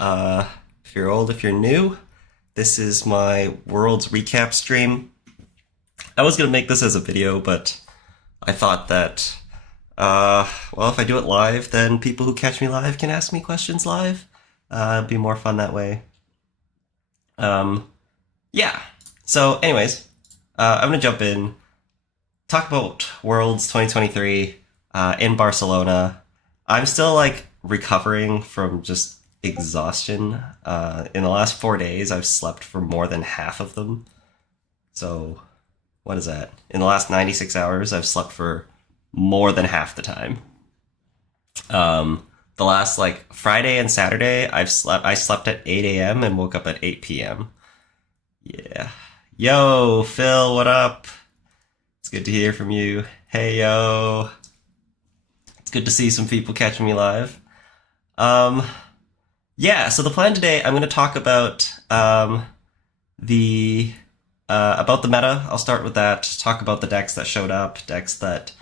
If you're old, if you're new, this is my Worlds recap stream. I was gonna make this as a video, but I thought that, well, if I do it live, then people who catch me live can ask me questions live. It'd be more fun that way. Yeah. So, anyways, I'm gonna jump in, talk about Worlds 2023 in Barcelona. I'm still like recovering from just exhaustion. In the last 4 days, I've slept for more than half of them. So, what is that? In the last 96 hours, I've slept for more than half the time. The last like Friday and Saturday, I slept at 8 a.m. and woke up at 8 p.m. Yeah. Yo, Phil, what up? It's good to hear from you. Hey, yo. It's good to see some people catching me live. Yeah, so the plan today, I'm going to talk about the meta. I'll start with that, talk about the decks that showed up, decks that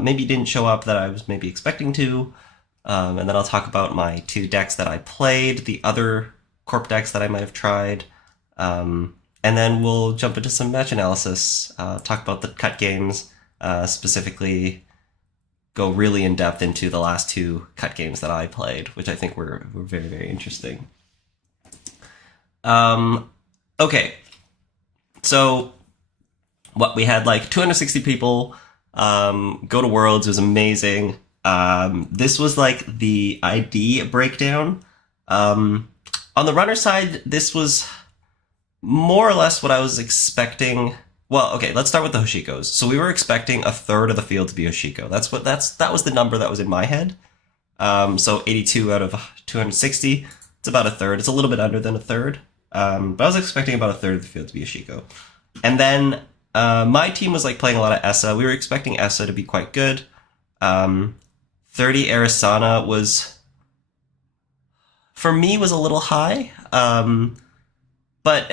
maybe didn't show up that I was maybe expecting to, and then I'll talk about my two decks that I played, the other corp decks that I might have tried, and then we'll jump into some match analysis, talk about the cut games, specifically go really in depth into the last two cut games that I played, which I think were very, very interesting. Okay. So we had like 260 people go to Worlds. It was amazing. This was like the ID breakdown. On the runner side, this was more or less what I was expecting. Well, okay, let's start with the Hoshikos. So we were expecting a third of the field to be Hoshiko. That was the number that was in my head. So 82 out of 260. It's about a third. It's a little bit under than a third. But I was expecting about a third of the field to be Hoshiko. And then my team was like playing a lot of Essa. We were expecting Essa to be quite good. 30 Arisana was, for me, was a little high. But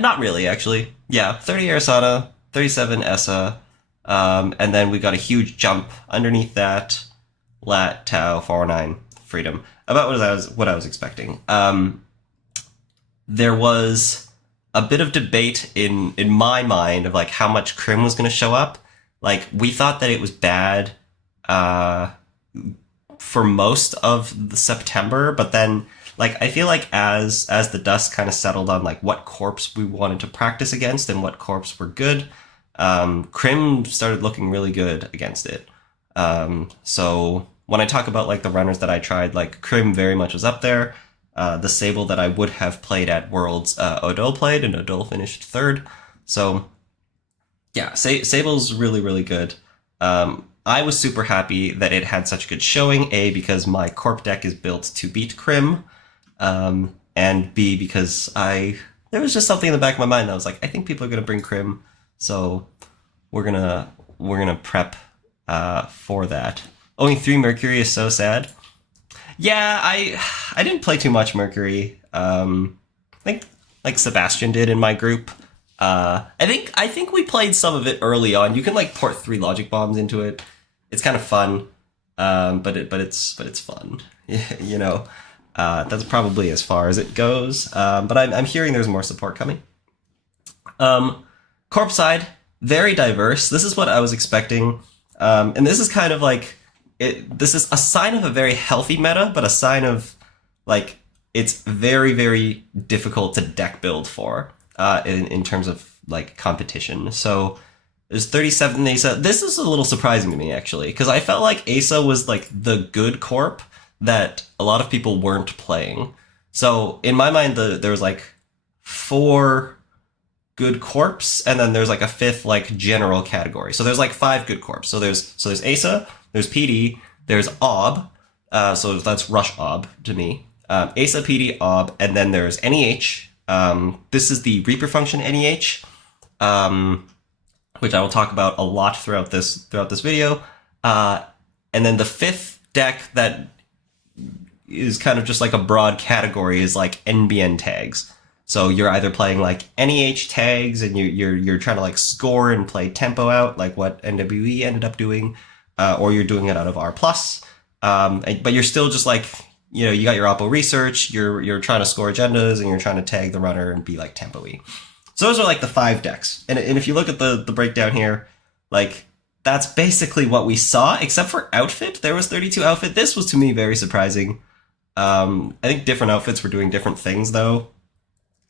not really, actually. Yeah, 30 Arisana, 37 Essa, and then we got a huge jump underneath that. Lat, Tau, 409, Freedom. About what I was expecting. There was a bit of debate in my mind of like how much Crim was going to show up. Like, we thought that it was bad for most of the September, but then like I feel like as the dust kind of settled on like what corps we wanted to practice against and what corps were good, Crim started looking really good against it. So when I talk about like the runners that I tried, like Crim very much was up there. The Sable that I would have played at Worlds, Odol played, and Odol finished third. So yeah, Sable's really, really good. I was super happy that it had such a good showing, A, because my corp deck is built to beat Crim, and B, because there was just something in the back of my mind that was like, I think people are going to bring Crim, so we're gonna prep for that. Only 3 Mercury is so sad. Yeah, I didn't play too much Mercury. I think like Sebastian did in my group. I think we played some of it early on. You can like port 3 logic bombs into it. It's kind of fun, but it's fun. You know, that's probably as far as it goes. But I'm hearing there's more support coming. Corp side, very diverse. This is what I was expecting, and this is kind of like this is a sign of a very healthy meta, but a sign of like it's very, very difficult to deck build for in terms of like competition. So there's 37 Asa. This is a little surprising to me actually, because I felt like Asa was like the good corp that a lot of people weren't playing. So in my mind, there was like 4 good corps, and then there's like a 5th like general category. So there's like 5 good corps. So there's Asa, there's PD, there's Ob, so that's Rush Ob to me. Asa, PD, Ob, and then there's NEH. This is the Reaper function NEH, which I will talk about a lot throughout this video. And then the 5th deck that is kind of just like a broad category is like NBN tags. So you're either playing like NEH tags and you're trying to like score and play tempo out, like what NWE ended up doing, or you're doing it out of R+. But you're still just like you got your Oppo research, you're trying to score agendas, and you're trying to tag the runner and be like tempo-y. So those are like the 5 decks. And if you look at the breakdown here, like that's basically what we saw, except for outfit. There was 32 outfit. This was to me very surprising. I think different outfits were doing different things though.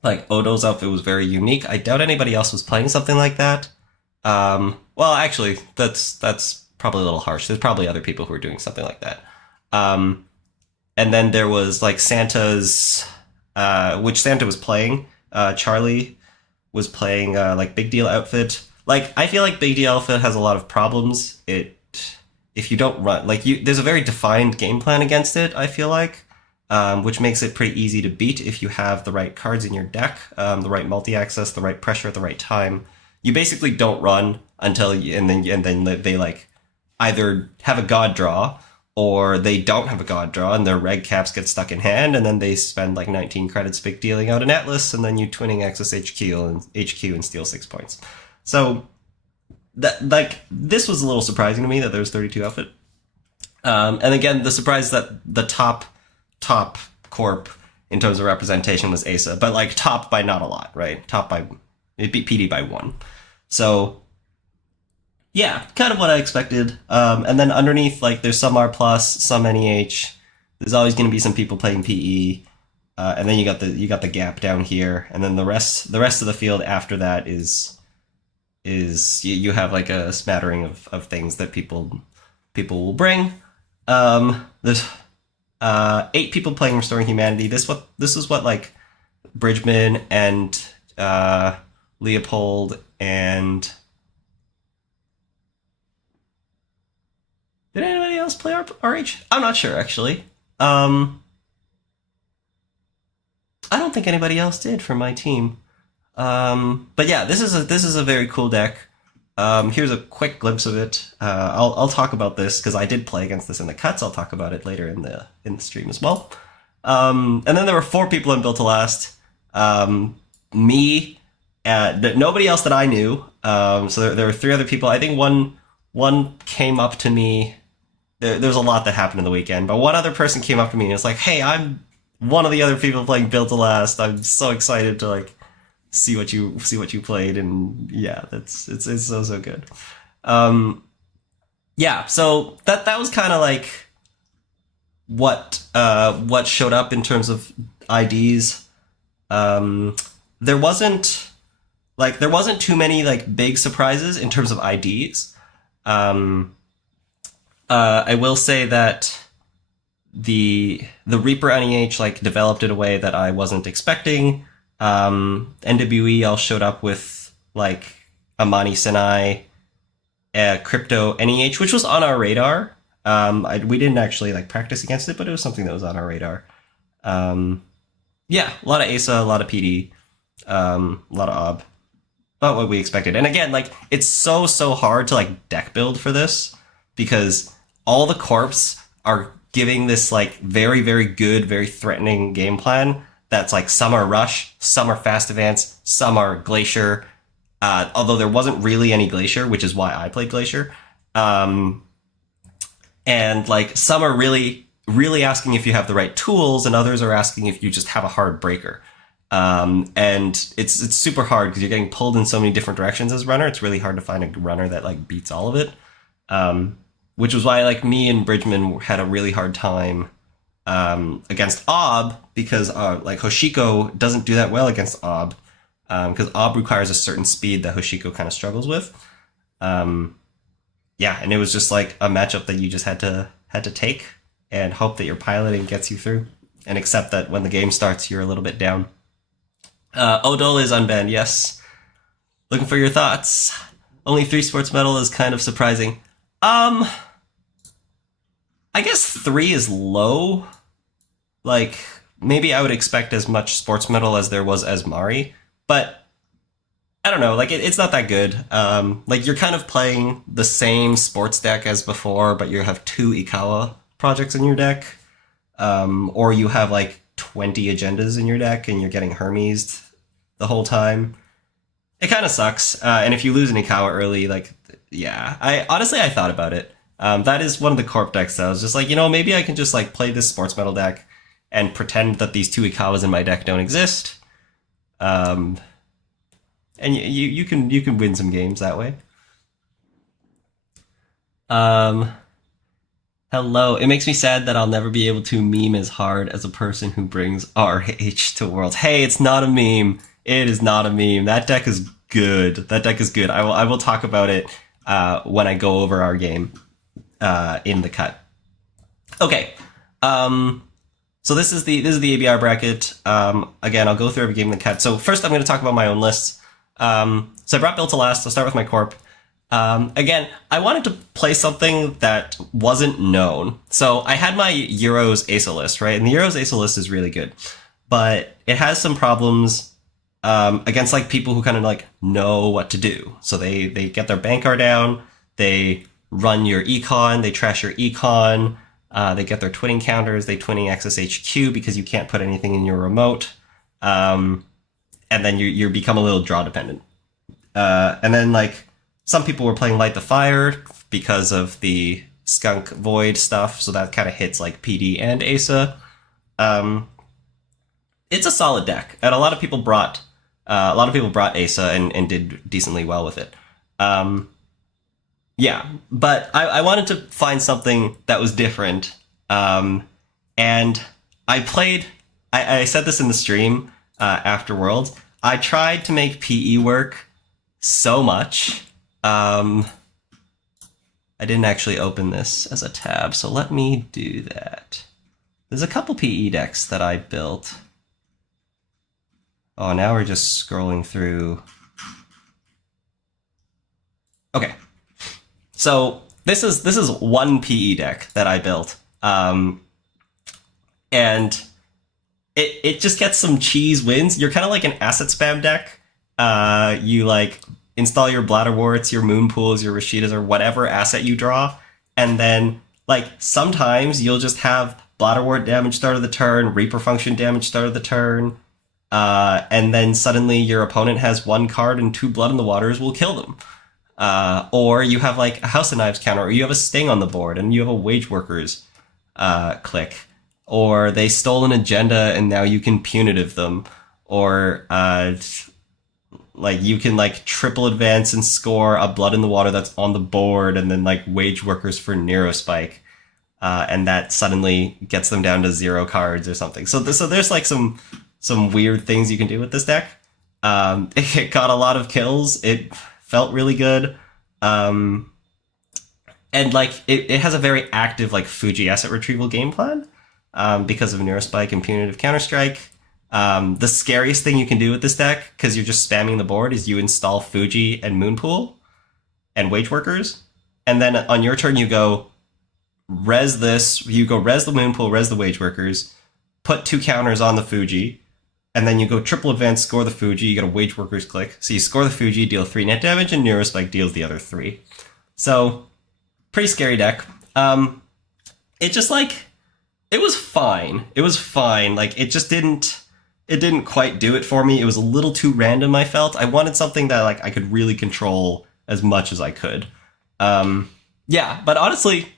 Like Odo's outfit was very unique. I doubt anybody else was playing something like that. Well, actually, that's probably a little harsh. There's probably other people who are doing something like that. And then there was like Santa's, which Santa was playing. Charlie was playing like Big Deal outfit. Like I feel like Big Deal outfit has a lot of problems. If you don't run there's a very defined game plan against it. I feel like, which makes it pretty easy to beat if you have the right cards in your deck, the right multi-access, the right pressure at the right time. You basically don't run until and then they like either have a god draw or they don't have a god draw and their reg caps get stuck in hand, and then they spend like 19 credits big dealing out an Atlas, and then you twinning access HQ and steal 6 points. So that like this was a little surprising to me that there was 32 outfit. And again, the surprise that the top corp in terms of representation was Asa, but like top by not a lot, right? It beat PD by 1. So yeah, kind of what I expected. And then underneath, like, there's some R+, some NEH. There's always going to be some people playing PE. And then you got the gap down here. And then the rest of the field after that is you have like a smattering of things that people will bring. There's 8 people playing Restoring Humanity. This is what like Bridgman and Leopold and did anybody else play RH? I'm not sure, actually. I don't think anybody else did for my team. But yeah, this is a very cool deck. Here's a quick glimpse of it. I'll talk about this because I did play against this in the cuts. I'll talk about it later in the stream as well. And then there were 4 people in Built to Last. Me, nobody else that I knew. So there were 3 other people. I think one came up to me. There's a lot that happened in the weekend, but one other person came up to me and was like, "Hey, I'm one of the other people playing Built to Last. I'm so excited to like see what you played." And yeah, it's so good. Yeah, so that was kind of like what showed up in terms of IDs. There wasn't too many like big surprises in terms of IDs. I will say that the Reaper NEH like developed in a way that I wasn't expecting. NWE all showed up with like Amani Sinai, Crypto NEH, which was on our radar. We didn't actually like practice against it, but it was something that was on our radar. Yeah, a lot of ASA, a lot of PD, a lot of OB. About what we expected. And again, like it's so hard to like deck build for this because all the corps are giving this like very, very good, very threatening game plan that's like some are rush, some are fast advance, some are glacier. Although there wasn't really any glacier, which is why I played glacier. And like some are really, really asking if you have the right tools, and others are asking if you just have a hard breaker. And it's super hard because you're getting pulled in so many different directions as runner. It's really hard to find a runner that like beats all of it. Which was why like me and Bridgman had a really hard time against OB because like Hoshiko doesn't do that well against OB because OB requires a certain speed that Hoshiko kind of struggles with. Yeah, and it was just like a matchup that you just had to take and hope that your piloting gets you through and accept that when the game starts you're a little bit down. Odol is unbanned, yes. Looking for your thoughts. Only 3 sports medal is kind of surprising. I guess 3 is low. Like, maybe I would expect as much sports medal as there was as Mari, but I don't know, like, it's not that good. Like, you're kind of playing the same sports deck as before, but you have 2 Ikawa projects in your deck, or you have, like, 20 agendas in your deck, and you're getting Hermes the whole time. It kind of sucks, and if you lose an Ikawa early, like, yeah. I thought about it. That is one of the corp decks that I was just like, maybe I can just like play this sports metal deck and pretend that these two Ikawas in my deck don't exist. And you can win some games that way. Hello. It makes me sad that I'll never be able to meme as hard as a person who brings RH to Worlds. Hey, it's not a meme. It is not a meme. That deck is good. That deck is good. I will talk about it when I go over our game in the cut. Okay. So this is the ABR bracket. Again, I'll go through every game in the cut. So first, I'm going to talk about my own lists. So I brought Bill to last. I'll start with my corp. Again, I wanted to play something that wasn't known. So I had my Euros ASA list, right? And the Euros ASA list is really good, but it has some problems against like people who kind of like know what to do. So they get their Bankar down, they run your econ, they trash your econ, they get their twinning counters, they twinning XSHQ because you can't put anything in your remote, and then you become a little draw dependent. And then like some people were playing Light the Fire because of the Skunk Void stuff, so that kind of hits like PD and ASA. It's a solid deck, and a lot of people brought ASA and did decently well with it. Yeah, but I wanted to find something that was different, and I played. I said this in the stream after Worlds. I tried to make PE work so much. I didn't actually open this as a tab, so let me do that. There's a couple PE decks that I built. Oh, now we're just scrolling through. Okay. So this is one PE deck that I built. And it just gets some cheese wins. You're kind of like an asset spam deck. You like install your Bladderworts, your Moonpools, your Rashidas, or whatever asset you draw, and then like sometimes you'll just have Bladderwort damage start of the turn, Reaper function damage start of the turn, and then suddenly your opponent has one card and 2 Blood in the Waters will kill them. Or you have like a House of Knives counter, or you have a Sting on the board and you have a Wage Workers click, or they stole an agenda and now you can punitive them, or like you can like triple advance and score a Blood in the Water that's on the board, and then like Wage Workers for Neurospike, and that suddenly gets them down to 0 cards or something. So there's like some weird things you can do with this deck. It got a lot of kills. It felt really good, and like it has a very active like Fuji asset retrieval game plan because of Neurospike and Punitive Counterstrike. The scariest thing you can do with this deck, because you're just spamming the board, is you install Fuji and Moonpool and Wage Workers, and then on your turn you go res this, you go res the Moonpool, res the Wage Workers, put 2 counters on the Fuji, and then you go triple advance, score the Fuji, you get a Wage Workers click, so you score the Fuji, deal 3 net damage, and Neurospike deals the other 3. So, pretty scary deck. It just like, it was fine. It was fine. Like, it didn't quite do it for me. It was a little too random, I felt. I wanted something that like I could really control as much as I could. Yeah, but honestly,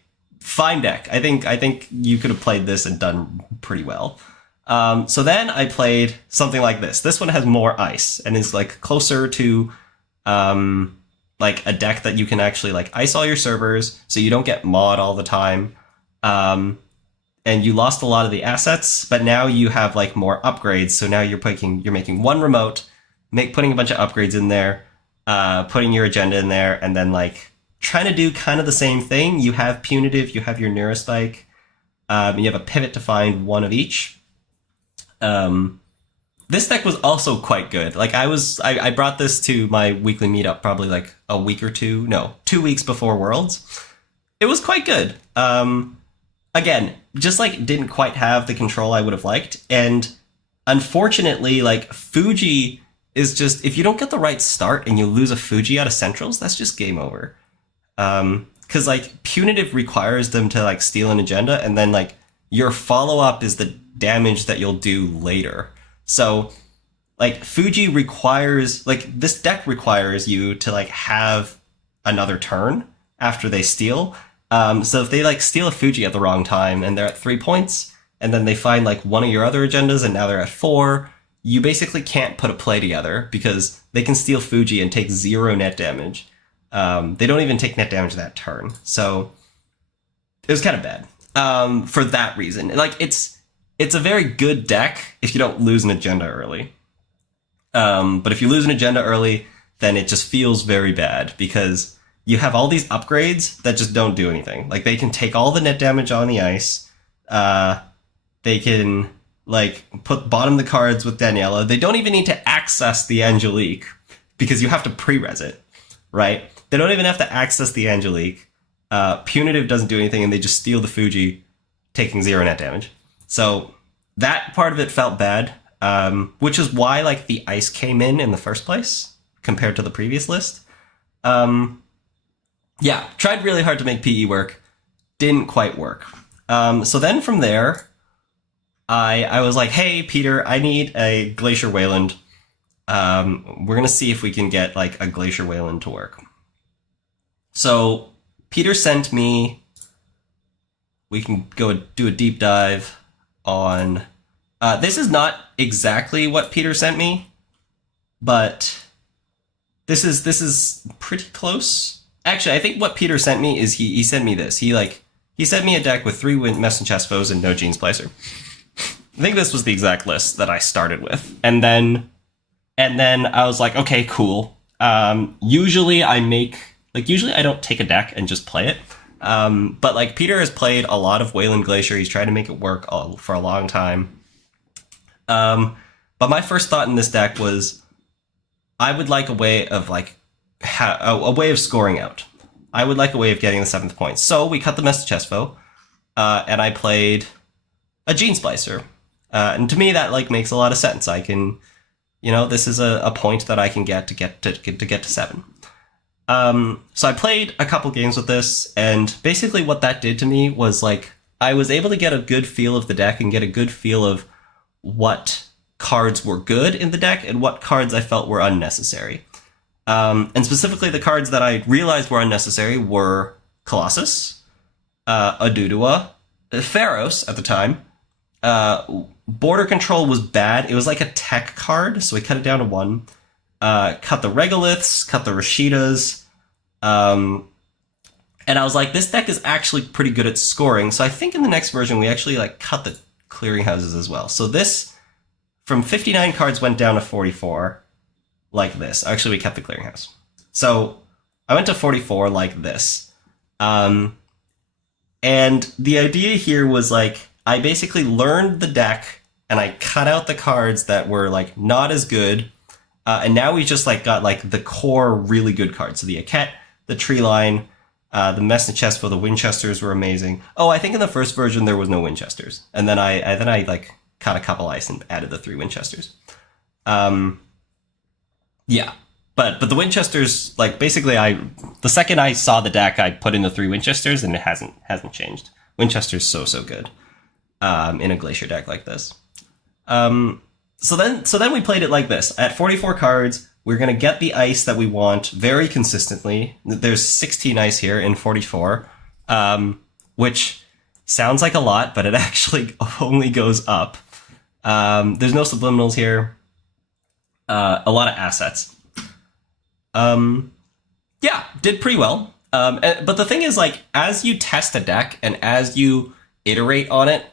fine deck. I think you could have played this and done pretty well. So then I played something like this. This one has more ice and is like closer to like a deck that you can actually like ice all your servers so you don't get mod all the time. And you lost a lot of the assets, but now you have like more upgrades. So now you're making one remote, putting a bunch of upgrades in there, putting your agenda in there, and then like trying to do kind of the same thing. You have Punitive, you have your Neurospike, and you have a pivot to find one of each. This deck was also quite good. Like I brought this to my weekly meetup probably like 2 weeks before Worlds. It was quite good. Again, just like didn't quite have the control I would have liked. And unfortunately, like Fuji is just, if you don't get the right start and you lose a Fuji out of centrals, that's just game over. Cause like Punitive requires them to like steal an agenda, and then like your follow-up is the damage that you'll do later. So like Fuji requires, like this deck requires you to like have another turn after they steal. So if they like steal a Fuji at the wrong time and they're at 3 points, and then they find like one of your other agendas, and now they're at 4. You basically can't put a play together because they can steal Fuji and take 0 net damage. They don't even take net damage that turn, so it was kind of bad for that reason. Like it's a very good deck if you don't lose an agenda early. But if you lose an agenda early, then it just feels very bad because you have all these upgrades that just don't do anything. Like they can take all the net damage on the ice. They can like put bottom the cards with Daniela. They don't even need to access the Angelique because you have to pre-res it, right? They don't even have to access the Angelique. Punitive doesn't do anything, and they just steal the Fuji, taking 0 net damage. So that part of it felt bad, which is why like the ice came in the first place compared to the previous list. Yeah, tried really hard to make PE work, didn't quite work. So then from there, I was like, hey, Peter, I need a Glacier Wayland. We're going to see if we can get like a Glacier Wayland to work. So Peter sent me, we can go do a deep dive on, this is not exactly what Peter sent me, but this is pretty close. Actually, I think what Peter sent me is he sent me this. He sent me a deck with 3 Mess and Chess foes and no Gene Splicer. I think this was the exact list that I started with. And then I was like, okay, cool. Usually I don't take a deck and just play it. But like Peter has played a lot of Wayland Glacier. He's tried to make it work for a long time. But my first thought in this deck was I would like a way of like a way of scoring out. I would like a way of getting the 7th point. So we cut the Mess Chess foe, and I played a Gene Splicer. And to me, that like makes a lot of sense. I can, this is a point that I can get to 7. So I played a couple games with this, and basically what that did to me was like I was able to get a good feel of the deck and get a good feel of what cards were good in the deck and what cards I felt were unnecessary. And specifically the cards that I realized were unnecessary were Colossus, Adudua, Pharaohs at the time. Border Control was bad. It was like a tech card, so we cut it down to 1. Cut the Regoliths, cut the Rashidas. And I was like, this deck is actually pretty good at scoring. So I think in the next version, we actually like cut the clearinghouses as well. So this, from 59 cards, went down to 44, like this. Actually, we kept the clearinghouse. So I went to 44 like this. And the idea here was like, I basically learned the deck and I cut out the cards that were like not as good. And now we just like got like the core really good cards. So the Aket, the Tree Line, the Mess and Chess for the Winchesters were amazing. Oh, I think in the first version there was no Winchesters. And then I like cut a couple ice and added the 3 Winchesters. Yeah. But the Winchesters, like basically the second I saw the deck, I put in the 3 Winchesters and it hasn't changed. Winchester's so good in a Glacier deck like this. So then we played it like this. At 44 cards, we're going to get the ice that we want very consistently. There's 16 ice here in 44, which sounds like a lot, but it actually only goes up. There's no subliminals here. A lot of assets. Yeah, did pretty well. But the thing is, like, as you test a deck and as you iterate on it,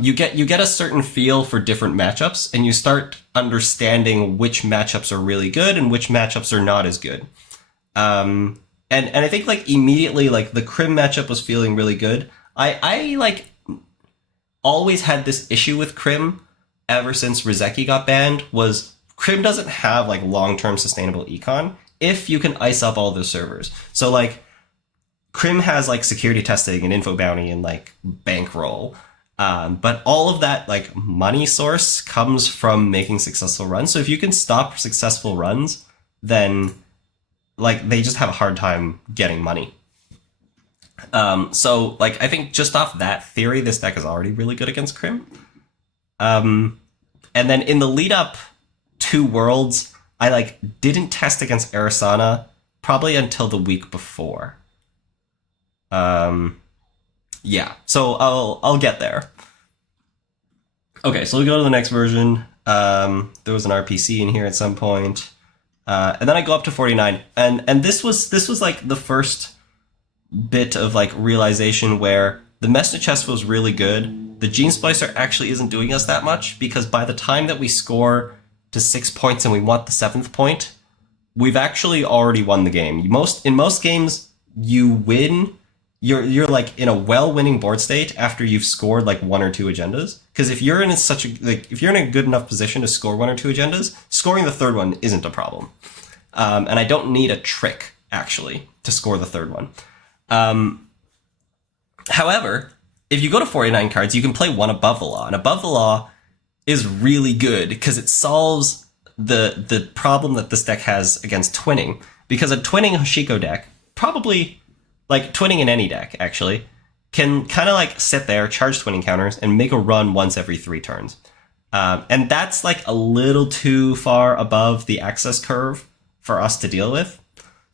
you get a certain feel for different matchups, and you start understanding which matchups are really good and which matchups are not as good. And I think like immediately, like the Crim matchup was feeling really good. I like always had this issue with Crim ever since Rizeki got banned. Was Crim doesn't have like long-term sustainable econ if you can ice up all the servers. So like Crim has like security testing and info bounty and like bankroll. But all of that like money source comes from making successful runs. So if you can stop successful runs, then like they just have a hard time getting money. So like I think just off that theory, this deck is already really good against Crim. And then in the lead up to Worlds, I like didn't test against Arasana probably until the week before. Yeah, so I'll get there. Okay, so we go to the next version. There was an RPC in here at some point. And then I go up to 49. And this was like the first bit of like realization where the Messna chest was really good. The Gene Splicer actually isn't doing us that much, because by the time that we score to 6 points and we want the 7th point, we've actually already won the game. In most games, you win. You're like in a well-winning board state after you've scored like 1 or 2 agendas. Because if you're in if you're in a good enough position to score 1 or 2 agendas, scoring the 3rd one isn't a problem. And I don't need a trick actually to score the 3rd one. However, if you go to 49 cards, you can play 1 Above the Law, and Above the Law is really good because it solves the problem that this deck has against twinning. Because a twinning Hoshiko deck, probably like twinning in any deck actually, can kind of like sit there, charge twinning counters, and make a run once every 3 turns. And that's like a little too far above the access curve for us to deal with.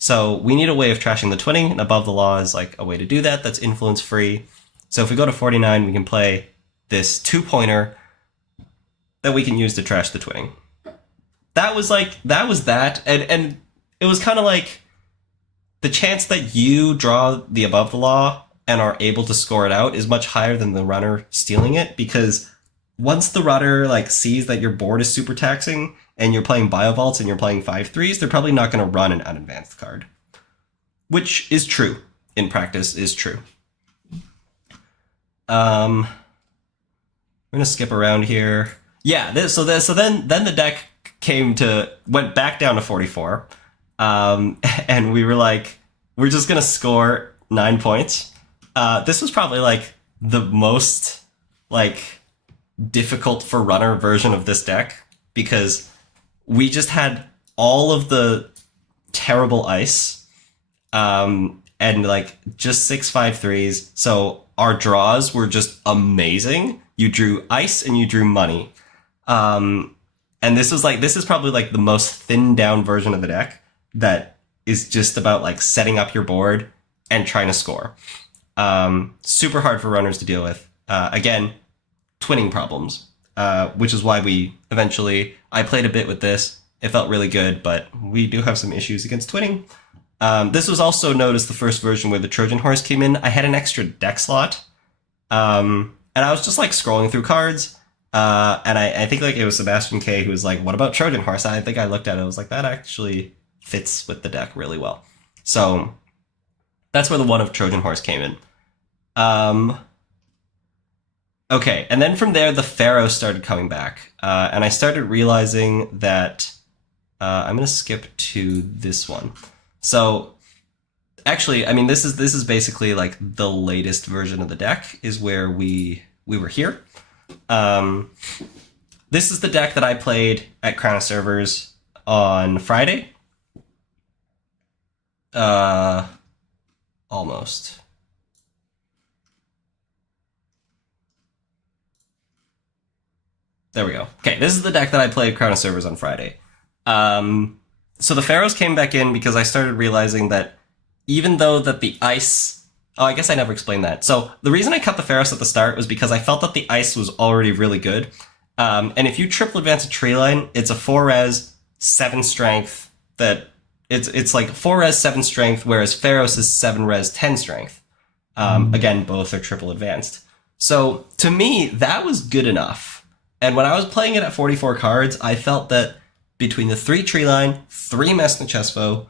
So we need a way of trashing the twinning, and Above the Law is like a way to do that that's influence free. So if we go to 49, we can play this 2-pointer that we can use to trash the twinning. That was that. And it was kind of like the chance that you draw the Above the Law and are able to score it out is much higher than the runner stealing it, because once the runner like sees that your board is super taxing and you're playing Biovaults and you're playing 5/3s, they're probably not going to run an unadvanced card. Which is true. In practice, is true. I'm going to skip around here. Yeah, so then the deck went back down to 44. And we were like, we're just going to score 9 points. This was probably like the most like difficult for runner version of this deck, because we just had all of the terrible ice, and like just 6/5/3s. So our draws were just amazing. You drew ice and you drew money. And this is probably like the most thinned down version of the deck that is just about like setting up your board and trying to score. Super hard for runners to deal with. Again, twinning problems, which is why I played a bit with this. It felt really good, but we do have some issues against twinning. This was also known as the first version where the Trojan Horse came in. I had an extra deck slot, and I was just like scrolling through cards, and I think like it was Sebastian K who was like, "What about Trojan Horse?" I think I looked at it, I was like, that actually fits with the deck really well. So that's where the one of Trojan Horse came in. Okay, and then from there, the Pharaoh started coming back, and I started realizing that I'm going to skip to this one. So, actually, I mean, this is basically like the latest version of the deck, is where we were here. This is the deck that I played at Crown of Servers on Friday. Almost. There we go. Okay, this is the deck that I played Crown of Servers on Friday. So the Pharaohs came back in because I started realizing that even though that the ice... Oh, I guess I never explained that. So the reason I cut the Pharaohs at the start was because I felt that the ice was already really good. And if you triple advance a tree line, it's a 4-res, 7 strength that... It's like 4-res, 7 strength, whereas Pharaohs is 7-res, 10 strength. Again, both are triple advanced. So to me, that was good enough. And when I was playing it at 44 cards, I felt that between the 3 tree line, 3 Messna Chestfoe,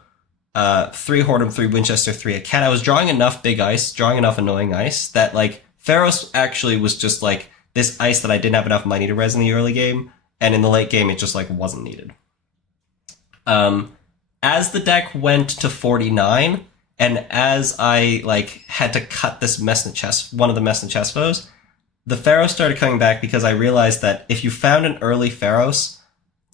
3 Hordem, 3 Winchester, 3 a cat, I was drawing enough big ice, drawing enough annoying ice, that like Pharaohs actually was just like this ice that I didn't have enough money to res in the early game, and in the late game it just like wasn't needed. As the deck went to 49, and as I like had to cut this one of the Messna Chestfoes, the Pharaohs started coming back because I realized that if you found an early Pharaohs,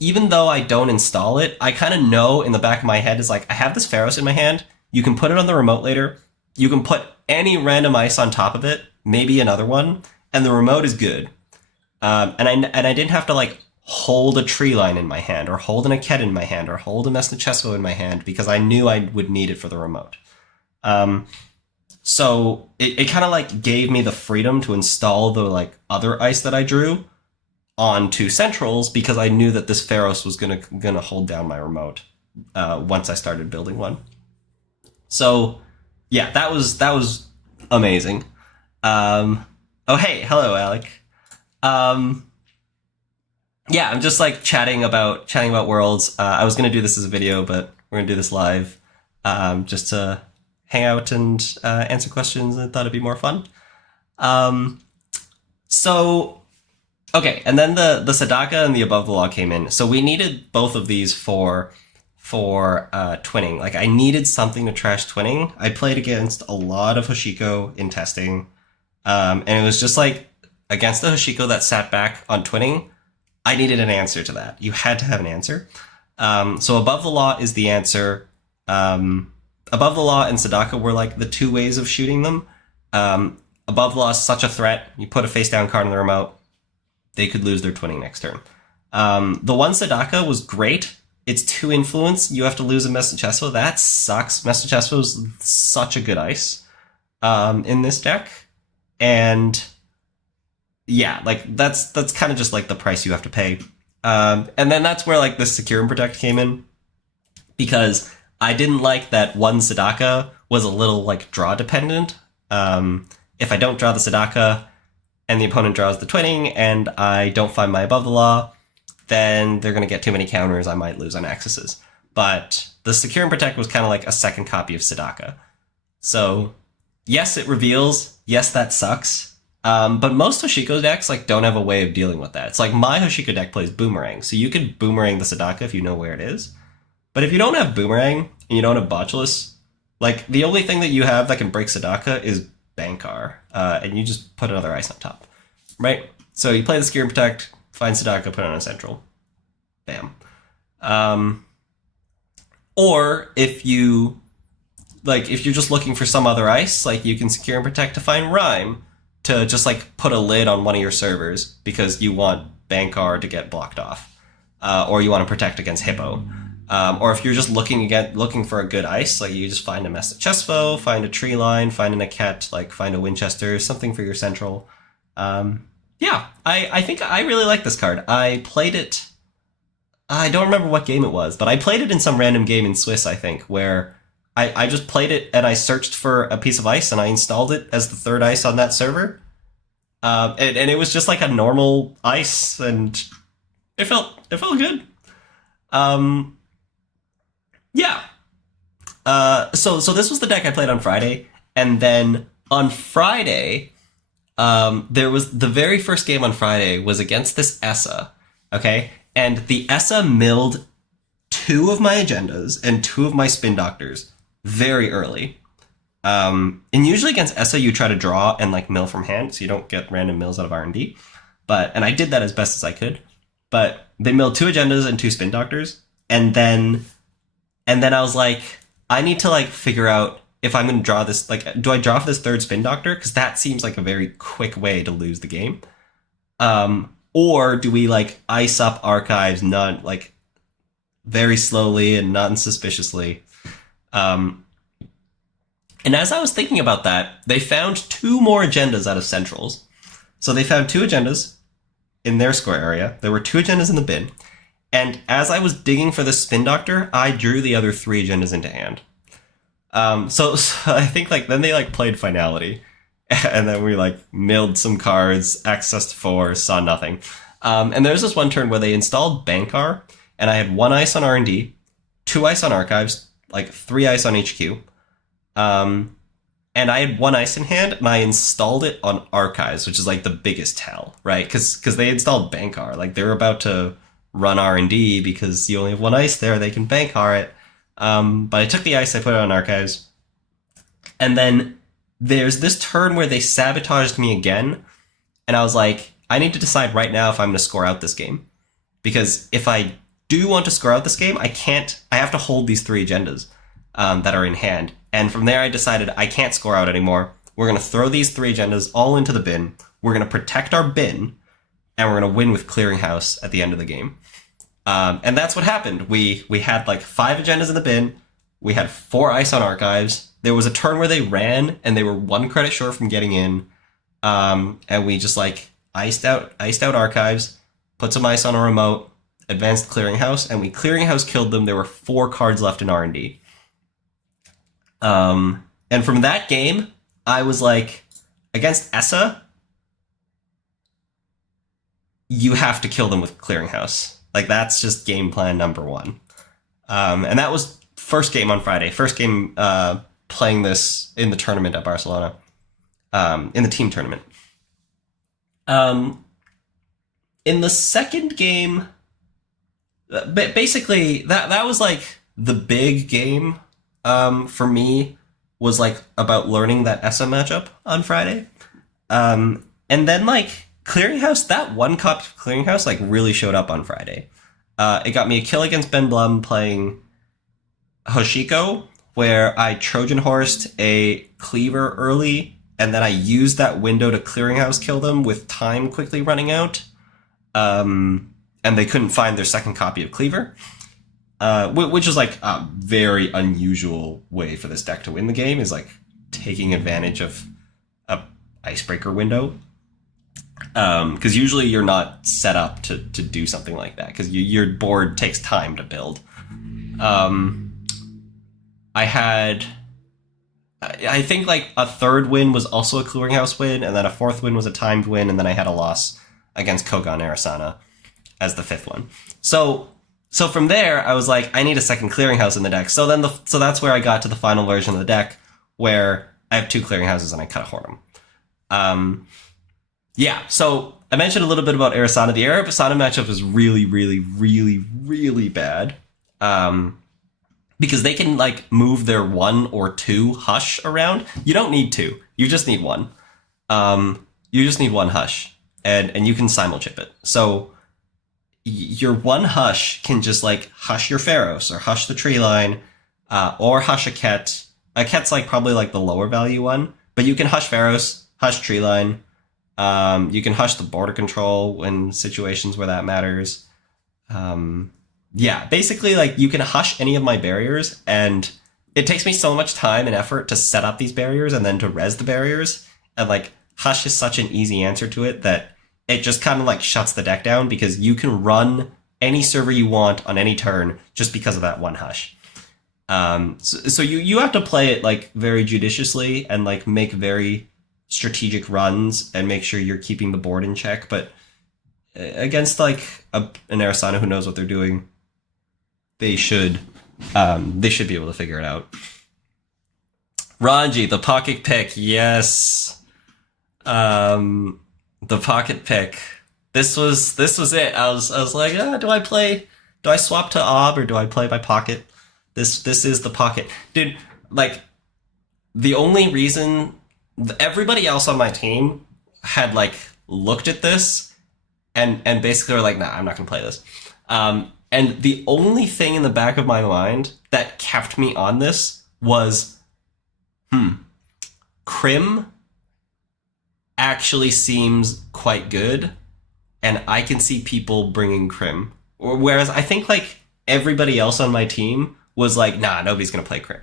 even though I don't install it, I kind of know in the back of my head is like, I have this Pharaohs in my hand, you can put it on the remote later, you can put any random ice on top of it, maybe another one, and the remote is good. And I didn't have to like hold a tree line in my hand, or hold an Aket in my hand, or hold a Messna Chestfoe in my hand, because I knew I would need it for the remote. So it kind of like gave me the freedom to install the like other ice that I drew onto centrals because I knew that this Pharos was gonna hold down my remote once I started building one. So yeah, that was amazing. Oh hey, hello Alec. Yeah, I'm just like chatting about worlds. I was gonna do this as a video, but we're gonna do this live, just to hang out and answer questions. And thought it'd be more fun. So okay, and then the Sadaka and the Above the Law came in. So we needed both of these for twinning. Like I needed something to trash twinning. I played against a lot of Hoshiko in testing, and it was just like against the Hoshiko that sat back on twinning. I needed an answer to that. You had to have an answer. So Above the Law is the answer. Above the Law and Sadaka were like the two ways of shooting them. Above the Law is such a threat. You put a face down card on the remote, they could lose their twinning next turn. The one Sadaka was great. It's 2 influence. You have to lose a Messagespo. That sucks. Messagespo is such a good ice in this deck. And yeah, like that's kind of just like the price you have to pay. And then that's where like the Secure and Protect came in, because I didn't like that one Sadaka was a little like draw dependent. If I don't draw the Sadaka and the opponent draws the twinning and I don't find my Above the Law, then they're going to get too many counters. I might lose on accesses. But the Secure and Protect was kind of like a second copy of Sadaka. So yes, it reveals. Yes, that sucks. But most Hoshiko decks like don't have a way of dealing with that. It's like my Hoshiko deck plays Boomerang, so you could Boomerang the Sadaka if you know where it is. But if you don't have Boomerang and you don't have Botulus, like the only thing that you have that can break Sadaka is Bankar, and you just put another ice on top, right? So you play the Secure and Protect, find Sadaka, put it on a central, bam. Or if you if you're just looking for some other ice, like you can Secure and Protect to find Rhyme, to just like put a lid on one of your servers because you want Bankar to get blocked off, or you want to protect against Hippo, or if you're just looking for a good ice, like you just find a Messagespo, find a Tree Line, find an Aket, like find a Winchester, something for your central. Yeah, I think I really like this card. I played it. I don't remember what game it was, but I played it in some random game in Swiss, I think, where I just played it and I searched for a piece of ice and I installed it as the third ice on that server. And it was just like a normal ice and it felt good. Yeah. So this was the deck I played on Friday. And then on Friday, there was the very first game on Friday was against this Essa. Okay. And the Essa milled 2 of my agendas and 2 of my spin doctors very early. And usually against Essa, you try to draw and like mill from hand, so you don't get random mills out of R&D. And I did that as best as I could. But they milled 2 agendas and 2 spin doctors, and then I was like, I need to like figure out if I'm going to draw this. Like, do I draw for this 3rd spin doctor? Because that seems like a very quick way to lose the game. Or do we like ice up archives, not like very slowly and not suspiciously? And as I was thinking about that, they found 2 more agendas out of centrals. So they found 2 agendas in their square area. There were 2 agendas in the bin. And as I was digging for the spin doctor, I drew the other 3 agendas into hand. So I think like then they like played finality. And then we like milled some cards, accessed 4, saw nothing. And there was this one turn where they installed Bankar, and I had 1 ice on R&D, 2 ice on archives, like 3 ice on HQ. And I had 1 ice in hand, and I installed it on archives, which is like the biggest hell, right? Because they installed Bankar, like they're about to run R&D because you only have 1 ice there, they can Bankar it. But I took the ice, I put it on archives, and then there's this turn where they sabotaged me again, and I was like, I need to decide right now if I'm going to score out this game. Because if I do want to score out this game, I have to hold these 3 agendas that are in hand. And from there I decided I can't score out anymore. We're going to throw these 3 agendas all into the bin. We're going to protect our bin, and we're going to win with Clearinghouse at the end of the game. And that's what happened. We had like 5 agendas in the bin. We had 4 ice on archives. There was a turn where they ran and they were 1 credit short from getting in. And we just like iced out archives. put some ice on a remote, advanced clearinghouse, and we clearinghouse killed them. There were 4 cards left in R&D. And from that game, I was like, against Essa, you have to kill them with clearinghouse. Like, that's just game plan number 1. And that was first game on Friday. First game playing this in the tournament at Barcelona, in the team tournament. In the second game, basically that was like the big game for me, was like about learning that Essa matchup on Friday. And then like clearinghouse, that one copy of clearinghouse like really showed up on Friday. It got me a kill against Ben Blum playing Hoshiko, where I Trojan horsed a cleaver early, and then I used that window to clearinghouse kill them with time quickly running out. And they couldn't find their second copy of cleaver, which is like a very unusual way for this deck to win the game, is like taking advantage of a icebreaker window. Because usually you're not set up to do something like that, because your board takes time to build. I think like a third win was also a clearinghouse win, and then a fourth win was a timed win, and then I had a loss against Kogan Arasana as the 5th one. So from there, I was like, I need a second clearinghouse in the deck. So that's where I got to the final version of the deck, where I have 2 clearinghouses and I cut a Hornum. Yeah, so I mentioned a little bit about Arasana. The Arasana matchup is really, really, really, really bad. Because they can like move their 1 or 2 hush around. You don't need 2. You just need 1. You just need 1 hush, and you can simulchip it. So your 1 hush can just like hush your Pharos, or hush the tree line, or hush a Ket. A Ket's like probably like the lower value one, but you can hush Pharos, hush tree line. You can hush the border control in situations where that matters. Yeah, basically, like, you can hush any of my barriers, and it takes me so much time and effort to set up these barriers and then to res the barriers, and, like, hush is such an easy answer to it that it just kind of, like, shuts the deck down, because you can run any server you want on any turn just because of that 1 hush. So you have to play it, like, very judiciously and, like, make very strategic runs and make sure you're keeping the board in check, but against, like, an Arasana who knows what they're doing, they should be able to figure it out. Ranji, the pocket pick, yes. The pocket pick. This was it. I was like, do I swap to Ob, or do I play by pocket? This is the pocket. Dude, like, the only reason everybody else on my team had like looked at this and basically were like, nah, I'm not gonna play this. And the only thing in the back of my mind that kept me on this was, Crim actually seems quite good, and I can see people bringing Crim. Whereas I think, like, everybody else on my team was like, nah, nobody's gonna play Crim.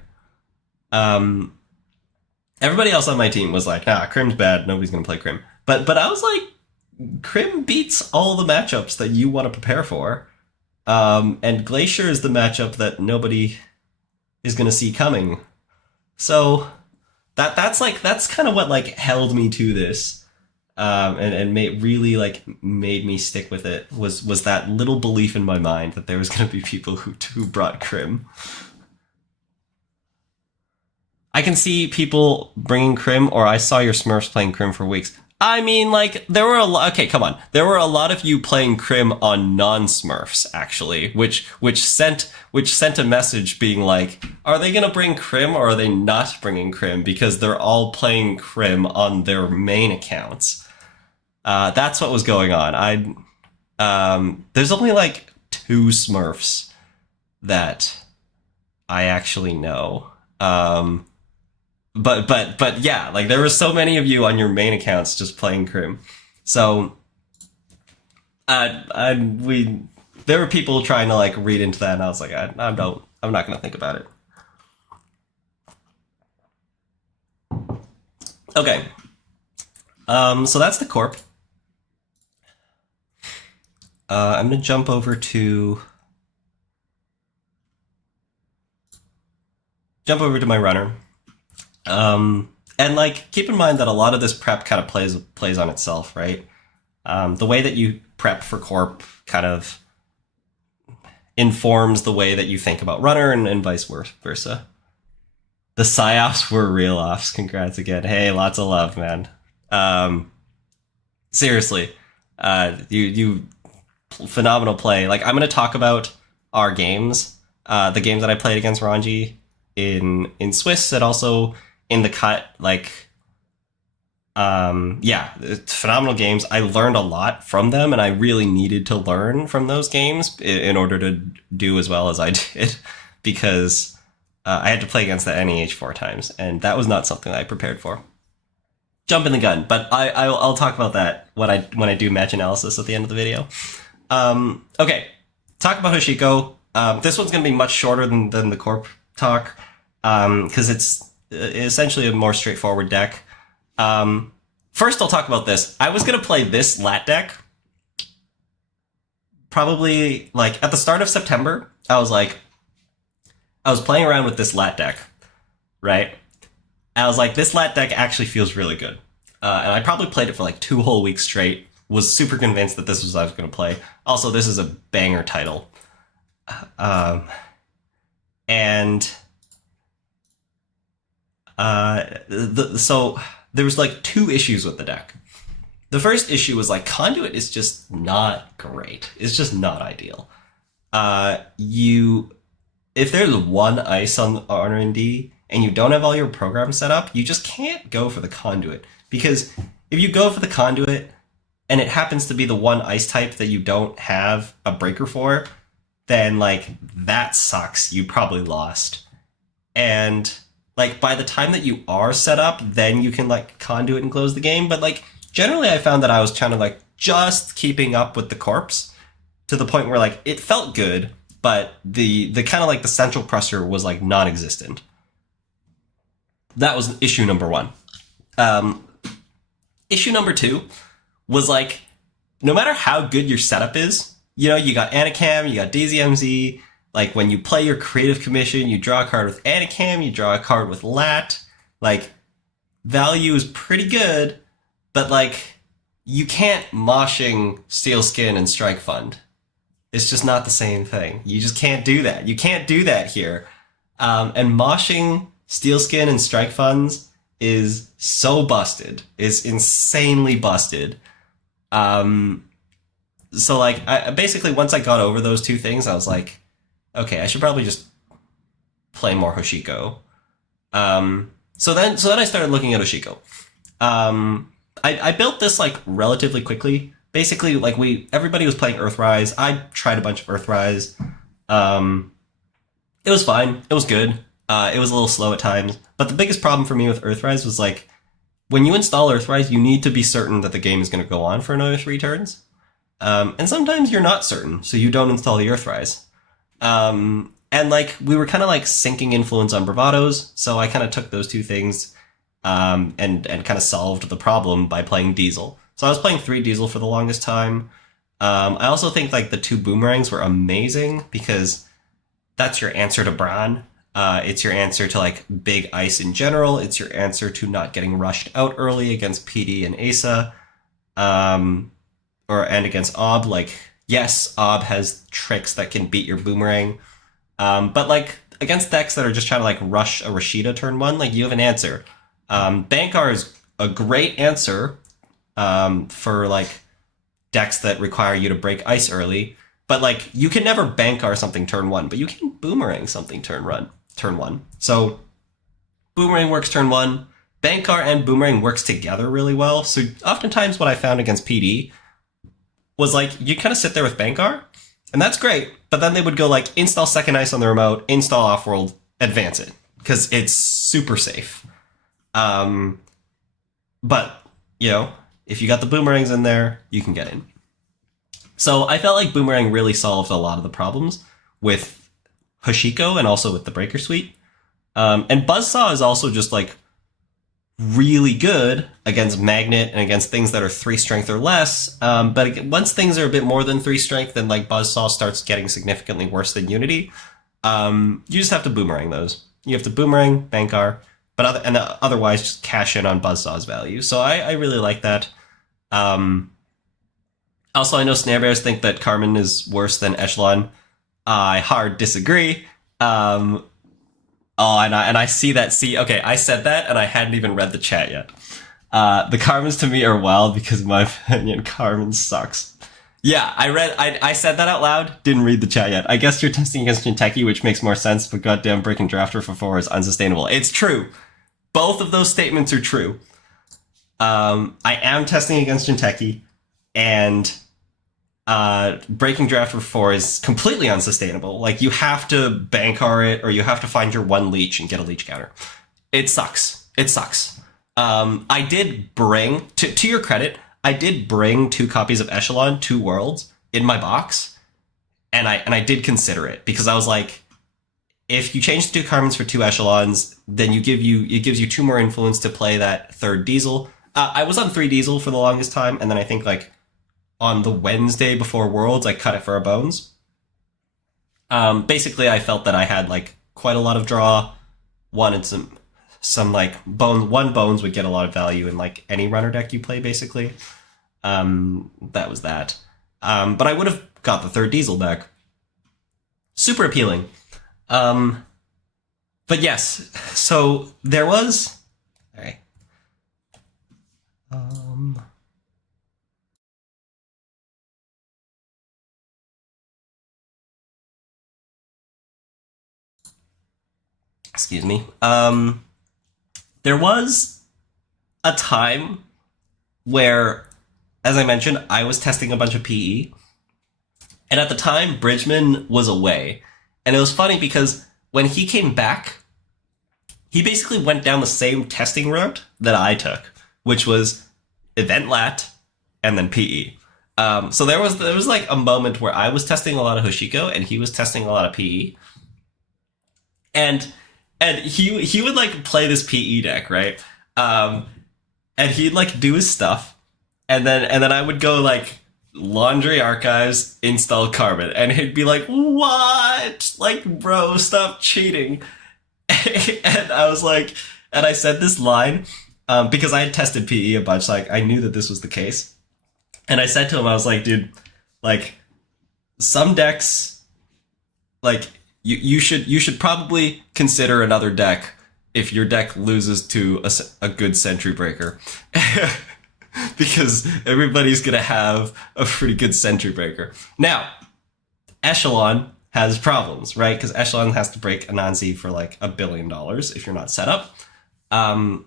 Everybody else on my team was like, nah, Crim's bad, nobody's gonna play Crim. But I was like, Crim beats all the matchups that you want to prepare for. And Glacier is the matchup that nobody is going to see coming. So that's kind of what like held me to this, and really like made me stick with it, was that little belief in my mind that there was going to be people who brought Crim. I can see people bringing Crim, or I saw your Smurfs playing Crim for weeks. I mean, like, there were a lot. Okay, come on. There were a lot of you playing Crim on non-Smurfs, actually, which sent a message being like, are they gonna bring Crim, or are they not bringing Crim? Because they're all playing Crim on their main accounts. That's what was going on. There's only like 2 Smurfs that I actually know. But yeah, like, there were so many of you on your main accounts just playing Crim. So there were people trying to like read into that, and I was like, I'm not gonna think about it. Okay. So that's the corp. I'm gonna jump over to my runner. And like, keep in mind that a lot of this prep kind of plays on itself, right? The way that you prep for Corp kind of informs the way that you think about runner, and vice versa. The psyops were real offs. Congrats again. Hey, lots of love, man. Seriously, you phenomenal play. Like, I'm gonna talk about our games, the games that I played against Ranji in Swiss, and also in the cut. Like, yeah, it's phenomenal games. I learned a lot from them, and I really needed to learn from those games in order to do as well as I did, because I had to play against the NEH 4 times, and that was not something I prepared for. Jumping the gun, but I'll talk about that when I do match analysis at the end of the video. Okay, talk about Hoshiko. This one's going to be much shorter than the Corp talk, because it's essentially a more straightforward deck. First, I'll talk about this. I was going to play this lat deck probably like at the start of September. I was playing around with this lat deck, right? I was like, this lat deck actually feels really good. And I probably played it for like 2 whole weeks straight. Was super convinced that this was what I was going to play. Also, this is a banger title. So there was like 2 issues with the deck. The first issue was like, Conduit is just not great. It's just not ideal. If there's 1 ice on R&D and you don't have all your programs set up, you just can't go for the Conduit. Because if you go for the Conduit and it happens to be the 1 ice type that you don't have a breaker for, then like, that sucks. You probably lost. And like, by the time that you are set up, then you can like Conduit and close the game. But like, generally I found that I was trying to like just keeping up with the corpse to the point where like it felt good, but the kind of like the central pressure was like non-existent. That was issue number 1. Issue number 2 was like, no matter how good your setup is, you know, you got Anacam, you got DZMZ, like when you play your creative commission, you draw a card with Anacam, you draw a card with Lat, like value is pretty good, but like you can't moshing Steel Skin and Strike Fund. It's just not the same thing. You just can't do that. You can't do that here. And moshing Steel Skin and Strike Funds is so busted. Is insanely busted. So like, I basically, once I got over those 2 things, I was like, okay, I should probably just play more Hoshiko. So then I started looking at Hoshiko. I built this like relatively quickly. Basically, like everybody was playing Earthrise. I tried a bunch of Earthrise. It was fine. It was good. It was a little slow at times. But the biggest problem for me with Earthrise was like, when you install Earthrise, you need to be certain that the game is going to go on for another 3 turns. And sometimes you're not certain, so you don't install the Earthrise. And like, we were kind of like sinking influence on Bravados, so I kind of took those 2 things and kind of solved the problem by playing Diesel. So I was playing 3 Diesel for the longest time. I also think like the 2 Boomerangs were amazing because that's your answer to Bran. It's your answer to like big ice in general. It's your answer to not getting rushed out early against PD and Asa, and against Ob. Like, yes, Ob has tricks that can beat your Boomerang, but like against decks that are just trying to like rush a Rashida turn 1, like you have an answer. Bankar is a great answer for like decks that require you to break ice early. But like, you can never Bankar something turn 1, but you can Boomerang something turn 1. So Boomerang works turn 1. Bankar and Boomerang works together really well. So oftentimes what I found against PD was like, you kind of sit there with Bankar, and that's great. But then they would go like, install second ice on the remote, install Offworld, advance it, because it's super safe. But, you know, if you got the Boomerangs in there, you can get in. So I felt like Boomerang really solved a lot of the problems with Hoshiko and also with the Breaker Suite. And Buzzsaw is also just like really good against Magnet and against things that are 3 strength or less. But once things are a bit more than 3 strength, then like Buzzsaw starts getting significantly worse than Unity. You just have to boomerang those. You have to boomerang, Bankar, but otherwise just cash in on Buzzsaw's value. So I really like that. Also, I know Snarebears think that Carmen is worse than Echelon. I hard disagree. Oh, and I see that. See, okay, I said that, and I hadn't even read the chat yet. The Carmens to me are wild because, in my opinion, Carmen sucks. Yeah, I said that out loud. Didn't read the chat yet. I guess you're testing against Jinteki, which makes more sense. But goddamn, breaking Drafter for 4 is unsustainable. It's true. Both of those statements are true. I am testing against Jinteki, and breaking draft for 4 is completely unsustainable. Like, you have to Bankar it, or you have to find your 1 leech and get a leech counter. It sucks. It sucks. I did bring, to your credit, I did bring 2 copies of Echelon, 2 worlds, in my box, and I did consider it, because I was like, if you change the 2 Carmens for 2 Echelons, then it gives you 2 more influence to play that 3rd Diesel. I was on 3 Diesel for the longest time, and then I think, like, on the Wednesday before Worlds, I cut it for a Bones. Basically, I felt that I had, like, quite a lot of draw. Wanted some like, one Bones would get a lot of value in, like, any runner deck you play, basically. That was that. But I would have got the 3rd Diesel deck. Super appealing. But yes, so there was... All right. Excuse me. There was a time where, as I mentioned, I was testing a bunch of PE. And at the time, Bridgman was away. And it was funny because when he came back, he basically went down the same testing route that I took, which was Event Lat and then PE. So there was like a moment where I was testing a lot of Hoshiko and he was testing a lot of PE. And he would like play this PE deck, right? And he'd like do his stuff, and then I would go like Laundry Archives, install Carmen, and he'd be like, "What? Like, bro, stop cheating!" And I was like, and I said this line because I had tested PE a bunch, like I knew that this was the case, and I said to him, I was like, "Dude, like some decks, like." You should probably consider another deck if your deck loses to a good Sentry Breaker. Because everybody's going to have a pretty good Sentry Breaker. Now, Echelon has problems, right? Because Echelon has to break Anansi for like $1 billion if you're not set up. And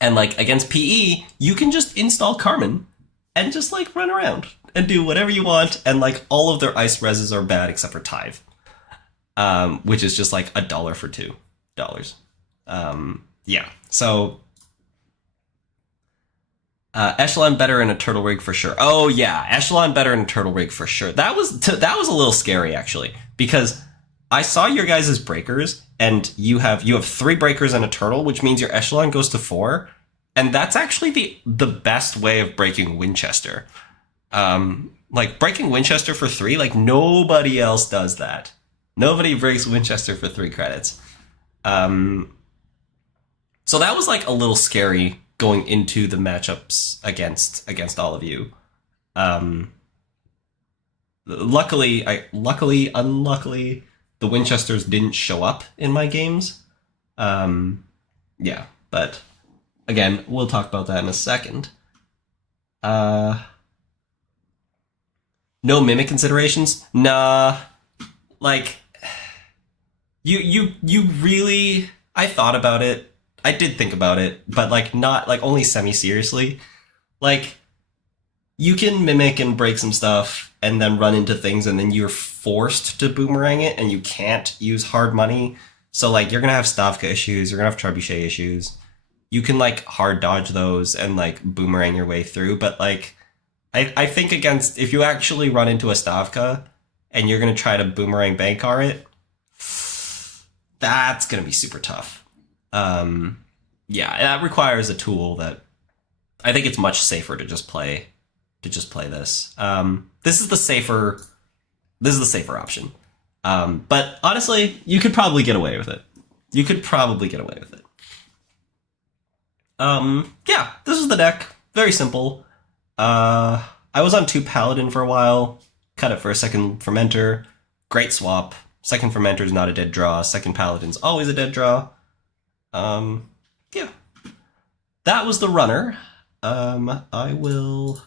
like against PE, you can just install Carmen and just like run around and do whatever you want. And like all of their ice reses are bad except for Tithe. Which is just like $1 for $2. Yeah, so Echelon better in a turtle rig for sure. Oh yeah, Echelon better in a turtle rig for sure. That was a little scary actually, because I saw your guys' breakers, and you have 3 breakers and a turtle, which means your Echelon goes to 4, and that's actually the best way of breaking Winchester. Like breaking Winchester for 3, like nobody else does that. Nobody breaks Winchester for 3 credits. So that was like a little scary going into the matchups against all of you. Unluckily, the Winchesters didn't show up in my games. Yeah, but again, we'll talk about that in a second. No mimic considerations? Nah. Like, you really, I thought about it. I did think about it, but like not like only semi-seriously. Like, you can mimic and break some stuff and then run into things, and then you're forced to boomerang it, and you can't use hard money. So like you're gonna have Stavka issues, you're gonna have Trebuchet issues. You can like hard dodge those and like boomerang your way through, but like I think against, if you actually run into a Stavka and you're gonna try to boomerang Bankar it, that's gonna be super tough. yeah, that requires a tool that I think it's much safer to just play this. This is the safer option. But honestly, you could probably get away with it. You could probably get away with it. Yeah, this is the deck. Very simple. I was on 2 Paladin for a while. Cut it for a second Fermenter. Great swap. Second Fermenter is not a dead draw. Second Paladin's always a dead draw. Yeah. That was the runner. I will...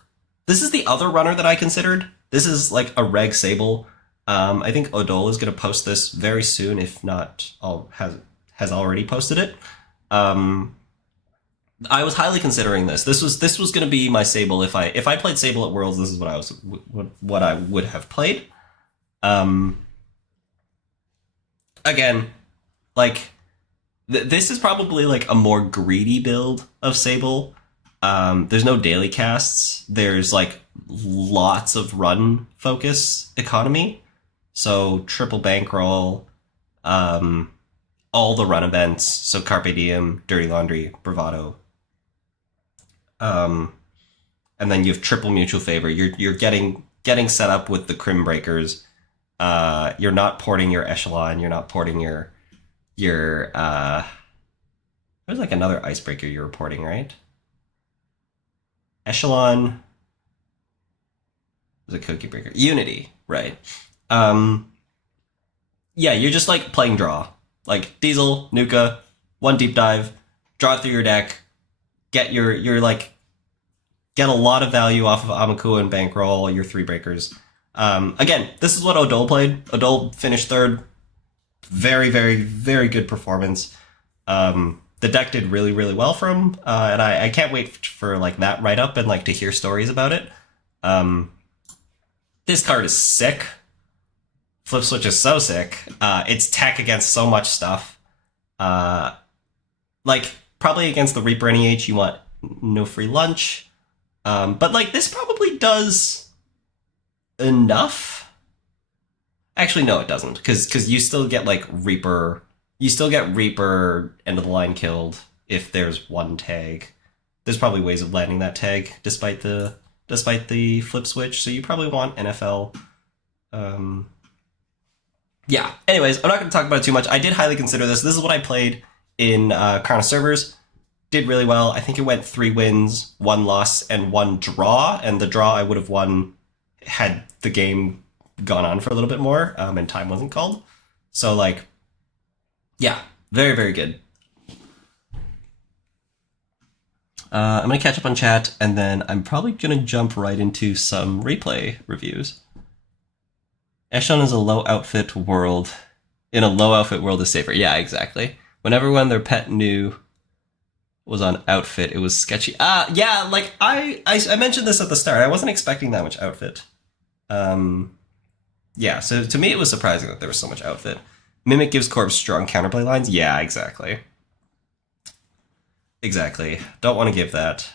This is the other runner that I considered. This is like a reg Sable. I think Odol is going to post this very soon, if not has already posted it. I was highly considering this. This was going to be my Sable if I played Sable at Worlds. This is what I would have played. Again, like this is probably like a more greedy build of Sable. There's no daily casts. There's like lots of run focus economy. So triple bankroll, all the run events. So Carpe Diem, Dirty Laundry, Bravado. And then you have triple mutual favor. You're getting set up with the Crim Breakers. You're not porting your Echelon. You're not porting your there's like another icebreaker you're porting, right? Echelon was a cookie breaker. Unity, right? Yeah, you're just like playing draw. Like Diesel, Nuka, 1 deep dive, draw through your deck, get get a lot of value off of Amaku and bankroll your 3 breakers. Again, this is what Odol played. Odol finished 3rd. Very, very, very good performance. The deck did really, really well for him, and I can't wait for like that write up and like to hear stories about it. This card is sick. Flip Switch is so sick. It's tech against so much stuff. Like probably against the Reaper NEH, you want no free lunch. But like this probably does enough. Actually, no, it doesn't, because you still get like Reaper. You still get Reaper end of the line killed if there's 1 tag. There's probably ways of landing that tag despite the flip switch. So you probably want NFL. Yeah. Anyways, I'm not going to talk about it too much. I did highly consider this. This is what I played in Karna servers. Did really well. I think it went 3 wins, 1 loss, and 1 draw. And the draw I would have won had the game gone on for a little bit more and time wasn't called. So like, yeah, very, very good. I'm going to catch up on chat, and then I'm probably going to jump right into some replay reviews. Echelon is a low outfit world. In a low outfit world is safer. Yeah, exactly. When everyone their pet knew was on outfit, it was sketchy. Yeah, like I mentioned this at the start. I wasn't expecting that much outfit. Yeah, so to me it was surprising that there was so much outfit. Mimic gives Corpse strong counterplay lines? Yeah, exactly. Exactly. Don't want to give that.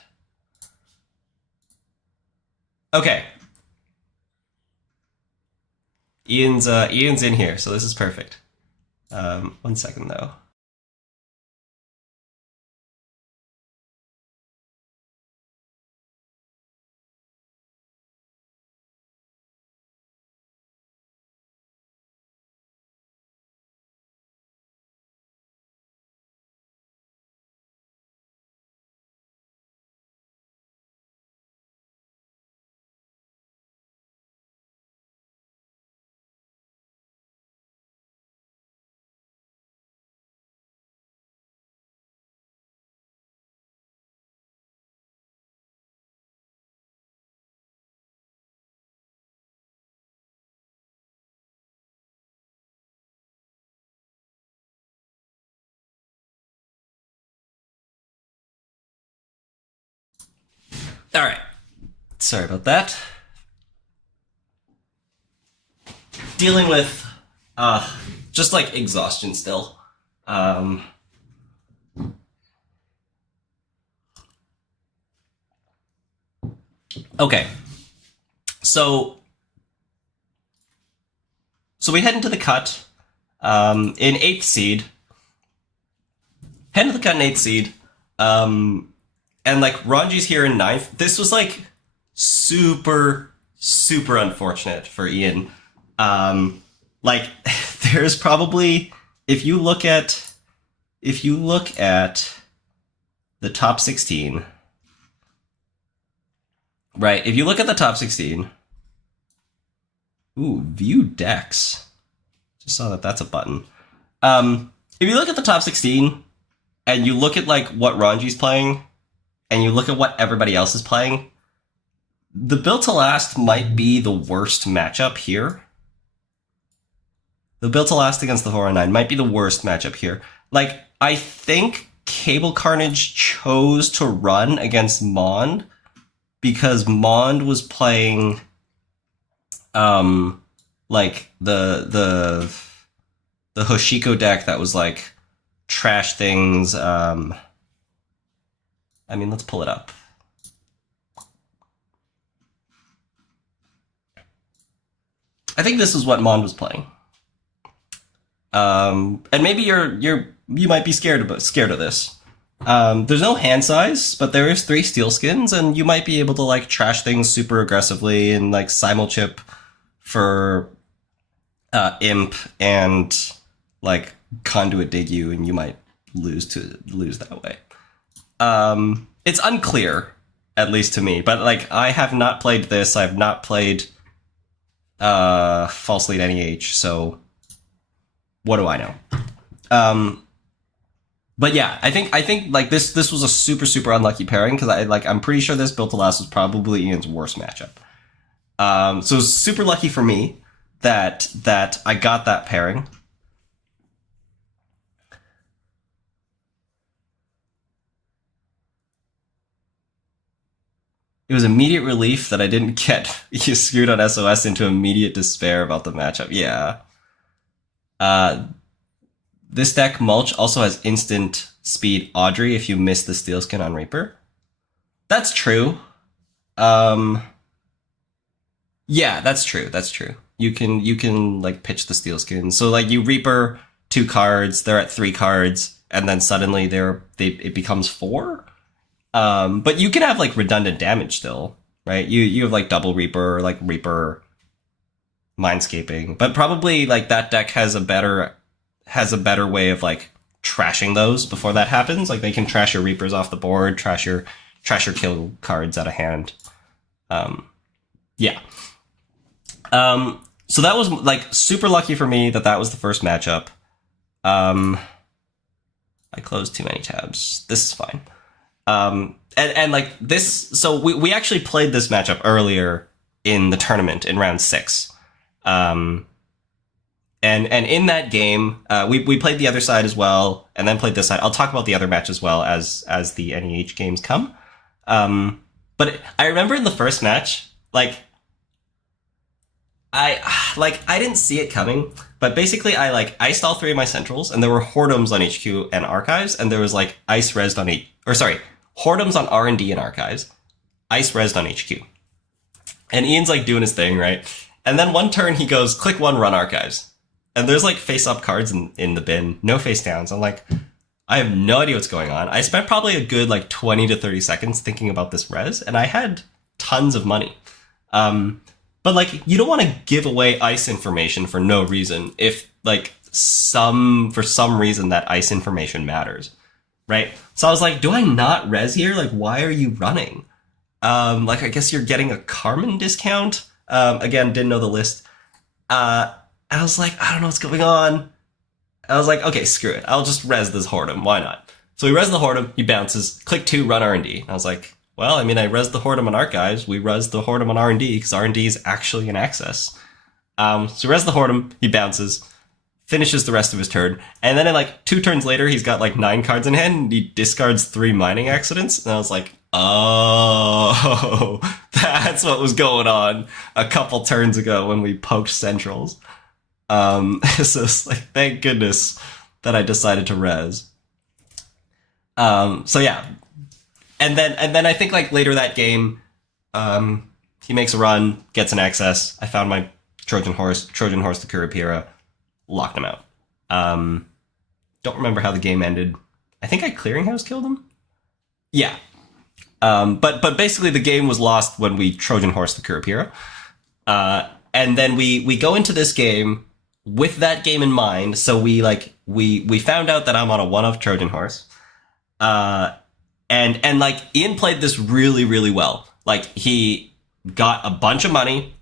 Okay. Ian's in here, so this is perfect. 1 second though. All right. Sorry about that. Dealing with just like exhaustion still. Okay. So we head into the cut in 8th seed. Head into the cut in 8th seed. And like Ranji's here in ninth. This was like super, super unfortunate for Ian. Like there's probably if you look at the top 16, right? If you look at the top 16, ooh, view decks. Just saw that that's a button. If you look at the top 16 and you look at like what Ranji's playing and you look at what everybody else is playing, the Built to Last might be the worst matchup here. The Built to Last against the 409 might be the worst matchup here. Like, I think Cable Carnage chose to run against Mond because Mond was playing like the Hoshiko deck that was like trash things. I mean, let's pull it up. I think this is what Mond was playing. And maybe you might be scared of this. There's no hand size, but there is 3 steel skins, and you might be able to like trash things super aggressively and like simulchip for imp and like conduit dig you, and you might lose that way. It's unclear, at least to me, but like I have not played this. I've not played False Lead NEH, so what do I know? But yeah, I think like this was a super, super unlucky pairing because I'm pretty sure this Built to Last was probably Ian's worst matchup. So it was super lucky for me that I got that pairing. It was immediate relief that I didn't get screwed on SOS into immediate despair about the matchup. Yeah. This deck, Mulch, also has instant speed Audrey if you miss the steel skin on Reaper. That's true. Yeah, that's true. That's true. You can like pitch the steel skin. So like you Reaper 2 cards, they're at 3 cards, and then suddenly it becomes 4. But you can have like redundant damage still, right? You have like double Reaper, like Reaper Mindscaping, but probably like that deck has a better way of like trashing those before that happens. Like they can trash your Reapers off the board, trash your kill cards out of hand. Yeah. So that was like super lucky for me that was the first matchup. I closed too many tabs. This is fine. And like this, so we actually played this matchup earlier in the tournament in round 6. And in that game, we played the other side as well, and then played this side. I'll talk about the other match as well as the NEH games come. But I remember in the first match, like I didn't see it coming, but basically I like iced all 3 of my centrals, and there were Whoredoms on HQ and Archives, and there was like ice rezzed on Whoredoms on R&D and Archives, ice rezzed on HQ. And Ian's like doing his thing, right? And then one turn he goes, click 1, run Archives. And there's like face up cards in the bin, no face downs. I'm like, I have no idea what's going on. I spent probably a good like 20 to 30 seconds thinking about this res, and I had tons of money. But like, you don't want to give away ice information for no reason if like for some reason that ice information matters, right? So I was like, do I not res here? Like, why are you running? Like, I guess you're getting a Carmen discount. Again, didn't know the list. I was like, I don't know what's going on. I was like, okay, screw it. I'll just res this Whoredom. Why not? So we res the Whoredom. He bounces. Click 2, run R&D. I was like, well, I mean, I res the Whoredom on Archives. We res the Whoredom on R&D because R&D is actually an access. So res the Whoredom. He bounces. Finishes the rest of his turn. And then like 2 turns later, he's got like 9 cards in hand, and he discards 3 mining accidents. And I was like, oh, that's what was going on a couple turns ago when we poked centrals. So it's like, thank goodness that I decided to res. So yeah. And then I think like later that game, he makes a run, gets an access. I found my Trojan horse the Kurapira, locked him out. Don't remember how the game ended. I think I clearinghouse killed him. Yeah. But basically the game was lost when we Trojan Horse the Kurapira. And then we go into this game with that game in mind. So we found out that I'm on a 1-of Trojan Horse. And like Ian played this really, really well. Like he got a bunch of money,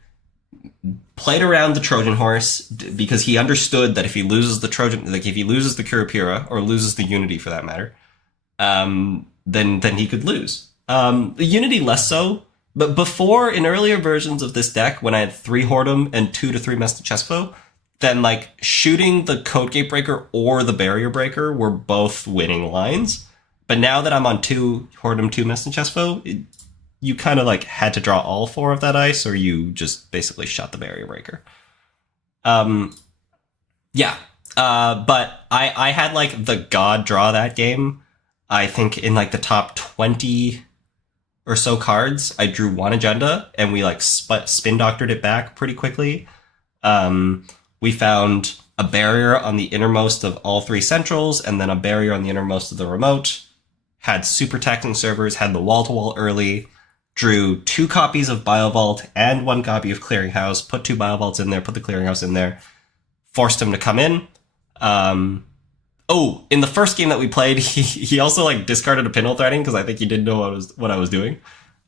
played around the Trojan Horse because he understood that if he loses the Trojan, like if he loses the Kurapira or loses the Unity for that matter, then he could lose. The Unity less so, but before in earlier versions of this deck, when I had 3 Hordem and 2 to 3 Mesta Chestfo, then like shooting the Code Gate Breaker or the Barrier Breaker were both winning lines. But now that I'm on 2 Hordem, 2 Mesta Chestfo, you kind of like had to draw all 4 of that ice, or you just basically shut the Barrier Breaker. Yeah. But I had like the God draw that game. I think in like the top 20 or so cards, I drew 1 agenda and we like spin doctored it back pretty quickly. We found a barrier on the innermost of all 3 centrals and then a barrier on the innermost of the remote. Had super taxing servers, had the wall-to-wall early, drew 2 copies of Biovault and 1 copy of Clearinghouse, put 2 Biovaults in there, put the Clearinghouse in there, forced him to come in. In the first game that we played, he also like discarded a Pinhole Threading because I think he didn't know what I was doing.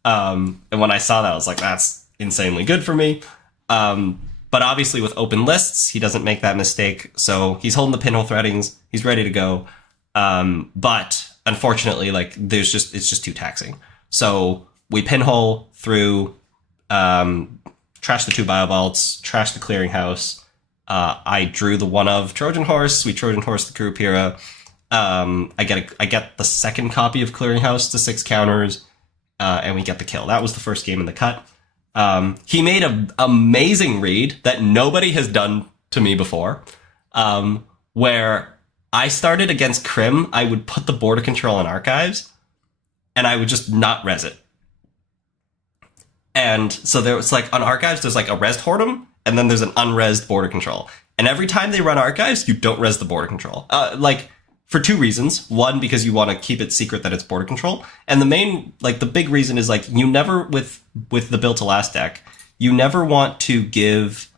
And when I saw that, I was like, that's insanely good for me. But obviously with open lists, he doesn't make that mistake. So he's holding the Pinhole Threadings. He's ready to go. But unfortunately, like it's just too taxing. So we Pinhole through, trash the 2 Biovaults, trash the Clearinghouse. I drew the 1-of Trojan Horse. We Trojan Horse the Kurapira. I get the 2nd copy of Clearinghouse to 6 counters, and we get the kill. That was the first game in the cut. He made an amazing read that nobody has done to me before, where I started against Crim. I would put the border control in Archives, and I would just not res it. And so there was like on Archives, there's like a res Hordem, and then there's an unresed border control. And every time they run Archives, you don't res the border control. Like for 2 reasons. 1, because you want to keep it secret that it's border control. And the big reason is like you never with the Built to Last deck, you never want to give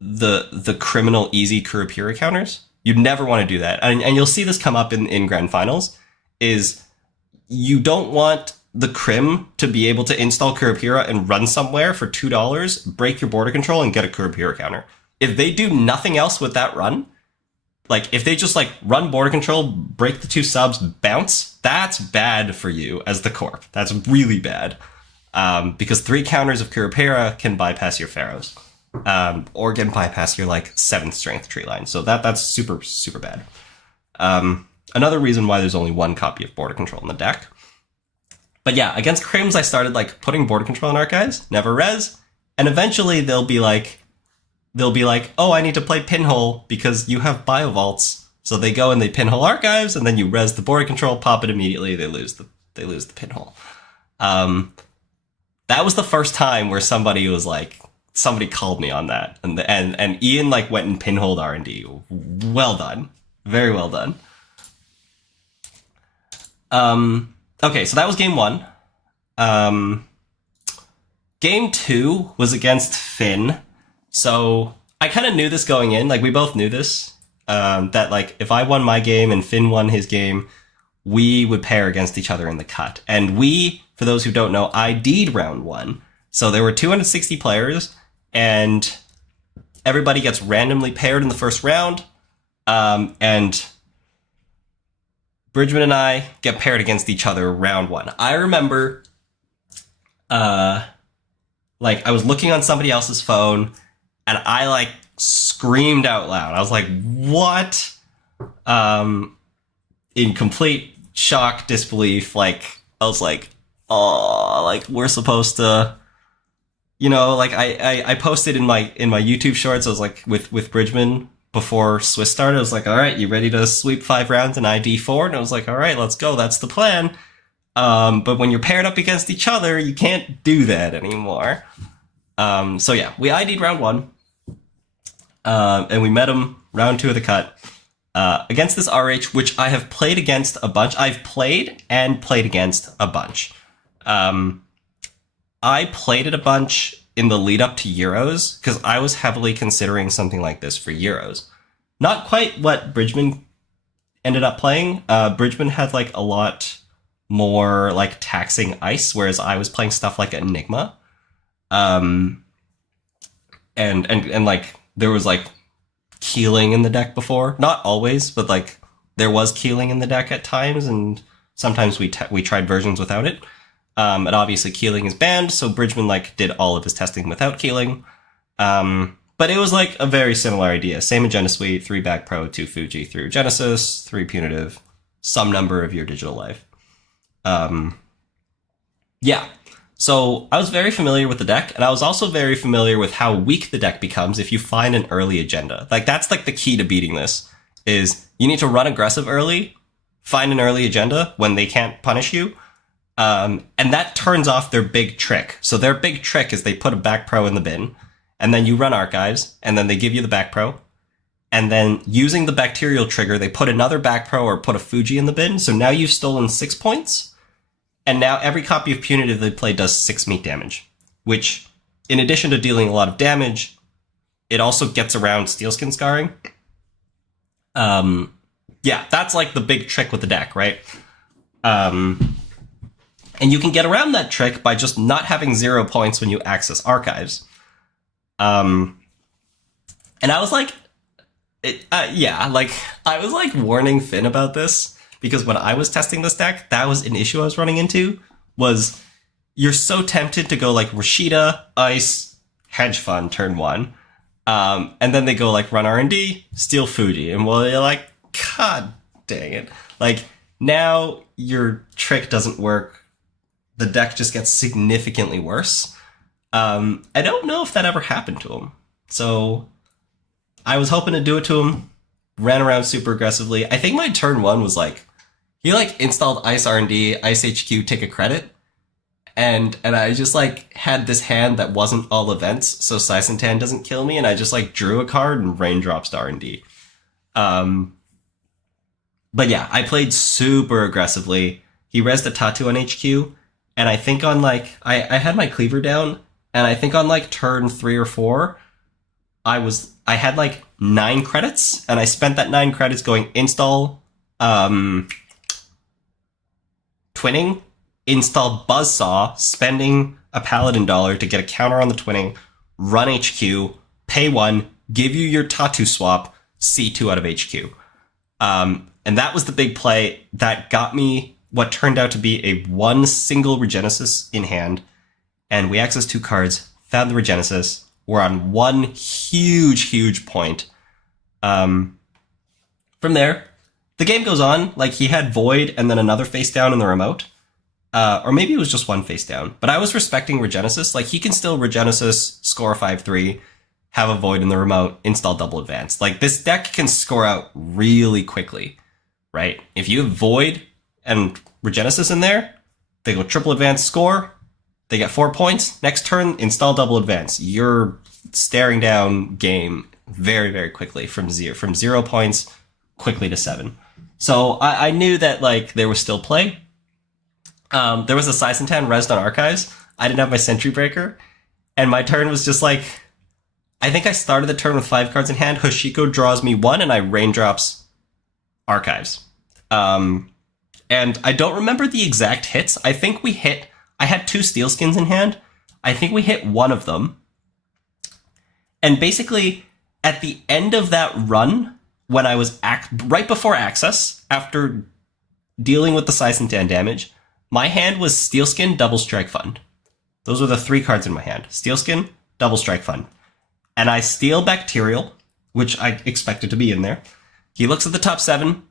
the criminal easy Kurapira counters. You never want to do that. And you'll see this come up in Grand Finals, is you don't want the Crim to be able to install Kurapira and run somewhere for $2, break your border control, and get a Kurapira counter. If they do nothing else with that run, like if they just like run border control, break the 2 subs, bounce, that's bad for you as the Corp. That's really bad. Because 3 counters of Kurapira can bypass your Pharaohs. Or can bypass your like 7th strength tree line. So that's super, super bad. Another reason why there's only 1 copy of border control in the deck. But yeah, against Crims, I started like putting border control in Archives, never res, and eventually they'll be like, oh, I need to play Pinhole because you have Biovaults. So they go and they Pinhole Archives, and then you res the border control, pop it immediately, they lose the Pinhole. That was the first time where somebody called me on that, and Ian like went and Pinholed R&D. Well done, very well done. Okay, so that was game 1. Game 2 was against Finn. So I kind of knew this going in. Like, we both knew this. That, like, if I won my game and Finn won his game, we would pair against each other in the cut. And we, for those who don't know, ID'd round 1. So there were 260 players, and everybody gets randomly paired in the first round. And Bridgman and I get paired against each other round 1. I remember, like, I was looking on somebody else's phone, and I, like, screamed out loud. I was like, what? In complete shock, disbelief. Like, I was like, oh, like, we're supposed to, you know, like, I posted in my YouTube shorts, I was like, with Bridgman, before Swiss started, I was like, all right, you ready to sweep 5 rounds in ID 4? And I was like, all right, let's go. That's the plan. But when you're paired up against each other, you can't do that anymore. So yeah, we ID'd round 1. And we met him round 2 of the cut. against this RH, which I have played against a bunch. I've played and played against a bunch. I played it a bunch in the lead up to Euros because I was heavily considering something like this for Euros. Not quite what Bridgman ended up playing. Bridgman had like a lot more like taxing ice, whereas I was playing stuff like Enigma. And like there was like keeling in the deck before. Not always, but like there was keeling in the deck at times, and sometimes we tried versions without it. And obviously keeling is banned, so Bridgman like did all of his testing without keeling. But it was like a very similar idea. Same Agenda Suite, 3 back pro, 2 Fuji, 3 Genesis, 3 punitive, some number of your digital life. Yeah. So I was very familiar with the deck, and I was also very familiar with how weak the deck becomes if you find an early agenda. Like that's like the key to beating this, is you need to run aggressive early, find an early agenda when they can't punish you. And that turns off their big trick. So their big trick is they put a back pro in the bin, and then you run archives, and then they give you the back pro. And then using the bacterial trigger, they put another back pro or put a Fuji in the bin. So now you've stolen 6 points. And now every copy of Punitive they play does 6 meat damage, which, in addition to dealing a lot of damage, it also gets around Steelskin Scarring. Yeah, that's like the big trick with the deck, right? And you can get around that trick by just not having 0 points when you access archives. And I was like, I was like warning Finn about this. Because when I was testing this deck, that was an issue I was running into, was you're so tempted to go like Rashida, Ice, Hedge Fund, turn 1. And then they go like run R&D, steal Fuji. And well, you're like, God dang it. Like now your trick doesn't work. The deck just gets significantly worse. I don't know if that ever happened to him. So I was hoping to do it to him. Ran around super aggressively. I think my turn 1 was like, he like installed Ice R&D, Ice HQ, take a credit. And I just like had this hand that wasn't all events, so Sisentan doesn't kill me, and I just like drew a card and raindrops to R&D. But yeah, I played super aggressively. He rezzed a Tattoo on HQ, and I think on like, I had my cleaver down, and I think on like turn 3 or 4, I had like 9 credits, and I spent that 9 credits going install, twinning, install Buzzsaw, spending a Paladin dollar to get a counter on the twinning, run HQ, pay 1, give you your Tattoo swap, C2 out of HQ. And that was the big play that got me what turned out to be a 1 single Regenesis in hand, and we accessed 2 cards, found the Regenesis, we're on 1 huge point. From there, the game goes on. Like, he had Void and then another face down in the remote. Or maybe it was just 1 face down. But I was respecting Regenesis. Like, he can still Regenesis, score 5-3, have a Void in the remote, install double advance. Like, this deck can score out really quickly, right? If you have Void and Regenesis in there, they go triple advance, score, they get 4 points. Next turn, install double advance. You're staring down game very, very quickly from 0 points quickly to 7. So I knew that like there was still play. There was a Sisentan rezzed on archives. I didn't have my Sentry Breaker, and my turn was just like, I think I started the turn with 5 cards in hand. Hoshiko draws me 1, and I raindrops archives. And I don't remember the exact hits. I think we hit. I had 2 Steelskins in hand. I think we hit 1 of them. And basically, at the end of that run, when I was right before access, after dealing with the Sisentan damage, my hand was Steelskin, Double Strike Fund. Those were the 3 cards in my hand. Steelskin, Double Strike Fund. And I steal Bacterial, which I expected to be in there. He looks at the top 7,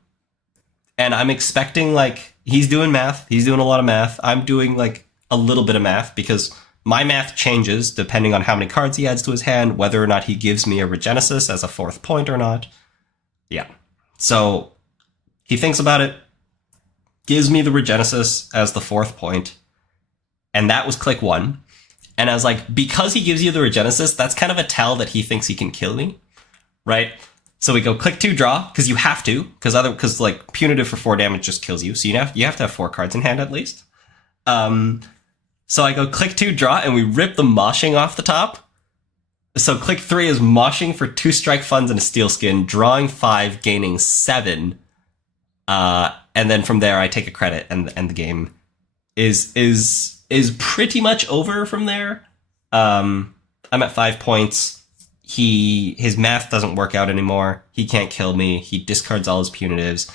and I'm expecting, like, he's doing math. He's doing a lot of math. I'm doing, like, a little bit of math, because my math changes depending on how many cards he adds to his hand, whether or not he gives me a Regenesis as a 4th point or not. Yeah. So he thinks about it, gives me the Regenesis as the 4th point, and that was click 1. And I was like, because he gives you the Regenesis, that's kind of a tell that he thinks he can kill me, right? So we go click 2 draw, because you have to, because like punitive for 4 damage just kills you. So you have to have 4 cards in hand at least. So I go click 2 draw, and we rip the moshing off the top. So click 3 is moshing for 2 strike funds and a steel skin, drawing 5, gaining 7. And then from there I take a credit, and the game is pretty much over from there. I'm at 5 points. His math doesn't work out anymore. He can't kill me. He discards all his punitives.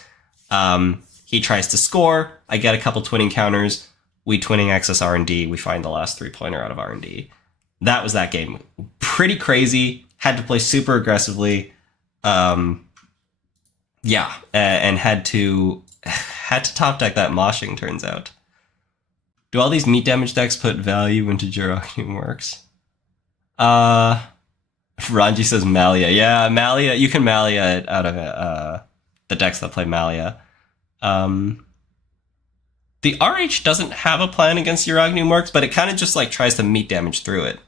He tries to score. I get a couple twinning counters. We twinning access R&D. We find the last 3-pointer out of R&D. That was that game. Pretty crazy. Had to play super aggressively. And had to top deck that moshing, turns out. Do all these meat damage decks put value into Jirachi Works? Ranji says Malia. Yeah, Malia. You can Malia it out of the decks that play Malia. The RH doesn't have a plan against Uragnu Mercs, but it kind of just like tries to meat damage through it.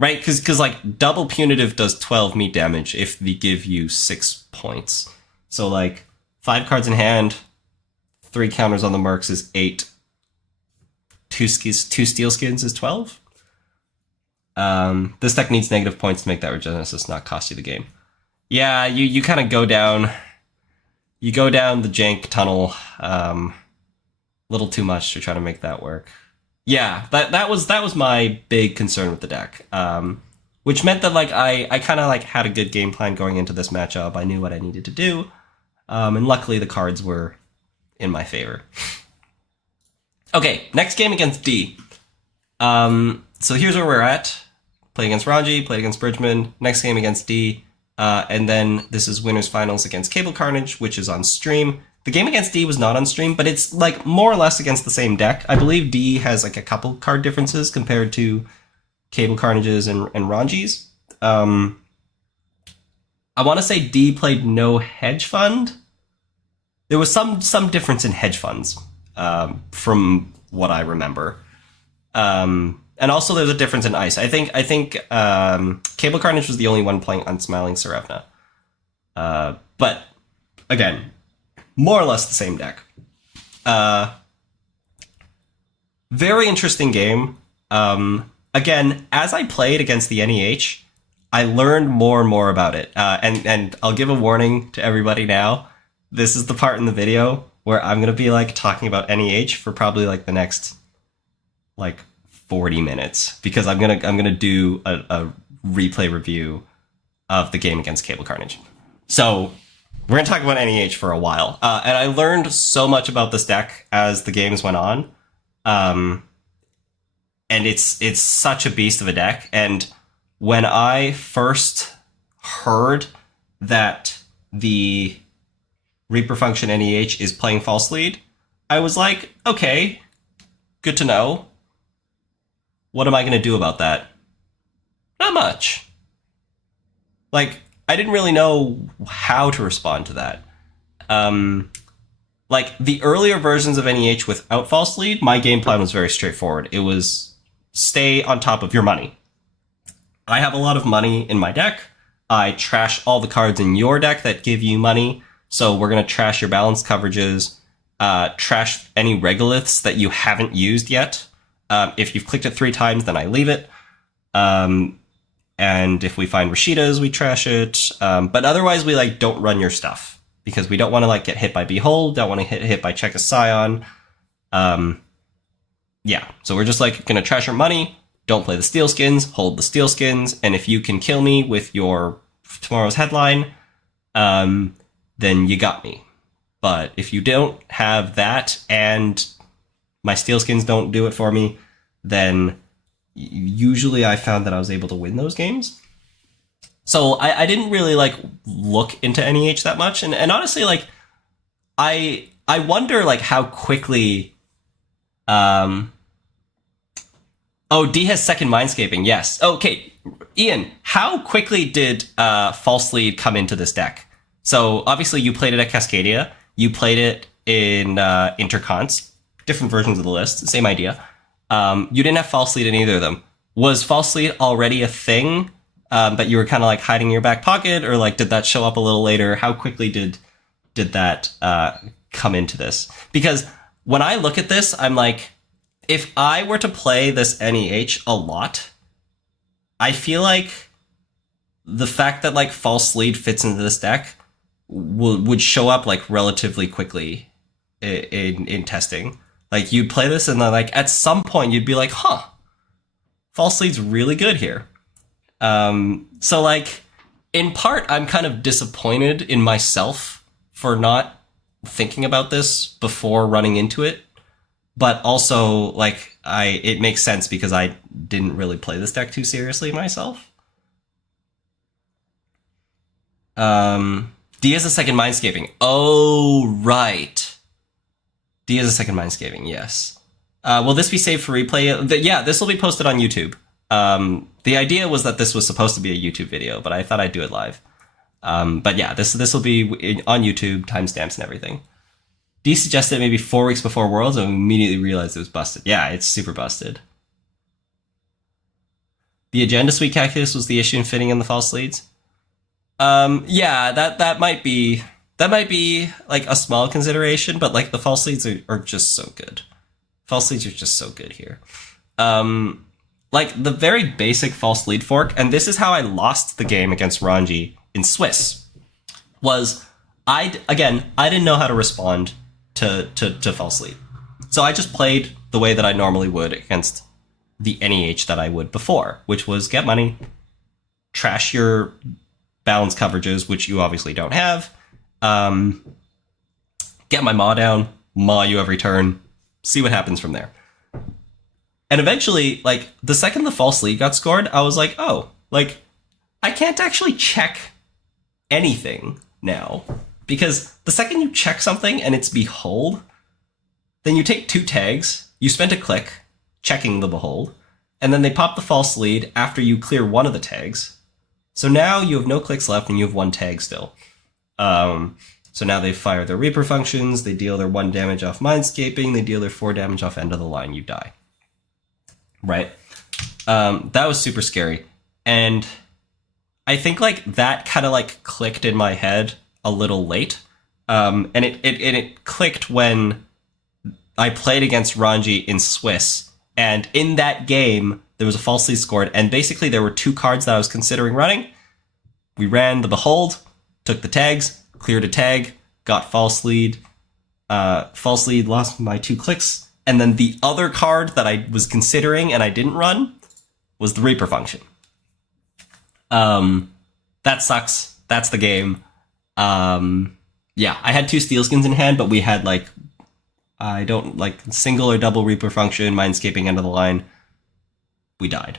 Right? Because like double punitive does 12 meat damage if they give you 6 points. So like 5 cards in hand, 3 counters on the Mercs is 8. 2 steel skins is 12. This deck needs negative points to make that Regenesis not cost you the game. Yeah, you kind of go down. You go down the jank tunnel a little too much to try to make that work. Yeah, that was my big concern with the deck. Which meant that like I kind of like had a good game plan going into this matchup. I knew what I needed to do. And luckily the cards were in my favor. Okay, next game against D. So here's where we're at. Played against Ranji, played against Bridgman. Next game against D. And then this is winners finals against Cable Carnage, which is on stream. The game against D was not on stream, but it's like more or less against the same deck. I believe D has like a couple card differences compared to Cable Carnages and Ranji's. I want to say D played no hedge fund. There was some difference in hedge funds from what I remember. And also there's a difference in ice. I think Cable Carnage was the only one playing Unsmiling Serevna. But again, more or less the same deck. Very interesting game. Again, as I played against the NEH, I learned more and more about it. And I'll give a warning to everybody now. This is the part in the video where I'm going to be like talking about NEH for probably like the next like 40 minutes, because I'm going to do a replay review of the game against Cable Carnage. So we're going to talk about NEH for a while. And I learned so much about this deck as the games went on. And it's such a beast of a deck. And when I first heard that the Reaper Function NEH is playing False Lead, I was like, okay, good to know. What am I going to do about that? Not much. Like, I didn't really know how to respond to that. Like, the earlier versions of NEH without False Lead, my game plan was very straightforward. It was stay on top of your money. I have a lot of money in my deck. I trash all the cards in your deck that give you money. So we're going to trash your balanced coverages, trash any regoliths that you haven't used yet. If you've clicked it 3 times, then I leave it. And if we find Rashida's, we trash it. But otherwise, we like don't run your stuff because we don't want to like get hit by Behold. Don't want to get hit by Check a Scion. Yeah, so we're just like going to trash your money. Don't play the steel skins. Hold the steel skins. And if you can kill me with your tomorrow's headline, then you got me. But if you don't have that and my steel skins don't do it for me, then usually I found that I was able to win those games. So I didn't really like look into NEH that much. And honestly, like I wonder like how quickly D has second Mindscaping, yes. Okay, Ian, how quickly did False Lead come into this deck? So obviously you played it at Cascadia, you played it in Intercons, different versions of the list, same idea. You didn't have False Lead in either of them. Was False Lead already a thing but you were kind of like hiding in your back pocket, or like did that show up a little later? How quickly did that come into this? Because when I look at this, I'm like, if I were to play this NEH a lot, I feel like the fact that like False Lead fits into this deck would show up like relatively quickly in testing. Like you'd play this and then like at some point you'd be like, huh, False Lead's really good here. So like in part I'm kind of disappointed in myself for not thinking about this before running into it. But also like it makes sense because I didn't really play this deck too seriously myself. D is a second Mindscaping. Oh, right. D is a second Mindscaping, yes. Will this be saved for replay? Yeah, this will be posted on YouTube. The idea was that this was supposed to be a YouTube video, but I thought I'd do it live. But yeah, this will be on YouTube, timestamps and everything. D suggested maybe 4 weeks before Worlds and immediately realized it was busted. Yeah, it's super busted. The agenda suite calculus was the issue in fitting in the false leads. Yeah, that might be like a small consideration, but like the false leads are just so good. False leads are just so good here. Like the very basic false lead fork, and this is how I lost the game against Ranji in Swiss, was I didn't know how to respond to false lead. So I just played the way that I normally would against the NEH that I would before, which was get money, trash your balance coverages, which you obviously don't have, get my maw down, maw you every turn, see what happens from there. And eventually, like, the second the false lead got scored, I was like, oh, like, I can't actually check anything now. Because the second you check something and it's behold, then you take 2 tags, you spend a click checking the behold, and then they pop the false lead after you clear one of the tags. So now you have no clicks left and you have 1 tag still. So now they fire their Reaper functions, they deal their 1 damage off Mindscaping, they deal their 4 damage off end of the line, you die. Right? That was super scary. And I think like that kind of like clicked in my head a little late. And it clicked when I played against Ranji in Swiss. And in that game, there was a false lead scored. And basically there were 2 cards that I was considering running. We ran the Behold, took the tags, cleared a tag, got false lead. False lead, lost my 2 clicks. And then the other card that I was considering and I didn't run was the Reaper function. That sucks. That's the game. Yeah, I had 2 Steelskins in hand, but we had like, I don't like single or double Reaper function, Mindscaping end of the line. We died.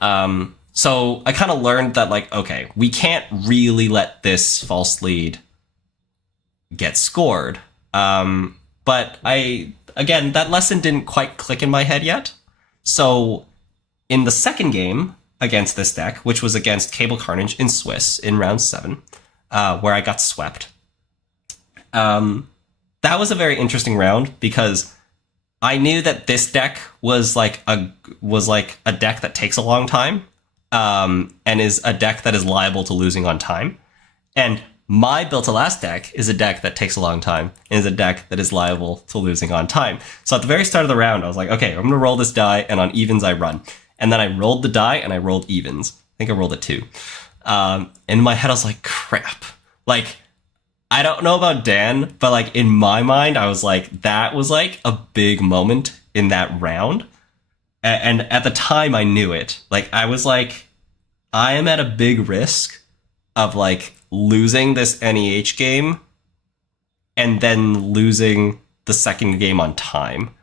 So I kind of learned that like, okay, we can't really let this false lead get scored. But again, that lesson didn't quite click in my head yet. So in the second game against this deck, which was against Cable Carnage in Swiss in round 7, where I got swept, that was a very interesting round because I knew that this deck was like a deck that takes a long time, and is a deck that is liable to losing on time. And my Built to Last deck is a deck that takes a long time and is a deck that is liable to losing on time. So at the very start of the round, I was like, okay, I'm going to roll this die, and on evens I run. And then I rolled the die and I rolled evens. I think I rolled a 2. And in my head, I was like, crap. Like, I don't know about Dan, but like in my mind, I was like, that was like a big moment in that round. And at the time I knew it. Like, I was like, I am at a big risk of like losing this NEH game and then losing the second game on time,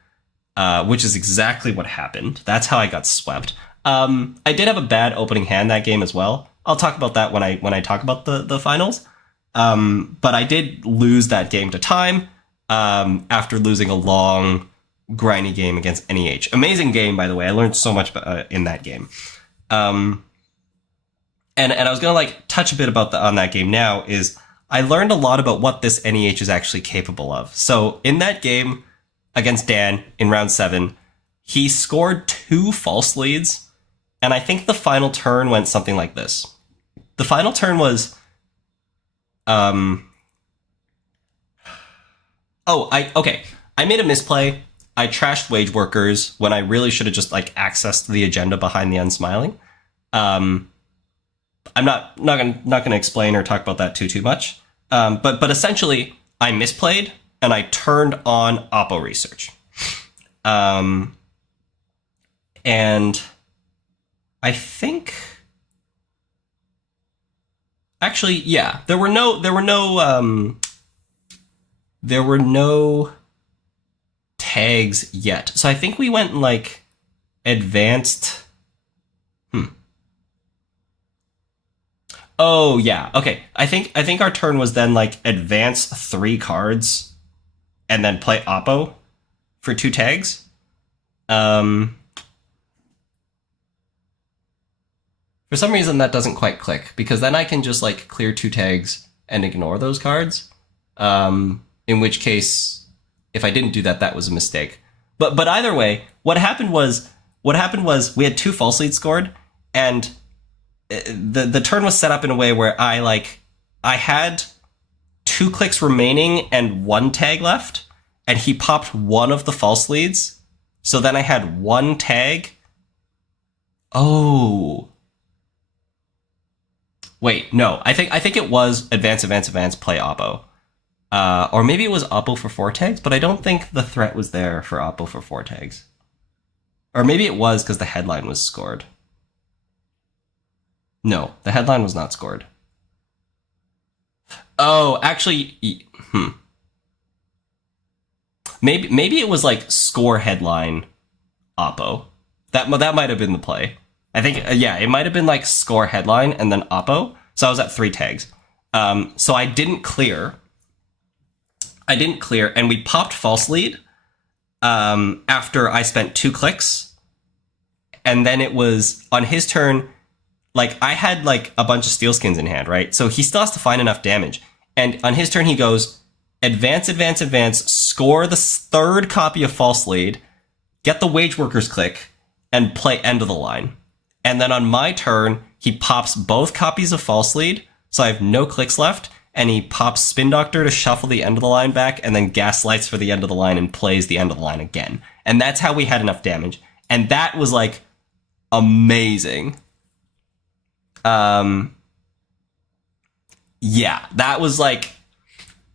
which is exactly what happened. That's how I got swept. I did have a bad opening hand that game as well. I'll talk about that when I talk about the finals. But I did lose that game to time after losing a long, grindy game against NEH. Amazing game, by the way. I learned so much in that game. And I was going to like touch a bit about on that game now is I learned a lot about what this NEH is actually capable of. So in that game against Dan in round 7, he scored 2 false leads And I think the final turn went something like this. The final turn was, I made a misplay. I trashed wage workers when I really should have just like accessed the agenda behind the unsmiling. I'm not gonna explain or talk about that too much. But essentially, I misplayed and I turned on Oppo research. And I think actually, yeah, there were no tags yet. So I think we went like advanced. Oh yeah, okay. I think our turn was then like advance 3 cards and then play Oppo for 2 tags. For some reason that doesn't quite click, because then I can just like clear 2 tags and ignore those cards. In which case, if I didn't do that, that was a mistake. But either way, what happened was we had 2 false leads scored, and the turn was set up in a way where I had 2 clicks remaining and 1 tag left, and he popped one of the false leads. So then I had 1 tag. Oh. Wait, no. I think it was advance, play Oppo. Or maybe it was Oppo for 4 tags, but I don't think the threat was there for Oppo for 4 tags. Or maybe it was because the headline was scored. No, the headline was not scored. Oh, actually, Maybe it was like score headline Oppo. That might have been the play. I think, yeah, it might have been like score headline and then Oppo. So I was at 3 tags. So I didn't clear, and we popped false lead after I spent 2 clicks. And then it was on his turn, like I had like a bunch of steel skins in hand, right? So he still has to find enough damage. And on his turn, he goes, advance, score the 3rd copy of false lead, get the wage workers click, and play end of the line. And then on my turn, he pops both copies of false lead, so I have no clicks left, and he pops Spin Doctor to shuffle the end of the line back, and then gaslights for the end of the line and plays the end of the line again. And that's how we had enough damage. And that was like amazing. Yeah, that was like,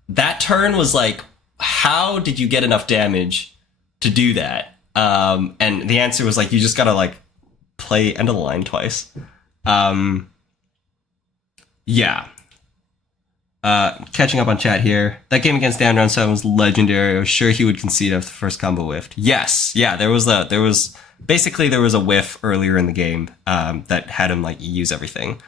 that turn was like, how did you get enough damage to do that? And the answer was like, you just gotta like play end of the line twice. Yeah. Catching up on chat here. That game against Dan round 7 was legendary. I was sure he would concede after the first combo whiffed. Yes, yeah, there was a whiff earlier in the game that had him like use everything.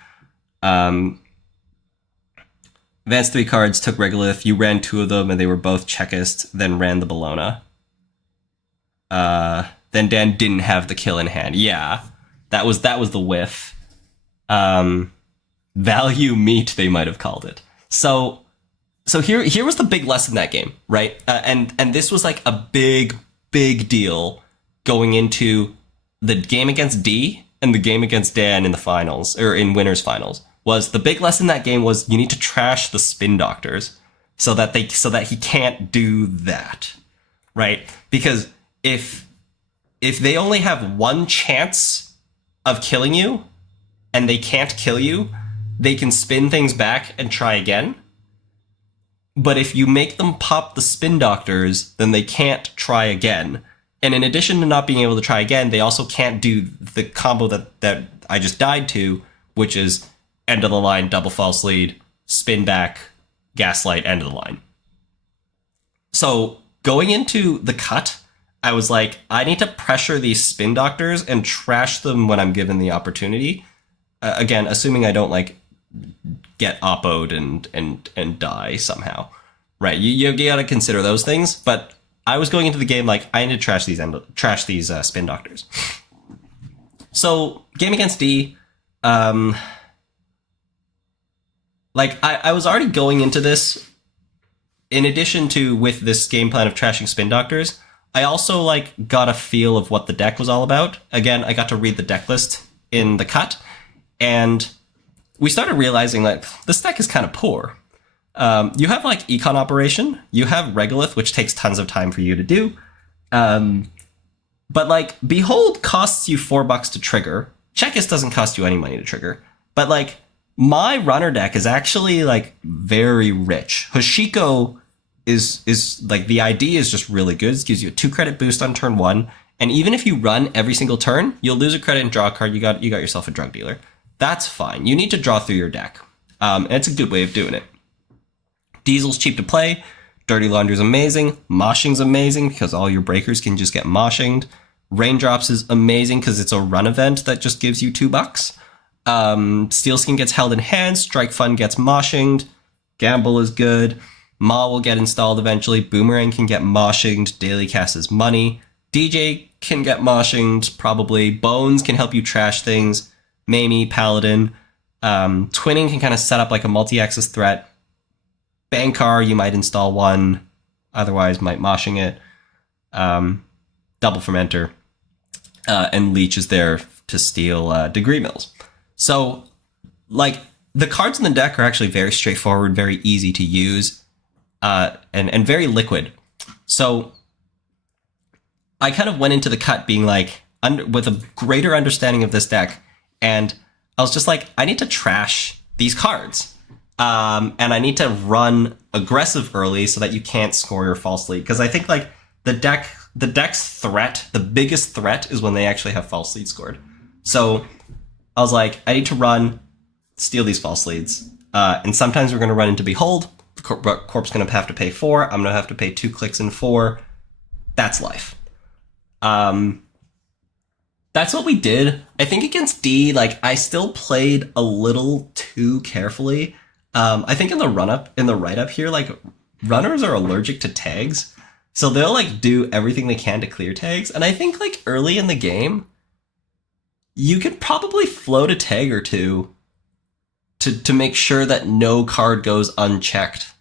Advanced 3 cards, took Regolith, you ran 2 of them and they were both checkist, then ran the Bologna. Then Dan didn't have the kill in hand. Yeah, that was the whiff. Value meat, they might have called it. So here was the big lesson in that game, right? And this was like a big deal going into the game against D and the game against Dan in the finals, or in winners finals. Was the big lesson in that game was you need to trash the spin doctors so that he can't do that, right? Because if they only have 1 chance of killing you and they can't kill you, they can spin things back and try again. But if you make them pop the spin doctors, then they can't try again. And in addition to not being able to try again, they also can't do the combo that I just died to, which is end of the line, double false lead, spin back, gaslight, end of the line. So going into the cut, I was like, I need to pressure these spin doctors and trash them when I'm given the opportunity. Again, assuming I don't like get oppoed and die somehow, right? You gotta consider those things. But I was going into the game like I need to trash these spin doctors. So game against D, like I was already going into this. In addition to with this game plan of trashing spin doctors, I also like got a feel of what the deck was all about. Again, I got to read the deck list in the cut, and we started realizing that this deck is kind of poor. You have like Econ Operation, you have Regolith, which takes tons of time for you to do. But like Behold costs you $4 to trigger. Checkus doesn't cost you any money to trigger. But like my runner deck is actually like very rich. Hoshiko is like the ID is just really good. It gives you a 2 credit boost on turn 1. And even if you run every single turn, you'll lose a credit and draw a card. You got yourself a drug dealer. That's fine. You need to draw through your deck. And it's a good way of doing it. Diesel's cheap to play. Dirty Laundry's amazing. Moshing's amazing because all your breakers can just get moshinged. Raindrops is amazing because it's a run event that just gives you $2. Steel Skin gets held in hand. Strike Fun gets moshinged. Gamble is good. Maw will get installed eventually. Boomerang can get moshinged. Daily Cast is money. DJ can get moshinged, probably. Bones can help you trash things. Mamie, Paladin. Twinning can kind of set up like a multi-axis threat. Bankar, you might install one. Otherwise, might moshing it. Double Fermenter. And Leech is there to steal Degree Mills. So, like, the cards in the deck are actually very straightforward, very easy to use, and very liquid. So, I kind of went into the cut being like, with a greater understanding of this deck, and I was just like, I need to trash these cards. And I need to run aggressive early so that you can't score your false lead. Because I think like the deck's threat, the biggest threat is when they actually have false lead scored. So I was like, I need to run, steal these false leads. And sometimes we're going to run into Behold. The Corp's going to have to pay 4. I'm going to have to pay 2 clicks and 4. That's life. That's what we did. I think against D, like I still played a little too carefully. I think in the write-up here, like runners are allergic to tags. So they'll like do everything they can to clear tags. And I think like early in the game, you could probably float a tag or two to make sure that no card goes unchecked.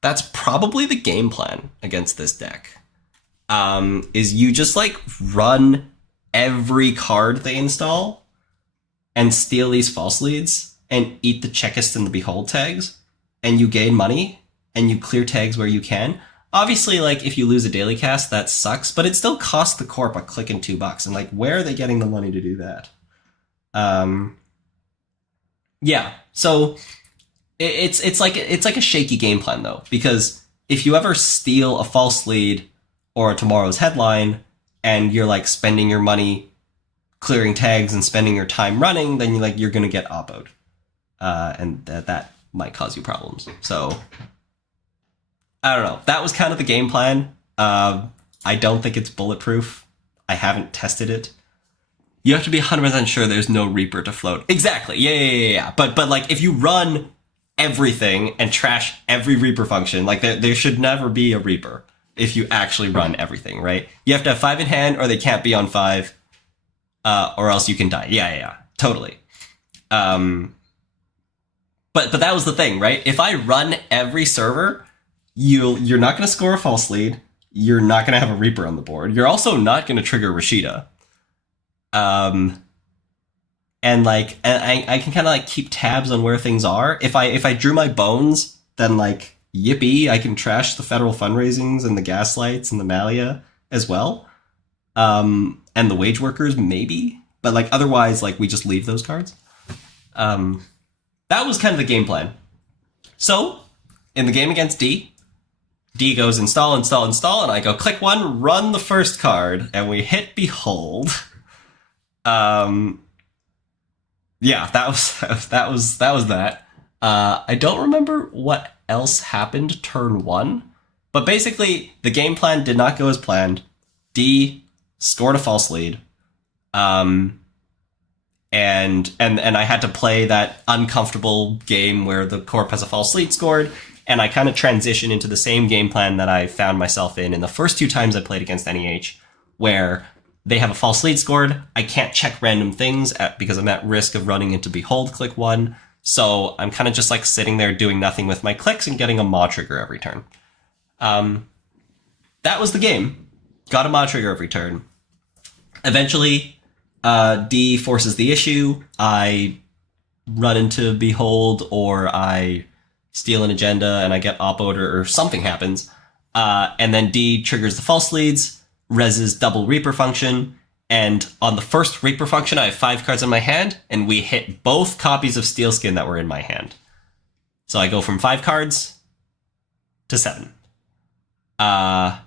That's probably the game plan against this deck. Is you just like run every card they install and steal these false leads and eat the Checkist and the Behold tags, and you gain money and you clear tags where you can. Obviously, like if you lose a daily cast, that sucks, but it still costs the Corp a click and $2. And like, where are they getting the money to do that? Yeah. So it's like a shaky game plan though, because if you ever steal a false lead or a tomorrow's headline and you're like spending your money clearing tags and spending your time running, then you're going to get oppoed. And that might cause you problems. So I don't know. That was kind of the game plan. I don't think it's bulletproof. I haven't tested it. You have to be 100% sure there's no Reaper to float. Exactly. Yeah. But like if you run everything and trash every Reaper function, like there should never be a Reaper if you actually run everything, right? You have to have 5 in hand or they can't be on 5, or else you can die. Yeah. Totally. But that was the thing, right? If I run every server, you're not going to score a false lead. You're not going to have a Reaper on the board. You're also not going to trigger Rashida. And I can kind of like keep tabs on where things are. If I drew my bones, then like yippee, I can trash the federal fundraisings and the gaslights and the Malia as well. And the wage workers maybe, but like otherwise like we just leave those cards. That was kind of the game plan. So in the game against D goes install, and I go click 1, run the first card, and we hit Behold. Yeah, that was that. I don't remember what else happened turn 1, but basically the game plan did not go as planned. D scored a false lead. And I had to play that uncomfortable game where the Corp has a false lead scored, and I kind of transition into the same game plan that I found myself in the first 2 times I played against NEH, where they have a false lead scored. I can't check random things because I'm at risk of running into Behold click 1. So I'm kind of just like sitting there doing nothing with my clicks and getting a Maw trigger every turn. That was the game. Got a Maw trigger every turn. Eventually, D forces the issue. I run into Behold, or I steal an agenda and I get oppoed, or something happens. And then D triggers the false leads, reses double Reaper function, and on the first Reaper function, I have 5 cards in my hand, and we hit both copies of Steelskin that were in my hand. So I go from 5 cards to 7. And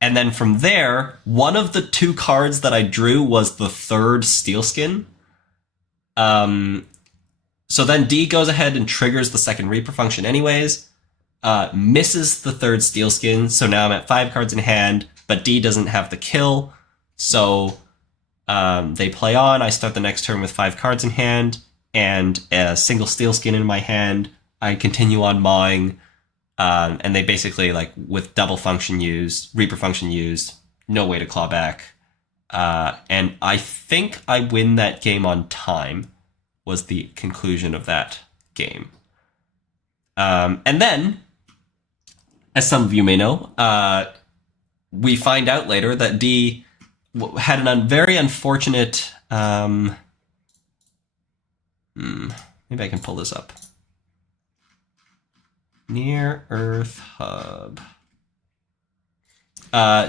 then from there, one of the 2 cards that I drew was the 3rd Steelskin. So then D goes ahead and triggers the 2nd Reaper function anyways, misses the 3rd Steelskin, so now I'm at 5 cards in hand, but D doesn't have the kill, so they play on. I start the next turn with 5 cards in hand, and a single Steelskin in my hand. I continue on mawing, and they basically, like, with double function used, Reaper function used, no way to claw back. And I think I win that game on time, was the conclusion of that game. And then, as some of you may know, we find out later that D had a very unfortunate... maybe I can pull this up. Near Earth Hub.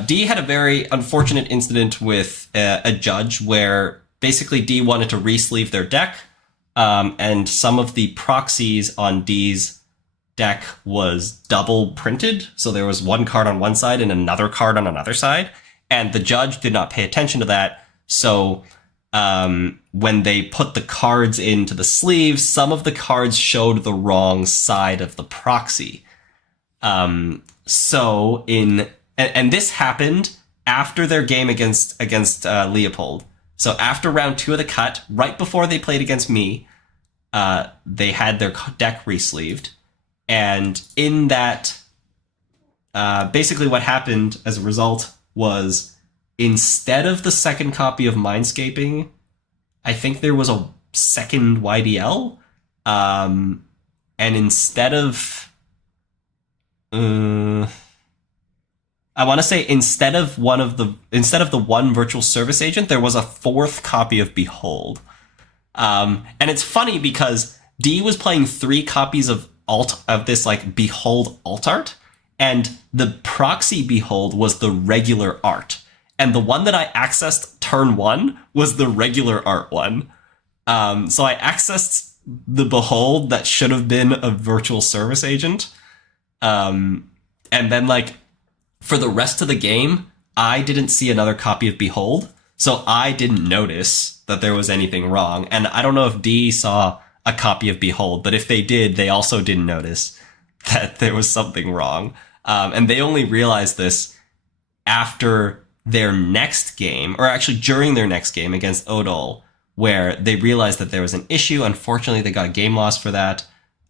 D had a very unfortunate incident with a judge where basically D wanted to re-sleeve their deck, and some of the proxies on D's deck was double printed. So there was 1 card on one side and another card on another side, and the judge did not pay attention to that. So when they put the cards into the sleeves, some of the cards showed the wrong side of the proxy. And this happened after their game against Leopold. So after round 2 of the cut, right before they played against me, they had their deck re-sleeved. And in that, basically what happened as a result was, instead of the 2nd copy of Mindscaping, I think there was a 2nd YDL. And instead of... I want to say instead of the 1 virtual service agent, there was a 4th copy of Behold. And it's funny because D was playing 3 copies of this, like, Behold alt art, and the proxy Behold was the regular art, and the one that I accessed turn 1 was the regular art one. So I accessed the Behold that should have been a virtual service agent, and then, like, for the rest of the game, I didn't see another copy of Behold, so I didn't notice that there was anything wrong. And I don't know if D saw a copy of Behold, but if they did, they also didn't notice that there was something wrong. And they only realized this after their next game, or actually during their next game against Odol, where they realized that there was an issue. Unfortunately, they got a game loss for that.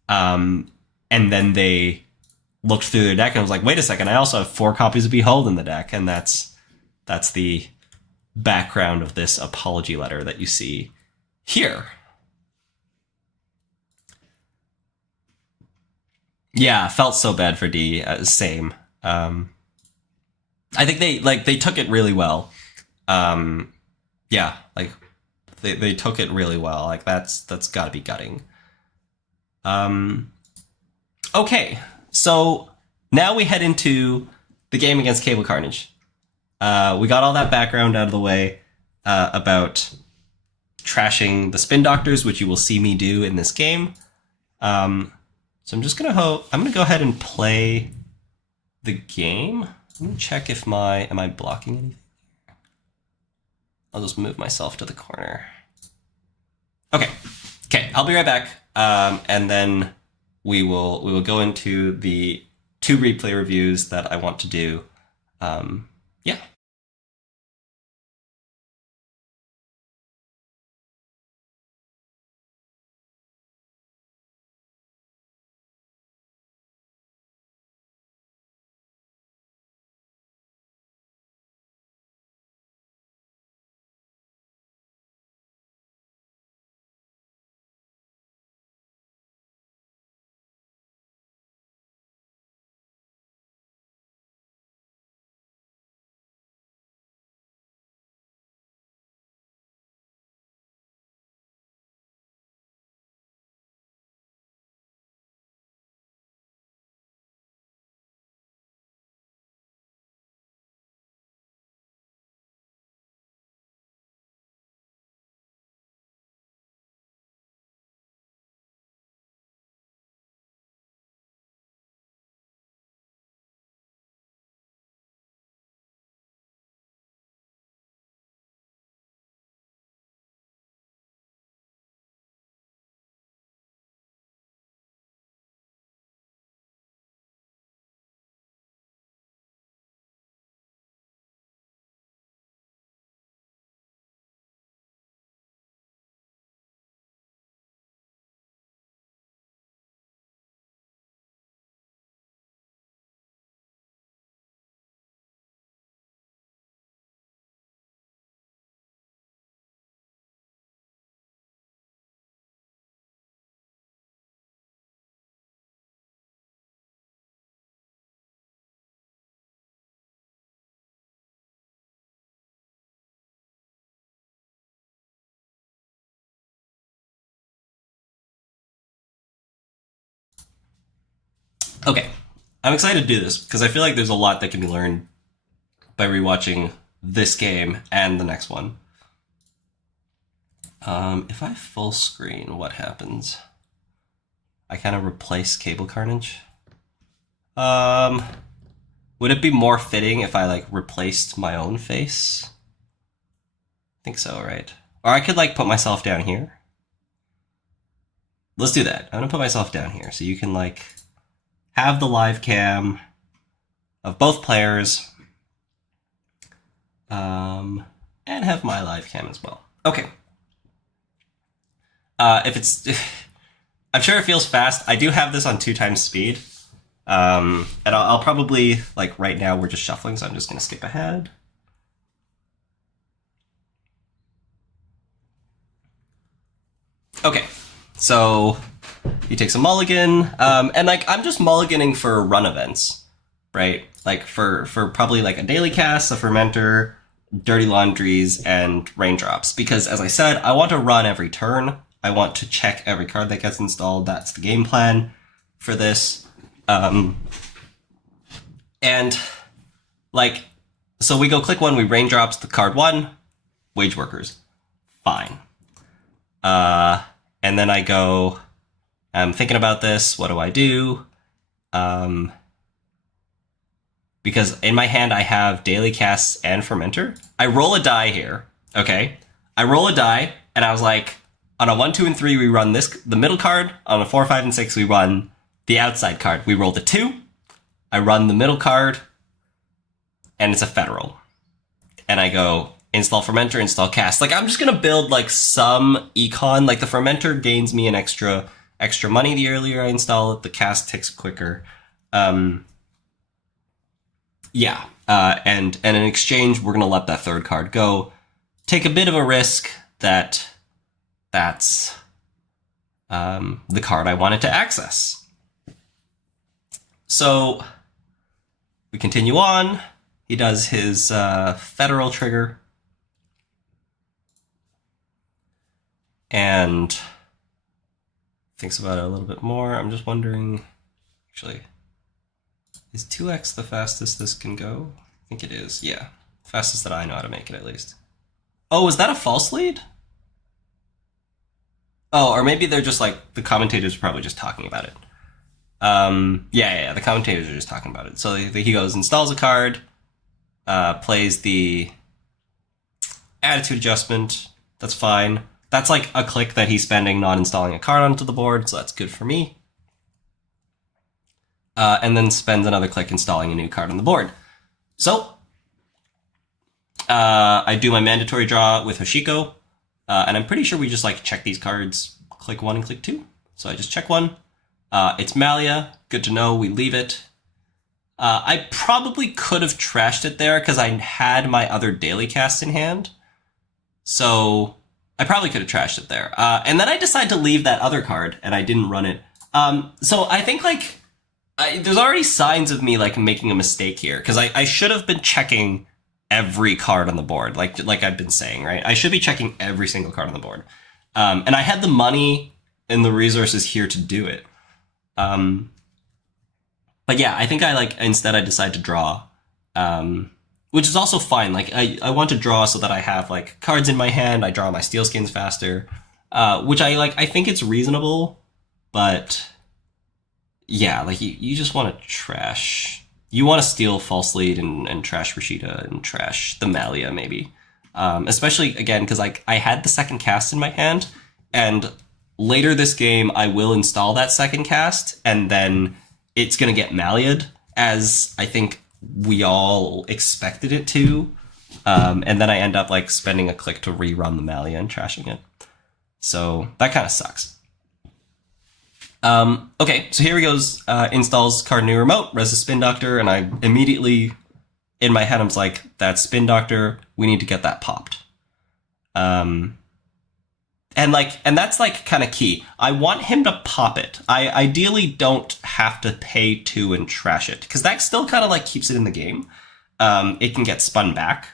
And then they looked through their deck and was like, wait a second, I also have 4 copies of Behold in the deck. And that's the background of this apology letter that you see here. Yeah, felt so bad for D. Same. I think they took it really well. Yeah, like they took it really well. Like that's got to be gutting. Okay, so now we head into the game against Cable Carnage. We got all that background out of the way about trashing the Spin Doctors, which you will see me do in this game. So I'm just gonna go ahead and play the game. Let me check if am I blocking anything? I'll just move myself to the corner. Okay, I'll be right back, and then we will go into the 2 replay reviews that I want to do. Yeah. Okay, I'm excited to do this because I feel like there's a lot that can be learned by rewatching this game and the next one. If I full screen, what happens? I kind of replace Cable Carnage. Would it be more fitting if I like replaced my own face? I think so, right? Or I could like put myself down here. Let's do that. I'm gonna put myself down here so you can like have the live cam of both players, and have my live cam as well. Okay. I'm sure it feels fast. I do have this on 2x speed. And I'll probably, like right now we're just shuffling, so I'm just gonna skip ahead. Okay, so he takes a mulligan, and like I'm just mulliganing for run events, right? Like for probably like a daily cast, a fermenter, dirty laundries, and raindrops. Because as I said, I want to run every turn. I want to check every card that gets installed. That's the game plan for this. And like, so we go click one, we raindrops the card one, wage workers, fine. And then I go, I'm thinking about this. What do I do? Because in my hand, I have daily casts and fermenter. I roll a die here. Okay. I roll a die and I was like, on a 1, 2, and 3, we run the middle card. On a 4, 5, and 6, we run the outside card. We roll the 2. I run the middle card, and it's a federal. And I go install fermenter, install cast. Like I'm just gonna build like some econ. Like the fermenter gains me an extra money the earlier I install it. The cast ticks quicker. Yeah. And in exchange, we're gonna let that third card go. Take a bit of a risk that's the card I wanted to access. So we continue on. He does his federal trigger. And thinks about it a little bit more. I'm just wondering, actually, is 2x the fastest this can go? I think it is, yeah. Fastest that I know how to make it, at least. Oh, is that a false lead? Oh, or maybe they're just like, the commentators are probably just talking about it. Yeah, the commentators are just talking about it. So he goes, installs a card, plays the attitude adjustment. That's fine. That's like a click that he's spending not installing a card onto the board, so that's good for me. And then spends another click installing a new card on the board. So I do my mandatory draw with Hoshiko, and I'm pretty sure we just like check these cards, click 1 and click 2. So I just check 1. It's Malia. Good to know. We leave it. I probably could have trashed it there because I had my other daily casts in hand. So I probably could have trashed it there. And then I decided to leave that other card and I didn't run it. So I think like there's already signs of me like making a mistake here because I should have been checking every card on the board, like I've been saying, right? I should be checking every single card on the board. And I had the money and the resources here to do it. But yeah, I think instead I decide to draw, which is also fine. Like I want to draw so that I have like cards in my hand. I draw my steel skins faster, which I think it's reasonable, but yeah, like you just want to trash. You want to steal false lead and trash Rashida and trash the Malia maybe. Especially again, because like I had the second cast in my hand and later this game, I will install that second cast, and then it's going to get Malia'd, as I think we all expected it to. And then I end up like spending a click to rerun the Malia and trashing it. So that kind of sucks. Okay, so here he goes, installs card new remote, res the Spin Doctor, and I immediately, in my head, I'm like, that's Spin Doctor, we need to get that popped. And that's like kind of key. I want him to pop it. I ideally don't have to pay 2 and trash it because that still kind of like keeps it in the game. It can get spun back.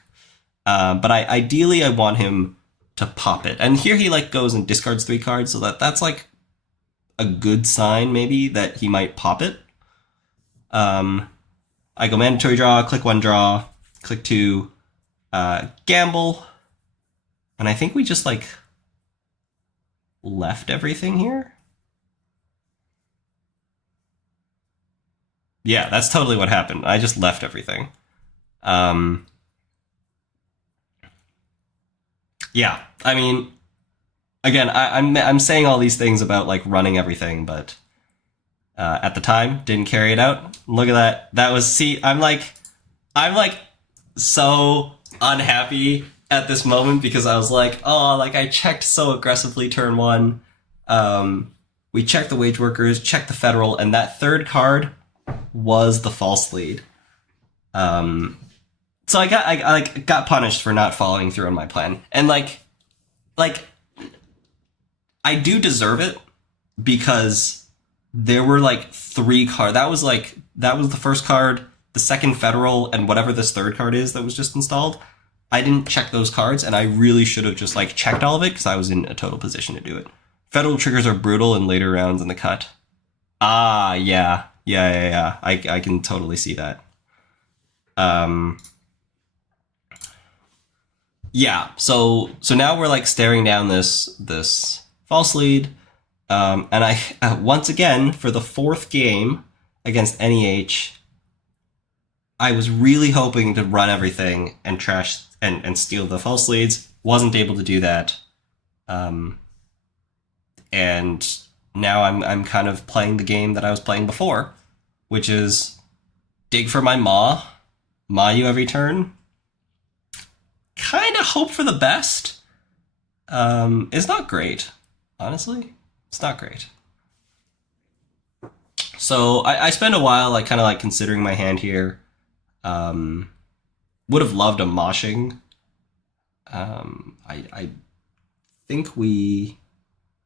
But ideally I want him to pop it. And here he like goes and discards 3 cards so that's like a good sign maybe that he might pop it. I go mandatory draw, click 1 draw, click 2, gamble, and I think we just like left everything here. Yeah, that's totally what happened. I just left everything. Yeah, I mean, again, I'm saying all these things about like running everything, but at the time didn't carry it out. Look at that. That was I'm like so unhappy at this moment because I was like, oh, like I checked so aggressively turn 1. We checked the wage workers, checked the federal, and that third card was the false lead. So I got punished for not following through on my plan. And like I do deserve it because there were like 3 cards. That was the first card, the second federal, and whatever this third card is that was just installed. I didn't check those cards, and I really should have just like checked all of it because I was in a total position to do it. Federal triggers are brutal in later rounds in the cut. Ah, yeah. I can totally see that. Yeah, so now we're like staring down this false lead, and I once again for the 4th game against NEH, I was really hoping to run everything and trash and steal the false leads. Wasn't able to do that, and now I'm kind of playing the game that I was playing before, which is dig for my maw you every turn. Kind of hope for the best. It's not great, honestly. It's not great. So I spent a while like kind of like considering my hand here. Would have loved a moshing. I think we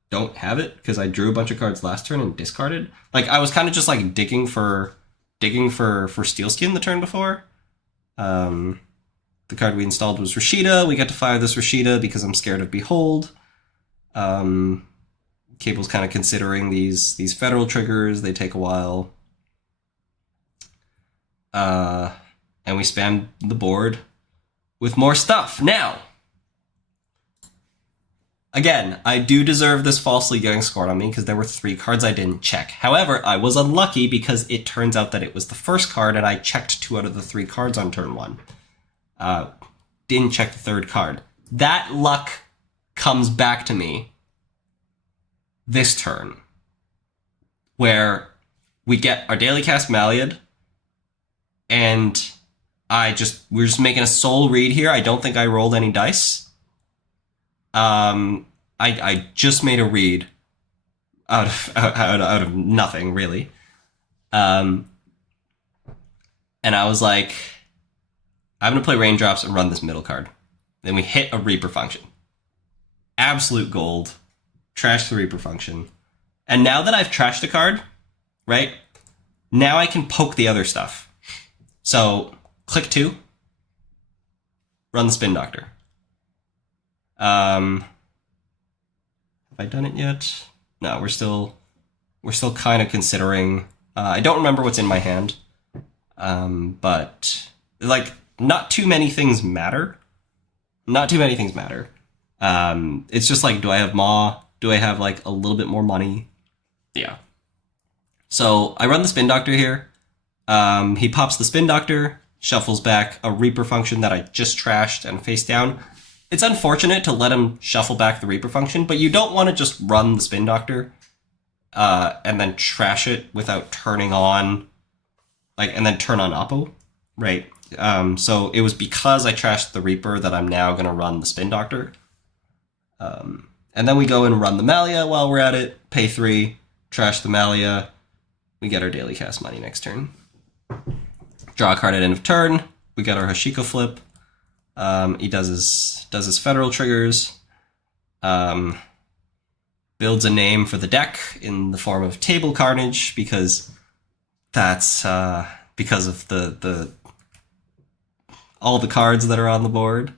don't have it because I drew a bunch of cards last turn and discarded. Like I was kind of just like digging for Steel Skin the turn before. The card we installed was Rashida. We got to fire this Rashida because I'm scared of Behold. Cable's kind of considering these federal triggers. They take a while. And we spam the board with more stuff. Now, again, I do deserve this falsely getting scored on me because there were 3 cards I didn't check. However, I was unlucky because it turns out that it was the first card and I checked 2 out of the 3 cards on turn 1. Didn't check the 3rd card. That luck comes back to me this turn, where we get our daily cast Maliad, and we're just making a soul read here. I don't think I rolled any dice. I just made a read out of nothing really, and I was like, I'm going to play Raindrops and run this middle card. Then we hit a Reaper function. Absolute gold. Trash the Reaper function. And now that I've trashed a card, right, now I can poke the other stuff. So, click 2. Run the Spin Doctor. Have I done it yet? No, we're still kind of considering. I don't remember what's in my hand. But, like, not too many things matter. It's just like, do I have Maw? Do I have like a little bit more money? Yeah. So I run the Spin Doctor here. He pops the Spin Doctor, shuffles back a Reaper function that I just trashed and face down. It's unfortunate to let him shuffle back the Reaper function, but you don't want to just run the Spin Doctor and then trash it without turning on, like, and then turn on Oppo, right? So it was because I trashed the Reaper that I'm now going to run the Spin Doctor. And then we go and run the Malia while we're at it, pay 3, trash the Malia. We get our daily cast money next turn. Draw a card at end of turn. We got our Hoshiko flip. He does his federal triggers. Builds a name for the deck in the form of Table Carnage because that's because of the all the cards that are on the board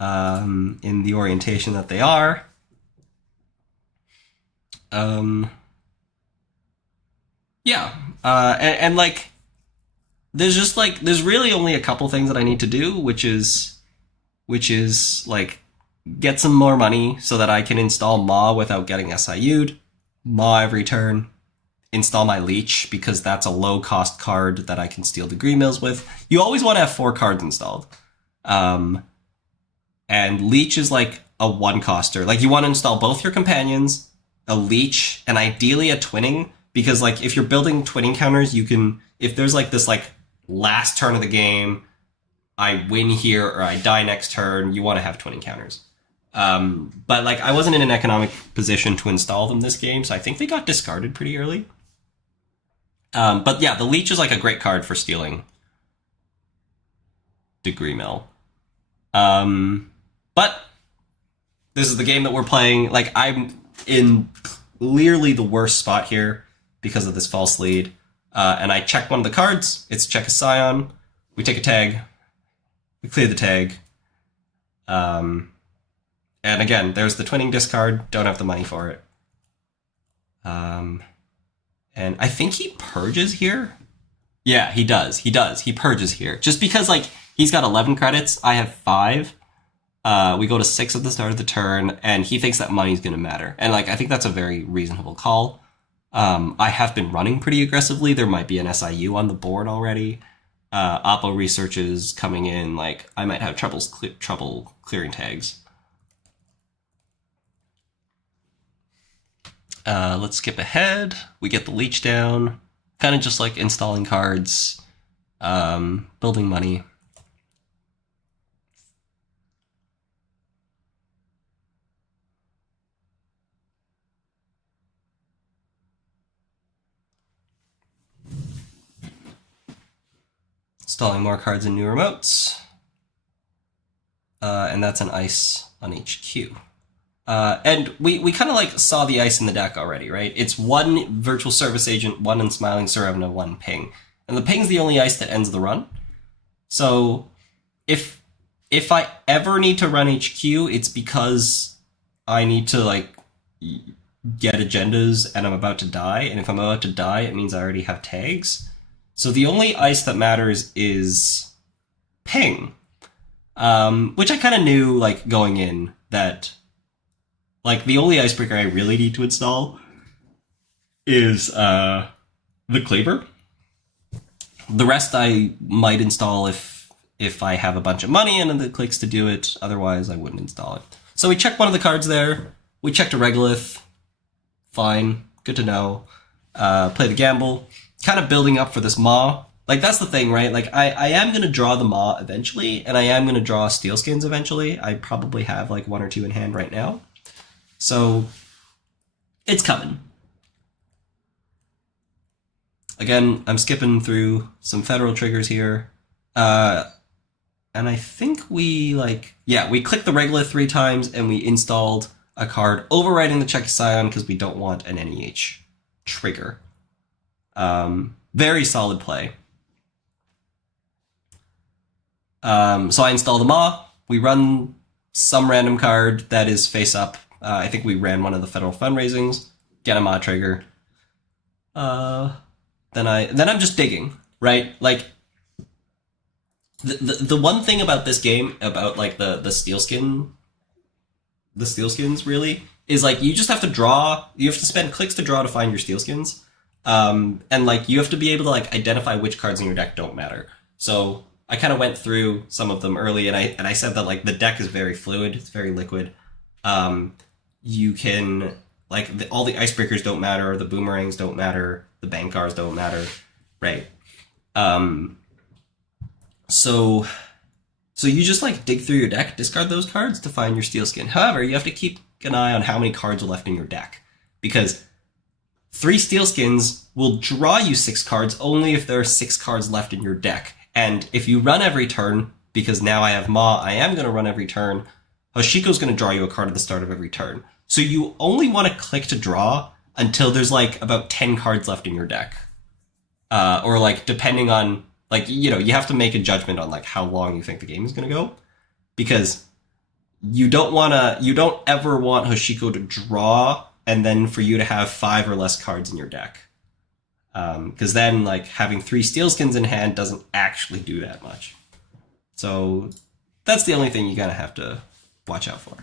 in the orientation that they are. Yeah, And like, there's really only a couple things that I need to do, which is like get some more money so that I can install Maw without getting SIU'd, Maw every turn, install my Leech because that's a low cost card that I can steal Degree Mills with. You always want to have 4 cards installed. And Leech is like a 1-coster. Like you want to install both your companions, a Leech, and ideally a Twinning, because like if you're building Twinning counters, you can, if there's like this like last turn of the game, I win here or I die next turn, you want to have Twinning counters. But like I wasn't in an economic position to install them this game, so I think they got discarded pretty early. But yeah, the Leech is like a great card for stealing Degree Mill. But this is the game that we're playing. Like I'm in clearly the worst spot here because of this false lead. And I check one of the cards. It's check a Scion. We take a tag. We clear the tag. And again, there's the Twinning discard. Don't have the money for it. And I think he purges here. Yeah, he does. He does. He purges here. Just because, like, he's got 11 credits. I have 5. We go to 6 at the start of the turn, and he thinks that money's going to matter. And, like, I think that's a very reasonable call. I have been running pretty aggressively. There might be an SIU on the board already. Oppo research is coming in. Like, I might have trouble clearing tags. Let's skip ahead. We get the Leech down. Kind of just like installing cards, building money. Installing more cards and new remotes. And that's an ice on HQ. And we kind of like saw the ice in the deck already, right? It's 1 Virtual Service Agent, 1 Unsmiling Serevna, 1 Ping. And the Ping's the only ice that ends the run. So if I ever need to run HQ, it's because I need to like get agendas and I'm about to die. And if I'm about to die, it means I already have tags. So the only ice that matters is Ping. Which I kind of knew like going in that like the only icebreaker I really need to install is the Cleaver. The rest I might install if I have a bunch of money and it clicks to do it. Otherwise, I wouldn't install it. So we checked one of the cards there. We checked a Regolith. Fine. Good to know. Play the gamble. Kind of building up for this Maw. Like, that's the thing, right? Like, I am going to draw the Maw eventually, and I am going to draw Steelskins eventually. I probably have, like, 1 or 2 in hand right now. So, it's coming. Again, I'm skipping through some federal triggers here. And I think we, like... Yeah, we clicked the Regolith 3 times, and we installed a card overriding the Check Scion because we don't want an NEH trigger. Very solid play. So I install the Maw. We run some random card that is face up. I think we ran one of the federal fundraisings. Get a Maw trigger. Then I'm just digging, right? Like the one thing about this game, about like the Steelskins really, is like you just have to draw. You have to spend clicks to draw to find your Steelskins. And like you have to be able to like identify which cards in your deck don't matter. So I kind of went through some of them early, and I said that like the deck is very fluid, it's very liquid. You can like all the icebreakers don't matter, the boomerangs don't matter, the bankars don't matter, right? So you just like dig through your deck, discard those cards to find your Steelskin. However, you have to keep an eye on how many cards are left in your deck, because 3 Steelskins will draw you 6 cards only if there are 6 cards left in your deck. And if you run every turn, because now I have Maw, I am going to run every turn, Hoshiko's going to draw you a card at the start of every turn. So you only want to click to draw until there's like about 10 cards left in your deck. Or like depending on, like, you know, you have to make a judgment on like how long you think the game is going to go. Because you don't ever want Hoshiko to draw and then for you to have 5 or less cards in your deck. Because then, like, having 3 steel skins in hand doesn't actually do that much. So that's the only thing you gotta have to watch out for.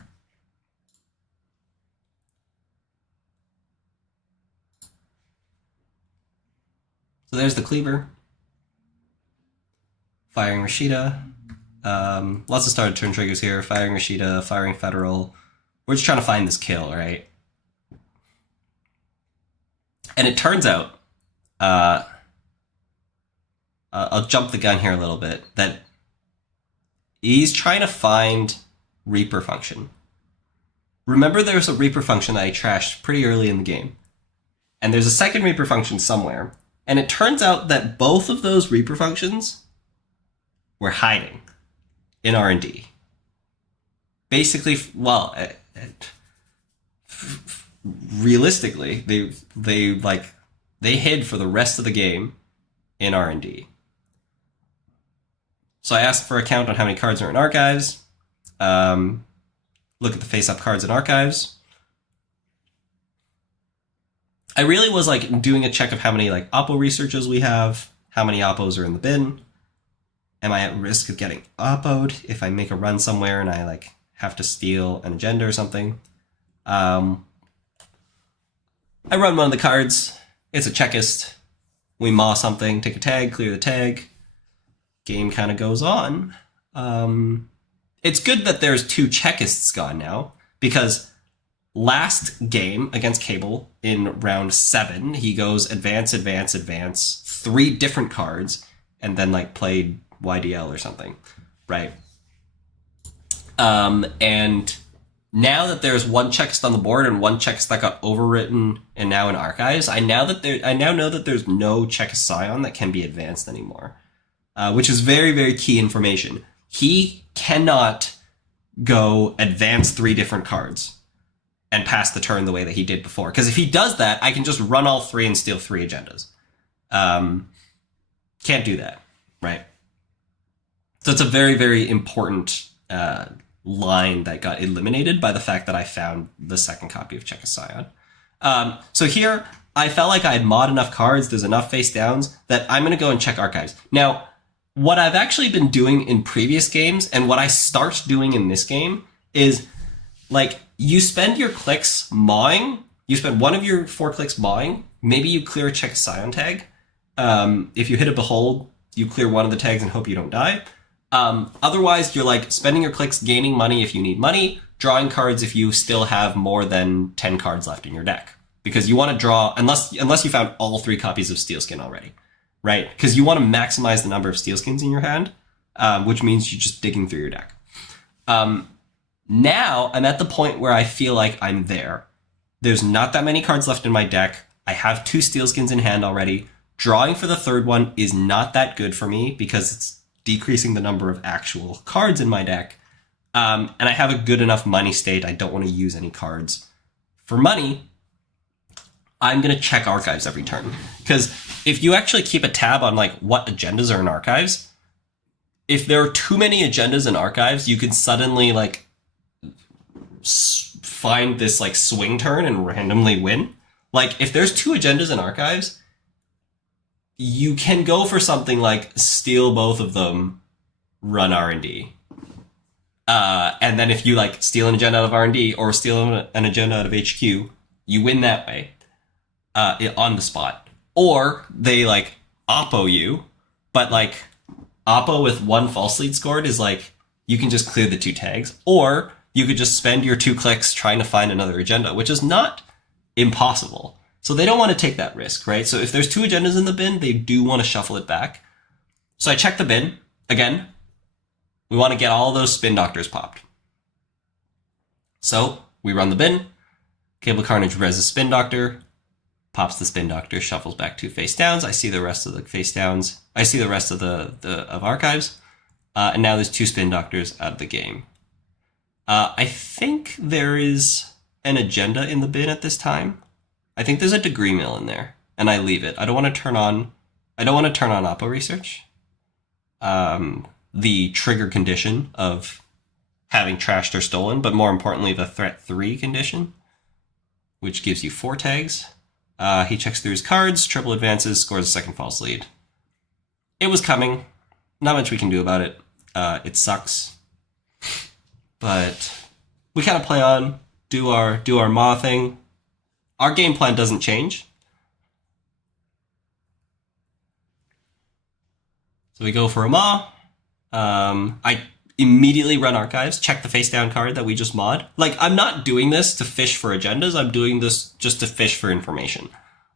So there's the cleaver. Firing Rashida. Lots of started turn triggers here. Firing Rashida, firing Federal. We're just trying to find this kill, right? And it turns out, I'll jump the gun here a little bit, that he's trying to find Reaper function. Remember there's a Reaper function that I trashed pretty early in the game. And there's a second Reaper function somewhere. And it turns out that both of those Reaper functions were hiding in R&D. Basically, well, realistically, they hid for the rest of the game in R&D. So I asked for a count on how many cards are in archives. Look at the face-up cards in archives. I really was like doing a check of how many like Oppo researches we have, how many Oppos are in the bin. Am I at risk of getting Oppo'd if I make a run somewhere and I like have to steal an agenda or something? I run one of the cards. It's a checkist. We maw something, take a tag, clear the tag. Game kind of goes on. It's good that there's 2 checkists gone now, because last game against Sable in round 7, he goes advance, advance, advance, 3 different cards, and then like played YDL or something, right? And now that there's 1 checklist on the board and 1 checklist that got overwritten and now in archives, I now know that there's no checklist Scion that can be advanced anymore, which is very, very key information. He cannot go advance 3 different cards and pass the turn the way that he did before. Because if he does that, I can just run all 3 and steal 3 agendas. Can't do that, right? So it's a very, very important line that got eliminated by the fact that I found the second copy of Check a Scion. So here, I felt like I had mod enough cards, there's enough face downs, that I'm going to go and check archives. Now, what I've actually been doing in previous games, and what I start doing in this game, is like, you spend your clicks mawing, you spend one of your 4 clicks mawing, maybe you clear a Check a Scion tag. If you hit a Behold, you clear one of the tags and hope you don't die. Otherwise, you're like spending your clicks, gaining money if you need money, drawing cards if you still have more than 10 cards left in your deck. Because you want to draw, unless you found all 3 copies of Steel Skin already, right? Because you want to maximize the number of Steel Skins in your hand, which means you're just digging through your deck. Now, I'm at the point where I feel like I'm there. There's not that many cards left in my deck. I have 2 Steel Skins in hand already. Drawing for the 3rd one is not that good for me because it's decreasing the number of actual cards in my deck. And I have a good enough money state. I don't want to use any cards. For money, I'm going to check archives every turn. Because if you actually keep a tab on like what agendas are in archives, if there are too many agendas in archives, you can suddenly like find this like swing turn and randomly win. Like if there's 2 agendas in archives, you can go for something like steal both of them, run R&D. And then if you like steal an agenda out of R&D or steal an agenda out of HQ, you win that way on the spot. Or they like Oppo you, but like Oppo with 1 false lead scored is like, you can just clear the 2 tags. Or you could just spend your 2 clicks trying to find another agenda, which is not impossible. So they don't want to take that risk, right? So if there's 2 agendas in the bin, they do want to shuffle it back. So I check the bin. Again, we want to get all those spin doctors popped. So we run the bin. Cable Carnage res a spin doctor, pops the spin doctor, shuffles back 2 face downs. I see the rest of the face downs. I see the rest of of archives. And now there's 2 spin doctors out of the game. I think there is an agenda in the bin at this time. I think there's a degree mill in there, and I leave it. I don't want to turn on Oppo research. The trigger condition of having trashed or stolen, but more importantly, the threat 3 condition, which gives you 4 tags. He checks through his cards, triple advances, scores a second false lead. It was coming. Not much we can do about it. It sucks. But we kind of play on, do our Maw thing. Our game plan doesn't change. So we go for a Maw. I immediately run archives, check the face down card that we just mod. Like, I'm not doing this to fish for agendas. I'm doing this just to fish for information.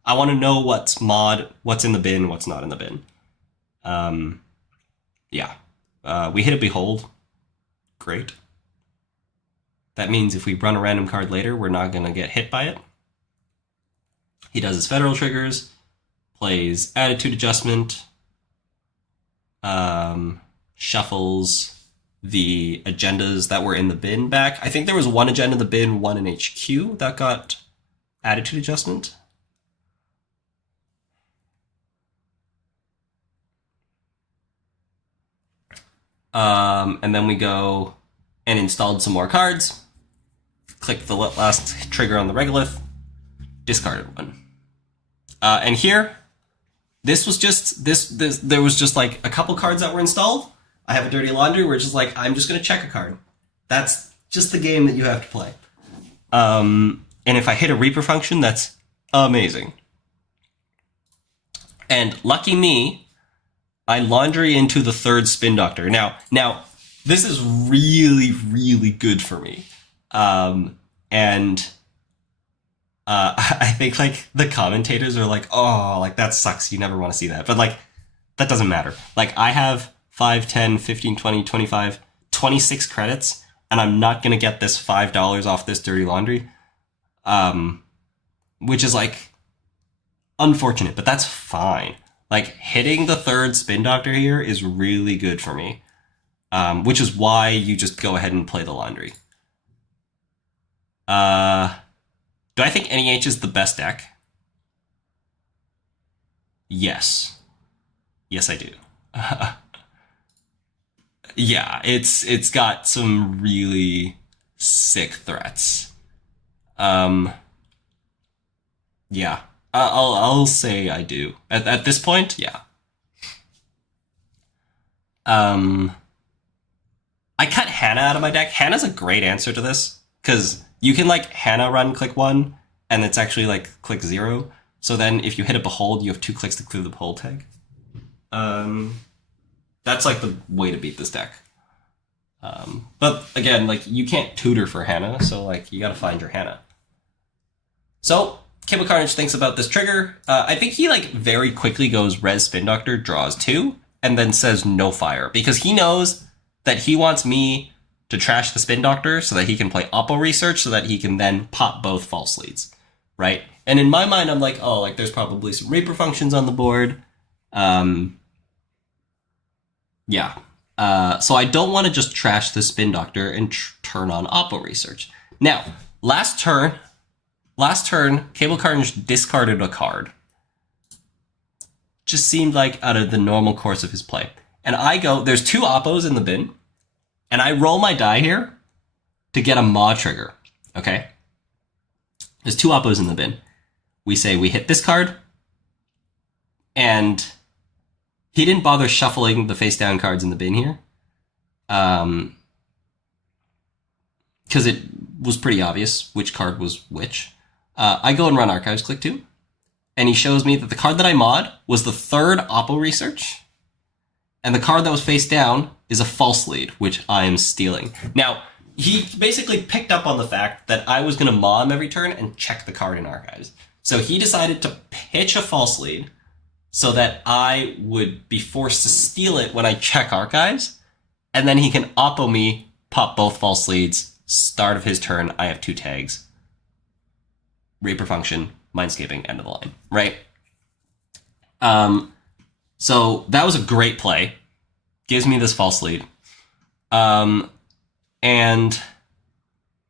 I want to know what's mod, what's in the bin, what's not in the bin. Yeah. We hit a Behold. Great. That means if we run a random card later, we're not going to get hit by it. He does his federal triggers, plays Attitude Adjustment, shuffles the agendas that were in the bin back. I think there was one agenda in the bin, one in HQ that got Attitude Adjustment. And then we go and installed some more cards. Click the last trigger on the regolith. Discarded one. And here, this was just there was just like a couple cards that were installed. I have a Dirty Laundry where it's just like, I'm just going to check a card. That's just the game that you have to play. And if I hit a Reaper function, that's amazing. And lucky me, I laundry into the third Spin Doctor. Now, this is really, really good for me. And I think like the commentators are like, oh, like that sucks. You never want to see that. But like, that doesn't matter. Like I have 5, 10, 15, 20, 25, 26 credits, and I'm not going to get this $5 off this Dirty Laundry. Which is like unfortunate, but that's fine. Like hitting the third Spin Doctor here is really good for me. Which is why you just go ahead and play the Laundry. Do I think NEH is the best deck? Yes. Yes, I do. Yeah, it's got some really sick threats. Yeah, I'll say I do. At this point, yeah. I cut Hannah out of my deck. Hannah's a great answer to this, because you can like Hannah run click 1, and it's actually like click 0. So then if you hit a Behold, you have 2 clicks to clear the Behold tag. That's like the way to beat this deck. But again, like you can't tutor for Hannah, so like you gotta find your Hannah. So Cable Carnage thinks about this trigger. I think he like very quickly goes Res Spin Doctor, draws 2, and then says no fire, because he knows that he wants me to trash the Spin Doctor so that he can play Oppo Research so that he can then pop both false leads, right? And in my mind, I'm like, oh, like there's probably some Reaper functions on the board. Yeah. So I don't want to just trash the Spin Doctor and turn on Oppo Research. Now, last turn, Cable Carnage discarded a card. Just seemed like out of the normal course of his play. And I go, there's 2 Oppos in the bin, and I roll my die here to get a Maw trigger, okay? There's 2 Oppos in the bin. We say we hit this card, and he didn't bother shuffling the face down cards in the bin here. Because it was pretty obvious which card was which. I go and run Archives, click 2. And he shows me that the card that I mod was the 3rd Oppo Research. And the card that was face down is a false lead, which I am stealing. Now, he basically picked up on the fact that I was going to maw him every turn and check the card in Archives. So he decided to pitch a false lead so that I would be forced to steal it when I check Archives, and then he can oppo me, pop both false leads, start of his turn, I have 2 tags. Reaper function, Mindscaping, end of the line, right? So that was a great play. Gives me this false lead. And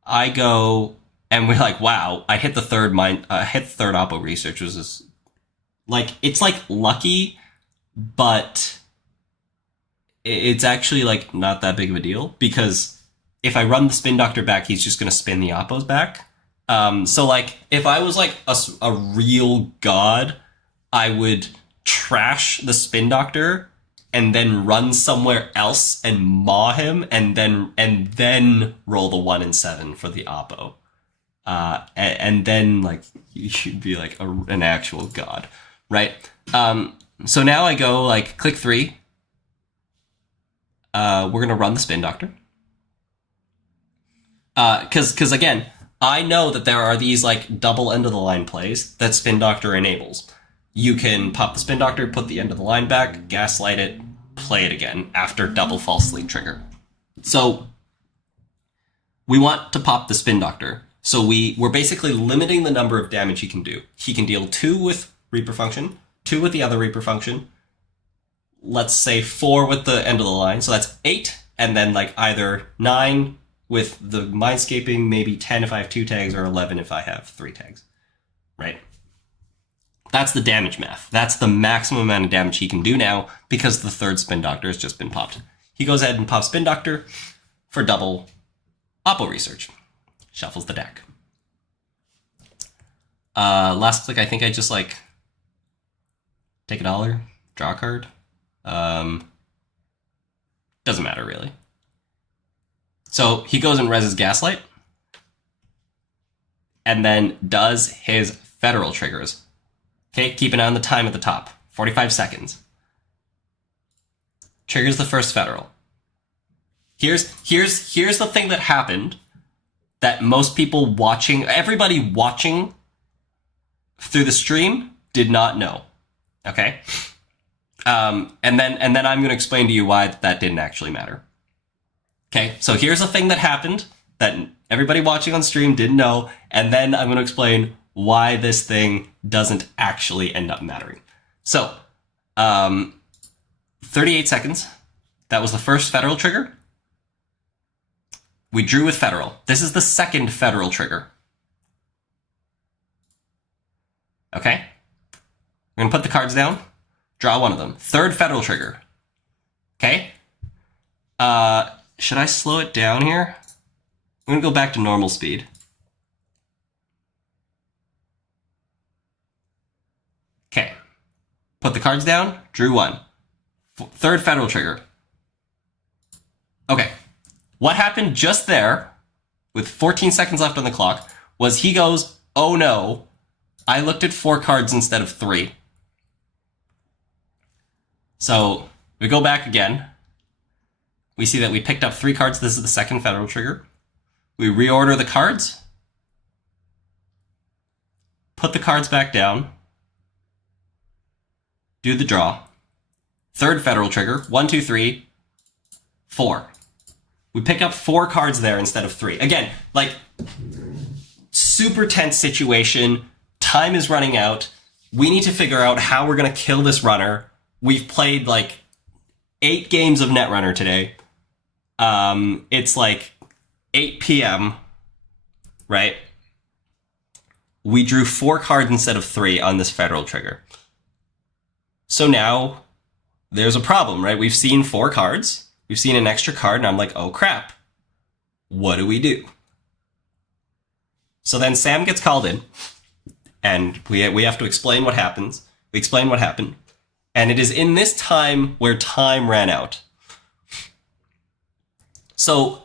I go, and we're like, wow, I hit the third oppo research, which is like, it's like lucky, but it's actually like not that big of a deal, because if I run the Spin Doctor back, he's just going to spin the oppos back. So like, if I was like a real god, I would trash the Spin Doctor and then run somewhere else and maw him, and then roll the 1 and 7 for the Oppo. And then like you should be like an actual god, right? So now I go like click 3. We're gonna run the Spin Doctor. Because again, I know that there are these like double end of the line plays that Spin Doctor enables. You can pop the Spin Doctor, put the end of the line back, gaslight it, play it again after double false sleep trigger. So we want to pop the Spin Doctor. So we're basically limiting the number of damage he can do. He can deal 2 with Reaper function, 2 with the other Reaper function, let's say 4 with the end of the line. So that's 8, and then like either 9 with the Mindscaping, maybe 10 if I have 2 tags, or 11 if I have 3 tags, right? That's the damage math. That's the maximum amount of damage he can do now because the third Spin Doctor has just been popped. He goes ahead and pops Spin Doctor for double Oppo research. Shuffles the deck. Last click, I think I just like take $1, draw a card. Doesn't matter really. So he goes and reses Gaslight, and then does his Federal triggers. Okay, keep an eye on the time at the top. 45 seconds. Triggers the first Federal. Here's the thing that happened that most people watching, everybody watching through the stream did not know. Okay? And then I'm going to explain to you why that didn't actually matter. Okay, so here's the thing that happened that everybody watching on stream didn't know, and then I'm going to explain why this thing doesn't actually end up mattering. So, 38 seconds. That was the first Federal trigger. We drew with Federal. This is the second Federal trigger. Okay? We're going to put the cards down. Draw one of them. Third Federal trigger. Okay? Should I slow it down here? I'm going to go back to normal speed. Okay. Put the cards down. Drew 1. Third Federal trigger. Okay. What happened just there, with 14 seconds left on the clock, was he goes, oh no, I looked at 4 cards instead of 3. So we go back again. We see that we picked up 3 cards. This is the second Federal trigger. We reorder the cards. Put the cards back down. Do the draw. Third Federal trigger. 1, 2, 3, 4. We pick up 4 cards there instead of 3. Again, like, super tense situation. Time is running out. We need to figure out how we're going to kill this runner. We've played, like, 8 games of Netrunner today. It's, like, 8 p.m., right? We drew 4 cards instead of 3 on this Federal trigger. So now, there's a problem, right? We've seen 4 cards. We've seen an extra card, and I'm like, oh crap. What do we do? So then Sam gets called in, and we have to explain what happens. We explain what happened. And it is in this time where time ran out. So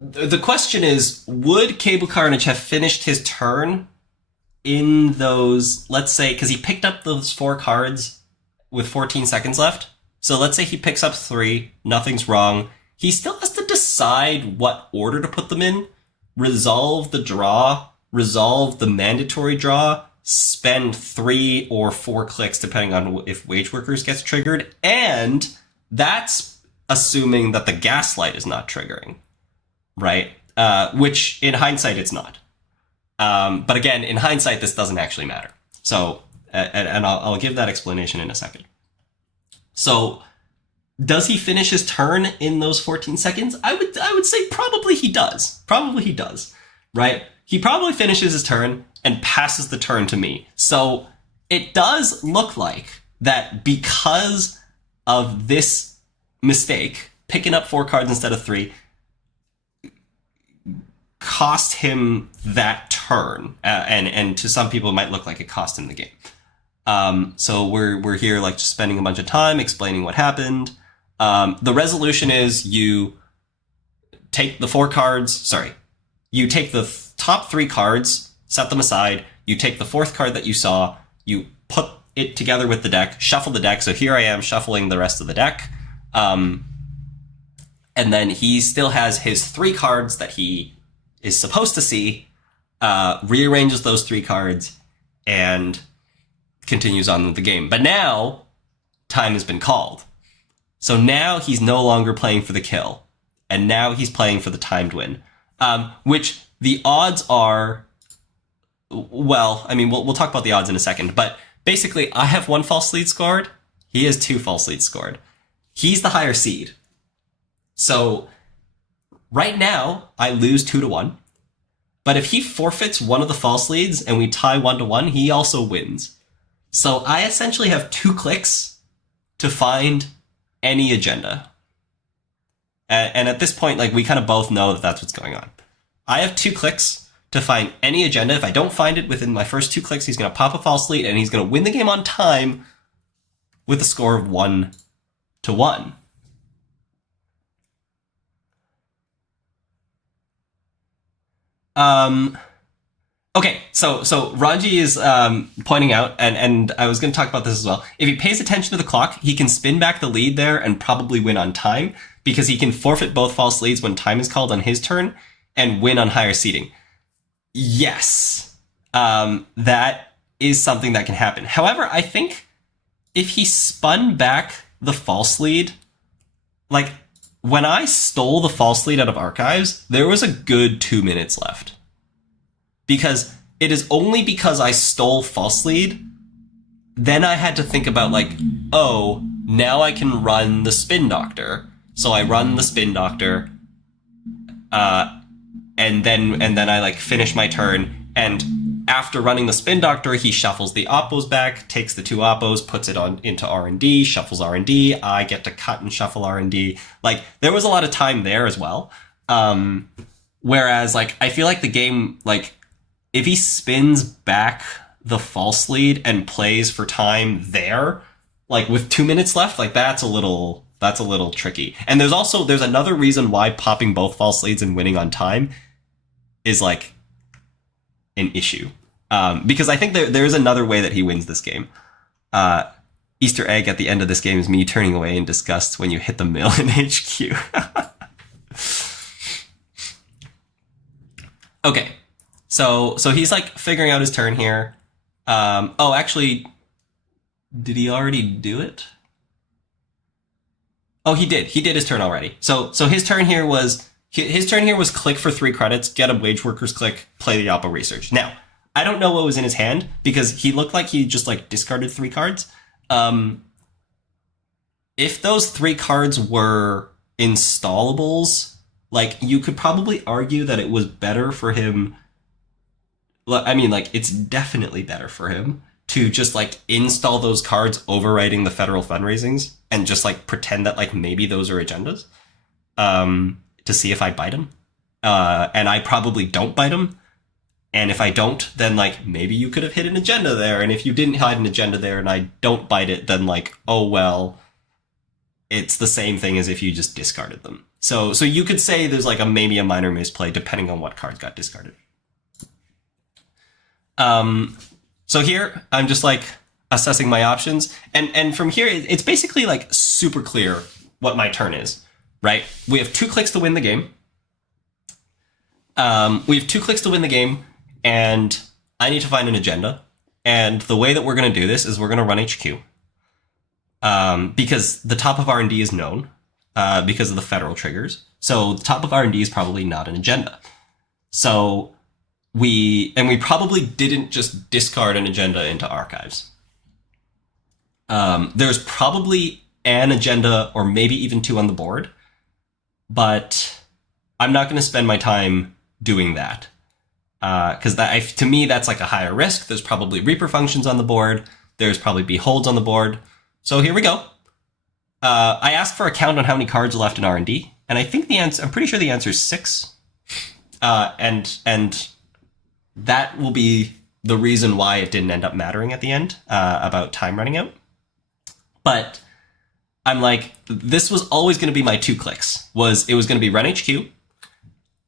the question is, would Cable Carnage have finished his turn in those, let's say, because he picked up those 4 cards with 14 seconds left. So let's say he picks up 3, nothing's wrong. He still has to decide what order to put them in, resolve the draw, resolve the mandatory draw, spend 3 or 4 clicks depending on if Wage Workers gets triggered, and that's assuming that the Gaslight is not triggering, right? Which in hindsight it's not. But again, in hindsight this doesn't actually matter. So, and I'll give that explanation in a second. So, does he finish his turn in those 14 seconds? I would say probably he does. Probably he does, right? He probably finishes his turn and passes the turn to me. So it does look like that because of this mistake, picking up 4 cards instead of 3, cost him that turn, and to some people it might look like it cost him the game. So we're here like just spending a bunch of time explaining what happened. The resolution is you take the 4 cards. Sorry, you take the top 3 cards, set them aside. You take the 4th card that you saw. You put it together with the deck, shuffle the deck. So here I am shuffling the rest of the deck. And then he still has his 3 cards that he is supposed to see, rearranges those 3 cards, and continues on with the game. But now, time has been called. So now he's no longer playing for the kill. And now he's playing for the timed win. Which the odds are, well, I mean, we'll talk about the odds in a second. But basically, I have 1 false lead scored. He has 2 false leads scored. He's the higher seed. So right now, I lose 2-1. But if he forfeits one of the false leads and we tie 1-1, he also wins. So I essentially have 2 clicks to find any agenda. And at this point, like, we kind of both know that that's what's going on. I have 2 clicks to find any agenda. If I don't find it within my first 2 clicks, he's going to pop a false lead and he's going to win the game on time with a score of 1-1. Okay, so Ranji is pointing out, and I was going to talk about this as well. If he pays attention to the clock, he can spin back the lead there and probably win on time, because he can forfeit both false leads when time is called on his turn and win on higher seeding. Yes, that is something that can happen. However, I think if he spun back the false lead, like, when I stole the false lead out of archives, there was a good 2 minutes left. Because it is only because I stole false lead, then I had to think about, like, oh, now I can run the spin doctor. So I run the spin doctor, and then I, like, finish my turn. And after running the spin doctor, he shuffles the oppos back, takes the 2 oppos, puts it on into R&D, shuffles R&D. I get to cut and shuffle R&D. Like, there was a lot of time there as well. Whereas, like, I feel like the game, like, if he spins back the false lead and plays for time there, like, with 2 minutes left, like, that's a little tricky. And there's another reason why popping both false leads and winning on time is, like, an issue. Because I think there is another way that he wins this game. Easter egg at the end of this game is me turning away in disgust when you hit the mill in HQ. Okay. So he's, like, figuring out his turn here. Oh, actually, did he already do it? Oh, he did. He did his turn already. So his turn here was click for 3 credits, get a wage workers click, play the Oppo research. Now, I don't know what was in his hand because he looked like he just, like, discarded 3 cards. If those 3 cards were installables, like, you could probably argue that it was better for him. I mean, like, it's definitely better for him to just, like, install those cards overriding the federal fundraisings and just, like, pretend that, like, maybe those are agendas to see if I bite him. And I probably don't bite him. And if I don't, then, like, maybe you could have hit an agenda there. And if you didn't hide an agenda there and I don't bite it, then, like, oh, well, it's the same thing as if you just discarded them. So you could say there's, like, maybe a minor misplay depending on what cards got discarded. So here, I'm just, like, assessing my options. And from here, it's basically, like, super clear what my turn is, right? We have 2 clicks to win the game. And I need to find an agenda. And the way that we're going to do this is we're going to run HQ. Because the top of R&D is known, because of the federal triggers. So the top of R&D is probably not an agenda. So we probably didn't just discard an agenda into archives. There's probably an agenda or maybe even 2 on the board, but I'm not going to spend my time doing that. Because to me, that's, like, a higher risk. There's probably Reaper functions on the board. There's probably Beholds on the board. So here we go. I asked for a count on how many cards are left in R&D, and I think I'm pretty sure the answer is 6. And that will be the reason why it didn't end up mattering at the end about time running out. But I'm like, this was always going to be my 2 clicks. It was going to be run HQ,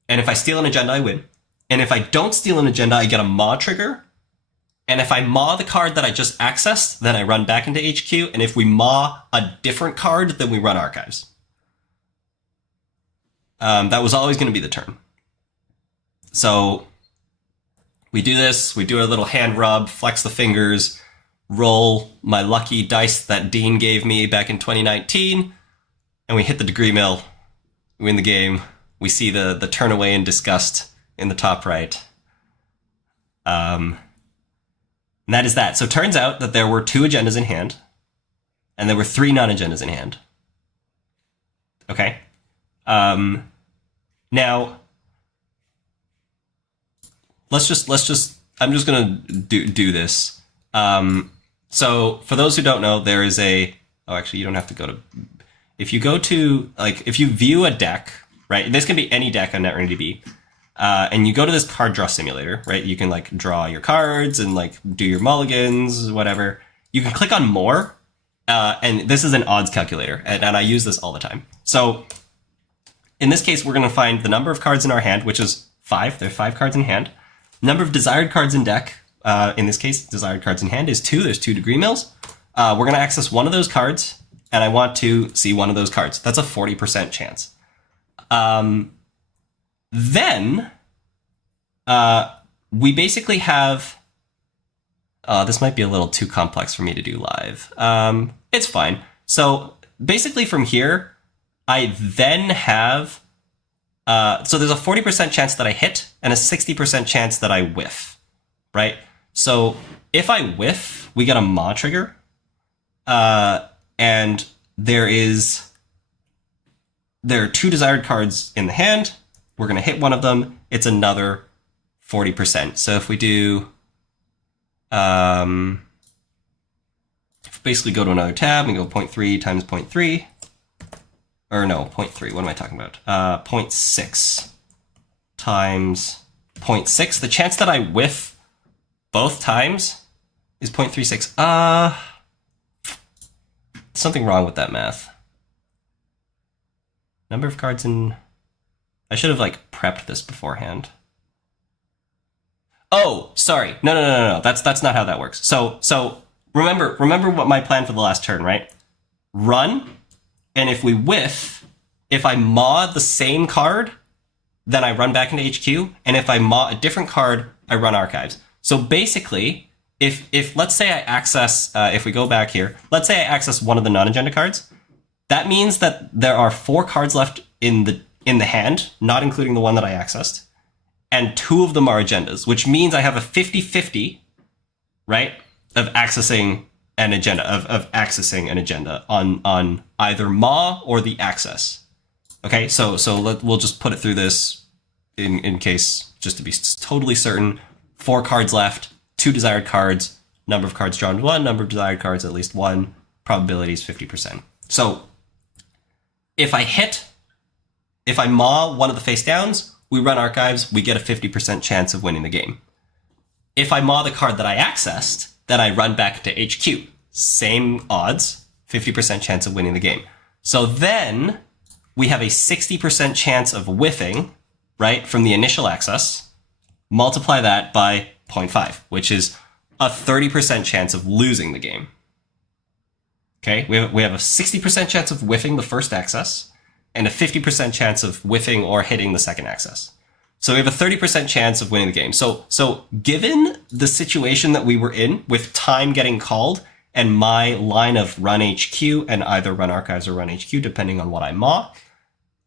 and if I steal an agenda, I win. And if I don't steal an agenda, I get a maw trigger. And if I maw the card that I just accessed, then I run back into HQ. And if we maw a different card, then we run archives. That was always going to be the turn. So we do this. We do our little hand rub, flex the fingers, roll my lucky dice that Dean gave me back in 2019, and we hit the degree mill. We win the game. We see the turn away in disgust in the top right. And that is that. So it turns out that there were 2 agendas in hand, and there were 3 non-agendas in hand. Okay. Now, let's just. I'm just gonna do this. So for those who don't know, there is a. Oh, actually, you don't have to go to. If you go to if you view a deck, right? This can be any deck on Netrunner DB. And you go to this card draw simulator, right? You can draw your cards and do your mulligans, whatever. You can click on more, and this is an odds calculator, and I use this all the time. So in this case, we're going to find the number of cards in our hand, which is 5. There are 5 cards in hand. Number of desired cards in deck, in this case, desired cards in hand is 2. There's 2 degree mills. We're going to access one of those cards, and I want to see one of those cards. That's a 40% chance. Then, we basically have, this might be a little too complex for me to do live. It's fine. So basically from here, I then have, so there's a 40% chance that I hit and a 60% chance that I whiff, right? So if I whiff, we get a maw trigger, and there are 2 desired cards in the hand. We're going to hit one of them. It's another 40%. So if we do, basically go to another tab and go 0.3 times 0.3, or no, 0.3. What am I talking about? 0.6 times 0.6. The chance that I whiff both times is 0.36. Something wrong with that math. Number of cards in... I should have prepped this beforehand. Oh, sorry. No. That's not how that works. So remember what my plan for the last turn, right? Run, and if we whiff, if I maw the same card, then I run back into HQ, and if I maw a different card, I run archives. So basically, if let's say I access, if we go back here, let's say I access one of the non-agenda cards, that means that there are 4 cards left in the hand, not including the one that I accessed, and 2 of them are agendas, which means I have a 50-50, right, of accessing an agenda, of accessing an agenda on either maw or the access. Okay, so we'll just put it through this in case, just to be totally certain. 4 cards left, 2 desired cards, number of cards drawn 1, number of desired cards at least 1, probability is 50%. So if I maw one of the face downs, we run archives, we get a 50% chance of winning the game. If I maw the card that I accessed, then I run back to HQ. Same odds, 50% chance of winning the game. So then we have a 60% chance of whiffing, right, from the initial access. Multiply that by 0.5, which is a 30% chance of losing the game. Okay, we have a 60% chance of whiffing the first access, and a 50% chance of whiffing or hitting the second access. So we have a 30% chance of winning the game. So given the situation that we were in with time getting called and my line of run HQ and either run archives or run HQ, depending on what I maw,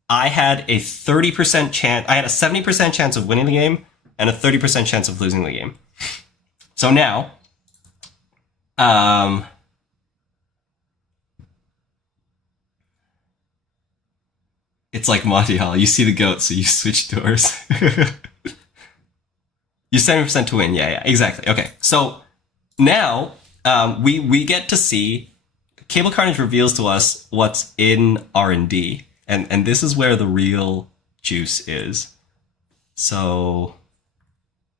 I had a 30% chance, I had a 70% chance of winning the game and a 30% chance of losing the game. So now, it's like Monty Hall. You see the goat, so you switch doors. You 70% to win. Yeah, exactly. Okay, so now we get to see Cable Carnage reveals to us what's in R&D, and this is where the real juice is. So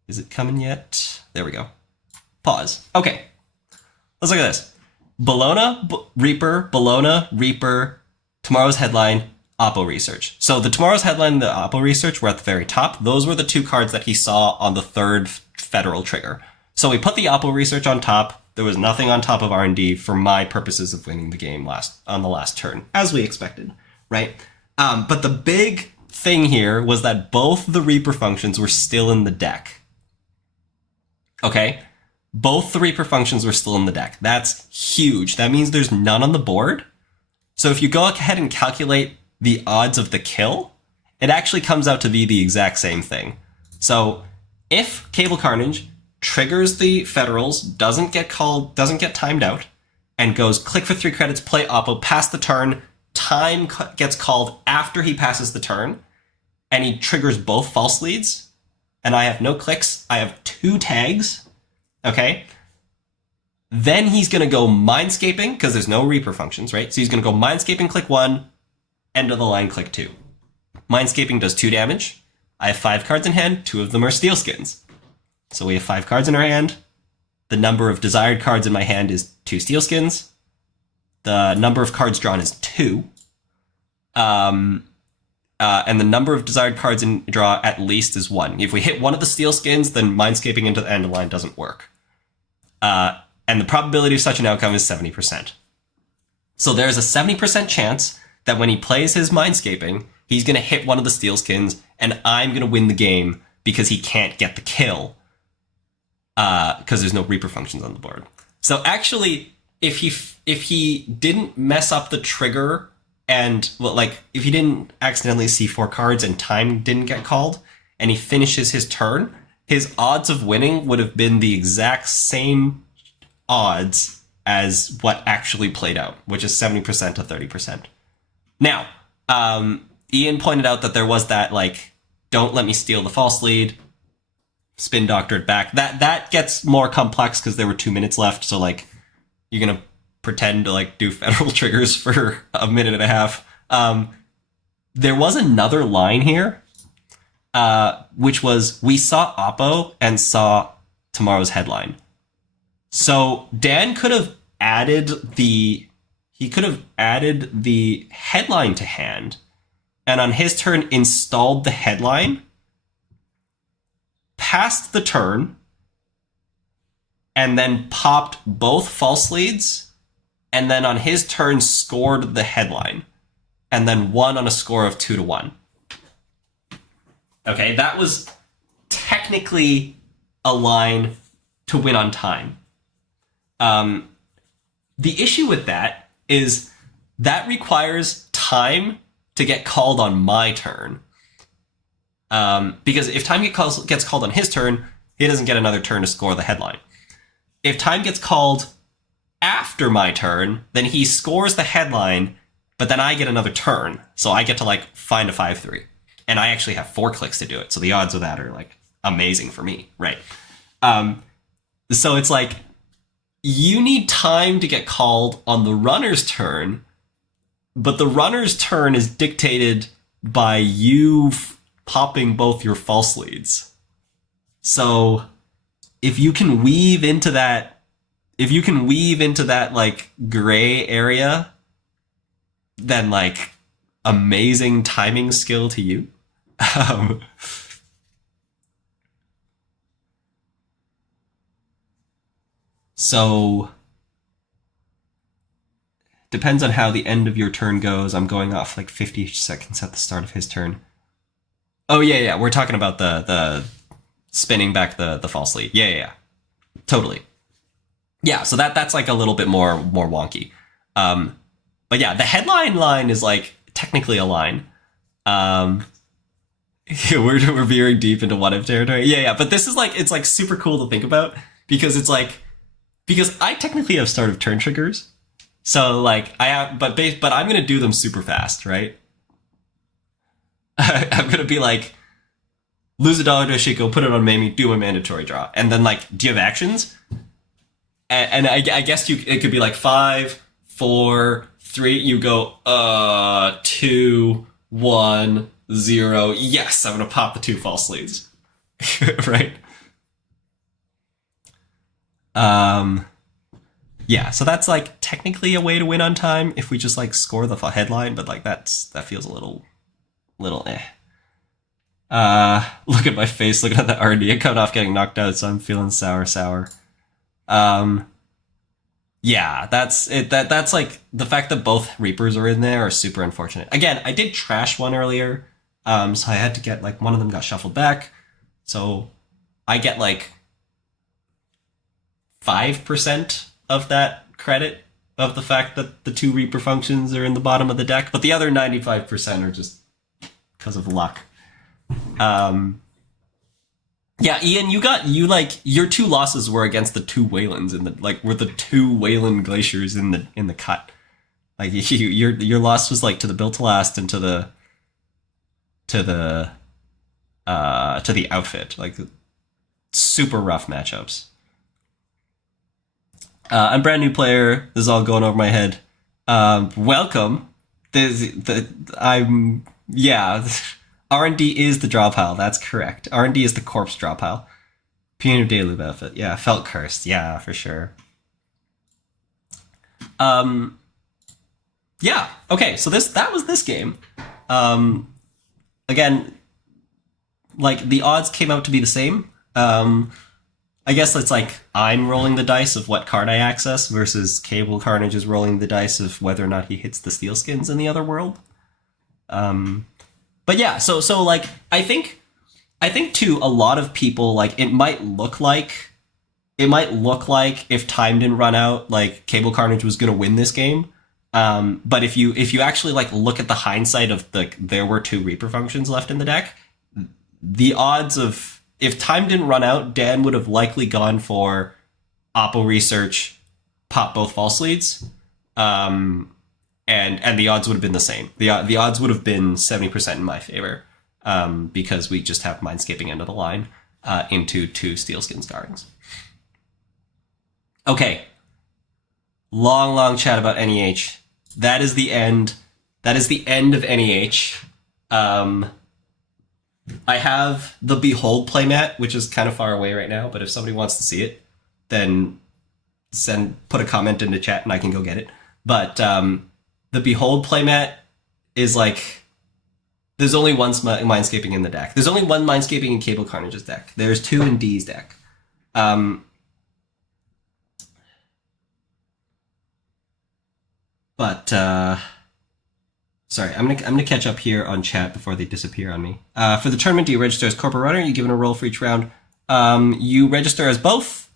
Is it coming yet? There we go. Pause. Okay. Let's look at this. Reaper, Bologna, Reaper, Tomorrow's Headline, Oppo Research. So the Tomorrow's Headline and the Oppo Research were at the very top. Those were the two cards that he saw on the third federal trigger. So we put the Oppo Research on top. There was nothing on top of R&D for my purposes of winning the game on the last turn, as we expected, right? But the big thing here was that both the Reaper functions were still in the deck. Okay? Both the Reaper functions were still in the deck. That's huge. That means there's none on the board. So if you go ahead and calculate the odds of the kill, it actually comes out to be the exact same thing. So if Cable Carnage triggers the Federals, doesn't get timed out, and goes click for 3 credits, play Oppo, pass the turn, time gets called after he passes the turn, and he triggers both false leads, and I have no clicks, I have 2 tags, okay? Then he's going to go Mindscaping, because there's no Reaper functions, right? So he's going to go Mindscaping, click 1, end of the line, click 2. Mindscaping does 2 damage. I have 5 cards in hand, 2 of them are Steel Skins. So we have 5 cards in our hand. The number of desired cards in my hand is 2 Steel Skins. The number of cards drawn is 2. And the number of desired cards in draw at least is 1. If we hit one of the Steel Skins, then Mindscaping into the end of the line doesn't work. And the probability of such an outcome is 70%. So there's a 70% chance that when he plays his Mindscaping, he's going to hit one of the Steel Skins, and I'm going to win the game because he can't get the kill. Because there's no Reaper functions on the board. So actually, if he didn't mess up the trigger and if he didn't accidentally see 4 cards and time didn't get called, and he finishes his turn, his odds of winning would have been the exact same odds as what actually played out, which is 70% to 30%. Now, Ian pointed out that there was that don't let me steal the false lead. Spin doctor it back. That gets more complex because there were 2 minutes left. So you're gonna pretend to do federal triggers for a minute and a half. There was another line here, which was we saw Oppo and saw Tomorrow's Headline. So Dan could have added the headline to hand, and on his turn installed the headline, passed the turn, and then popped both false leads, and then on his turn scored the headline, and then won on a score of 2-1. Okay, that was technically a line to win on time. The issue with that is that requires time to get called on my turn. Because if time gets called on his turn, he doesn't get another turn to score the headline. If time gets called after my turn, then he scores the headline, but then I get another turn. So I get to find a 5-3. And I actually have 4 clicks to do it. So the odds of that are amazing for me, right? So it's you need time to get called on the runner's turn, but the runner's turn is dictated by you popping both your false leads. So if you can weave into that gray area, then amazing timing skill to you. So depends on how the end of your turn goes. I'm going off 50 seconds at the start of his turn. Oh yeah, we're talking about the spinning back the false lead. Yeah. Totally. Yeah, so that's a little bit more wonky. But yeah, the headline line is technically a line. We're veering deep into what if territory. Yeah, but this is it's super cool to think about because it's because I technically have start of turn triggers. So I have, but I'm gonna do them super fast, right? I'm gonna be lose $1 to Hoshiko, put it on Mamie, do a mandatory draw, and then do you have actions? And I guess it could be 5, 4, 3. You go 2, 1, 0. Yes, I'm gonna pop the 2 false leads, right? Um, yeah, so that's like technically a way to win on time if we just like score the headline, but like that feels a little eh. Look at my face looking at the R&D. I cut off getting knocked out, so I'm feeling sour. Um, yeah, that's it. That's like the fact that both Reapers are in there are super unfortunate. Again, I did trash one earlier, so I had to get like one of them got shuffled back, so I get like 5% of that credit of the fact that the two Reaper functions are in the bottom of the deck, but the other 95% are just because of luck. Yeah, Ian, your two losses were against the two Waylands were the two Wayland glaciers in the cut. Like your loss was like to the Built to Last and to the outfit. Like super rough matchups. I'm a brand new player. This is all going over my head. Welcome. R&D is the draw pile. That's correct. R&D is the corpse draw pile. Punitive Deluge outfit. Yeah, felt cursed. Yeah, for sure. Yeah. Okay. So that was this game. Again, like the odds came out to be the same. I guess it's like I'm rolling the dice of what card I access versus Cable Carnage is rolling the dice of whether or not he hits the steel skins in the other world. But yeah, so like I think to a lot of people, like it might look like if time didn't run out, like Cable Carnage was gonna win this game. But if you actually like look at the hindsight of there were two Reaper functions left in the deck, the odds of if time didn't run out, Dan would have likely gone for Oppo Research, pop both false leads. And the odds would have been the same. The odds would have been 70% in my favor, because we just have Mindscaping end of the line into two Steelskin Scarrings. Okay. Long chat about NEH. That is the end. That is the end of NEH. I have the Behold playmat, which is kind of far away right now, but if somebody wants to see it, then put a comment in the chat and I can go get it. But the Behold playmat is like, there's only one Mindscaping in the deck. There's only one Mindscaping in Cable Carnage's deck. There's two in D's deck. Sorry, I'm gonna catch up here on chat before they disappear on me. For the tournament, do you register as Corporate Runner? You given a roll for each round. You register as both.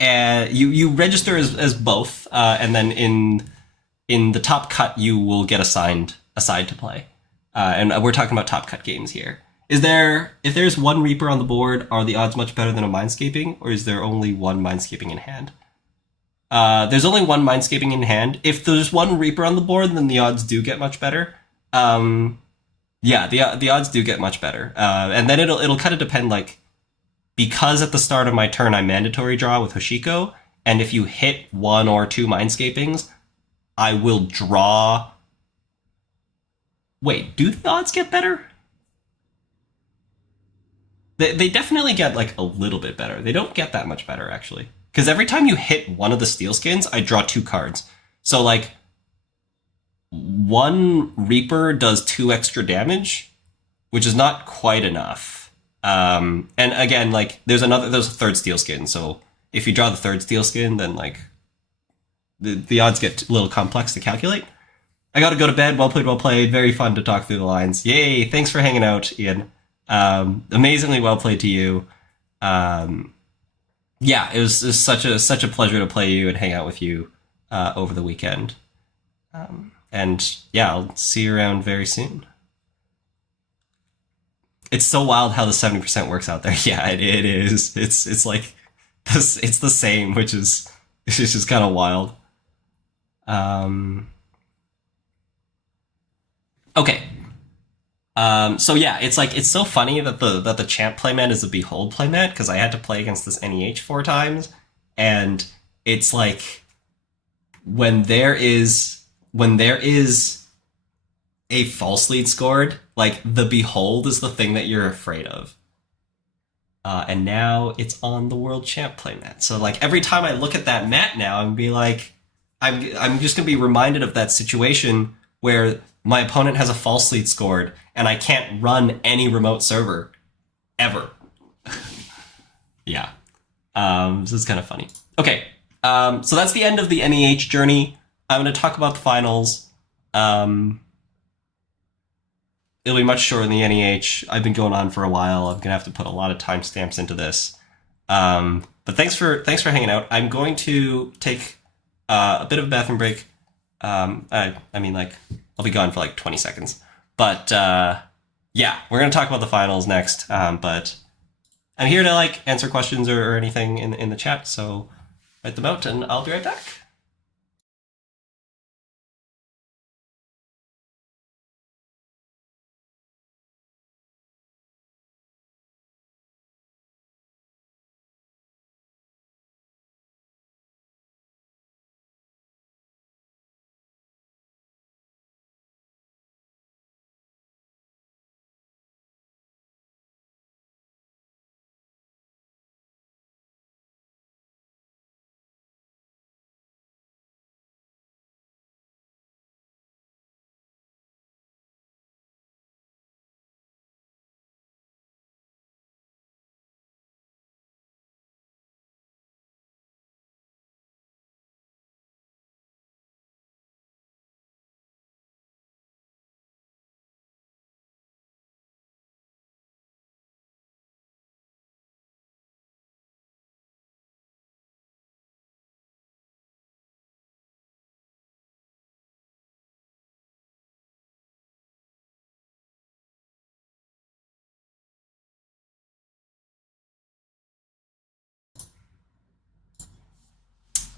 You register as both, and then in the top cut, you will get assigned a side to play. And we're talking about top cut games here. If there's one Reaper on the board, are the odds much better than a Mindscaping, or is there only one Mindscaping in hand? There's only one Mindscaping in hand. If there's one Reaper on the board, then the odds do get much better. Yeah, the odds do get much better. And then it'll kind of depend, like, because at the start of my turn I mandatory draw with Hoshiko, and if you hit one or two Mindscapings, I will draw. Wait, do the odds get better? They definitely get like a little bit better. They don't get that much better, actually. Because every time you hit one of the steel skins, I draw two cards. So, like, one Reaper does 2 extra damage, which is not quite enough. And again, like, there's a third steel skin. So if you draw the third steel skin, then, like, the odds get a little complex to calculate. I gotta go to bed. Well played. Very fun to talk through the lines. Yay! Thanks for hanging out, Ian. Amazingly well played to you. Yeah, it was such a pleasure to play you and hang out with you over the weekend. And yeah, I'll see you around very soon. It's so wild how the 70% works out there. Yeah, it is. It's like this. It's the same, which is just kind of wild. Okay. So yeah, it's so funny that the champ playmat is a Behold playmat, because I had to play against this NEH 4 times, and it's like when there is a false lead scored, like the Behold is the thing that you're afraid of. And now it's on the world champ playmat. So like every time I look at that mat now, I'm be like, I'm just gonna be reminded of that situation where my opponent has a false lead scored and I can't run any remote server ever. Yeah. So it's kind of funny. Okay. So that's the end of the NEH journey. I'm going to talk about the finals. It'll be much shorter than the NEH. I've been going on for a while. I'm going to have to put a lot of timestamps into this. But thanks for hanging out. I'm going to take a bit of a bathroom break. I mean, like, I'll be gone for like 20 seconds. But yeah, we're going to talk about the finals next. But I'm here to like answer questions or anything in the chat. So write them out and I'll be right back.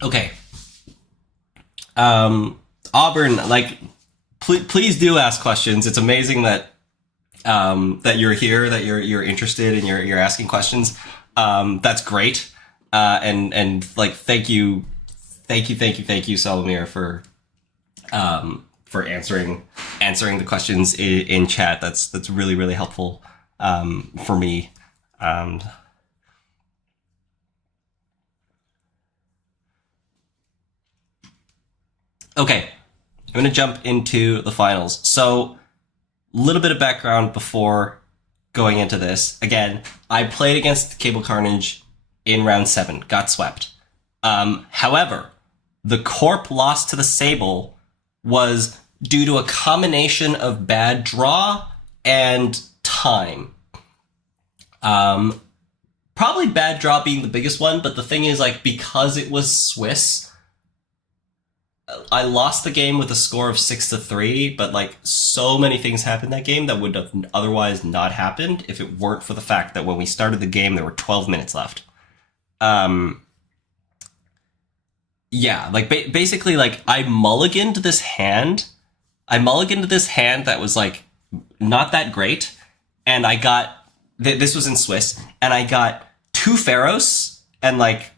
Okay. Auburn, like, please do ask questions. It's amazing that that you're here, that you're interested and you're asking questions. That's great. And like, thank you, Salamir, for answering the questions in chat. That's really, really helpful for me. Okay, I'm going to jump into the finals. So, a little bit of background before going into this. Again, I played against Cable Carnage in round 7, got swept. However, the Corp loss to the Sable was due to a combination of bad draw and time. Probably bad draw being the biggest one, but the thing is, like, because it was Swiss, I lost the game with a score of 6-3, but like so many things happened that game that would have otherwise not happened if it weren't for the fact that when we started the game, there were 12 minutes left. Yeah, like basically, like I mulliganed this hand. I mulliganed this hand that was like not that great, and I got this was in Swiss, and I got 2 Pharaohs and like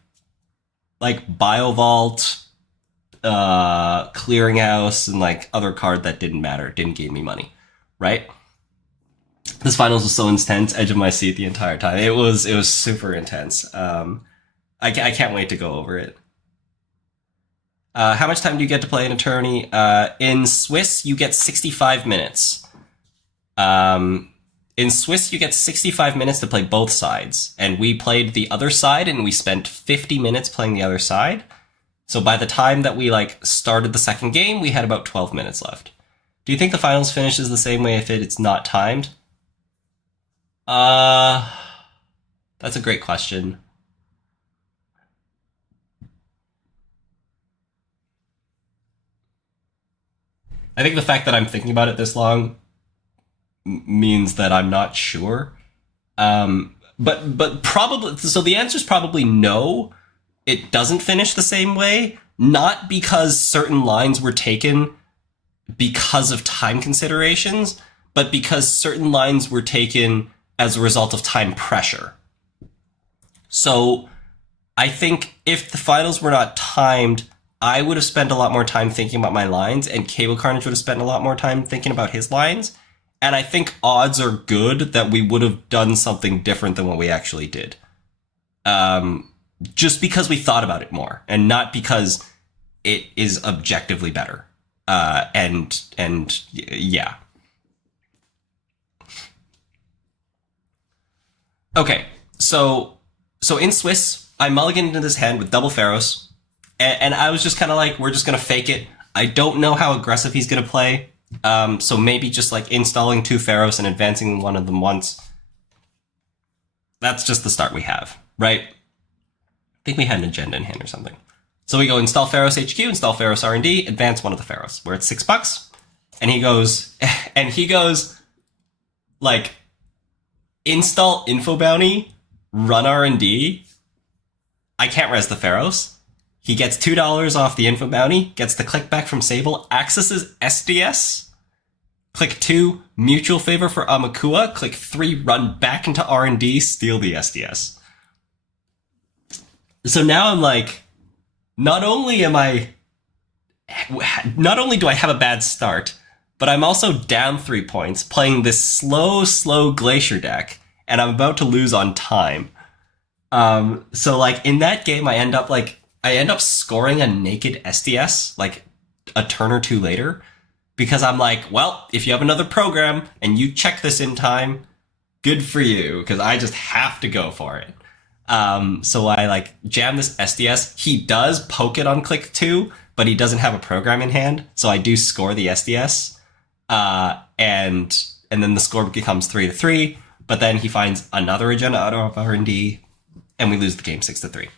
Biovault, Clearinghouse, and like other card that didn't matter. It didn't give me money, right? This finals was so intense, edge of my seat the entire time. It was super intense. I can't wait to go over it. How much time do you get to play an attorney? In Swiss, you get 65 minutes. In Swiss, you get 65 minutes to play both sides. And we played the other side, and we spent 50 minutes playing the other side. So by the time that we like started the second game, we had about 12 minutes left. Do you think the finals finishes the same way if it's not timed? That's a great question. I think the fact that I'm thinking about it this long means that I'm not sure. But probably, so the answer is probably no. It doesn't finish the same way, not because certain lines were taken because of time considerations, but because certain lines were taken as a result of time pressure. So I think if the finals were not timed, I would have spent a lot more time thinking about my lines, and Cable Carnage would have spent a lot more time thinking about his lines. And I think odds are good that we would have done something different than what we actually did. Just because we thought about it more and not because it is objectively better. And yeah. Okay, so in Swiss, I mulliganed into this hand with double Pharaohs, and I was just kind of like, we're just gonna fake it. I don't know how aggressive he's gonna play, so maybe just like installing 2 Pharaohs and advancing one of them once. That's just the start we have, right? I think we had an agenda in hand or something. So we go install Pharaohs HQ, install Pharaohs R&D, advance one of the Pharaohs. We're at $6, and he goes, like, install info bounty, run R&D. I can't res the Pharaohs. He gets $2 off the info bounty, gets the click back from Sable, accesses SDS. Click 2, mutual favor for Amakua. Click 3, run back into R&D, steal the SDS. So now I'm like, not only do I have a bad start, but I'm also down 3 points playing this slow Glacier deck, and I'm about to lose on time. So like in that game, I end up scoring a naked SDS like a turn or two later, because I'm like, well, if you have another program and you check this in time, good for you, because I just have to go for it. So I like jam this SDS. He does poke it on click 2, but he doesn't have a program in hand, so I do score the SDS. And then the score becomes 3-3, but then he finds another agenda out of R&D, and we lose the game 6-3.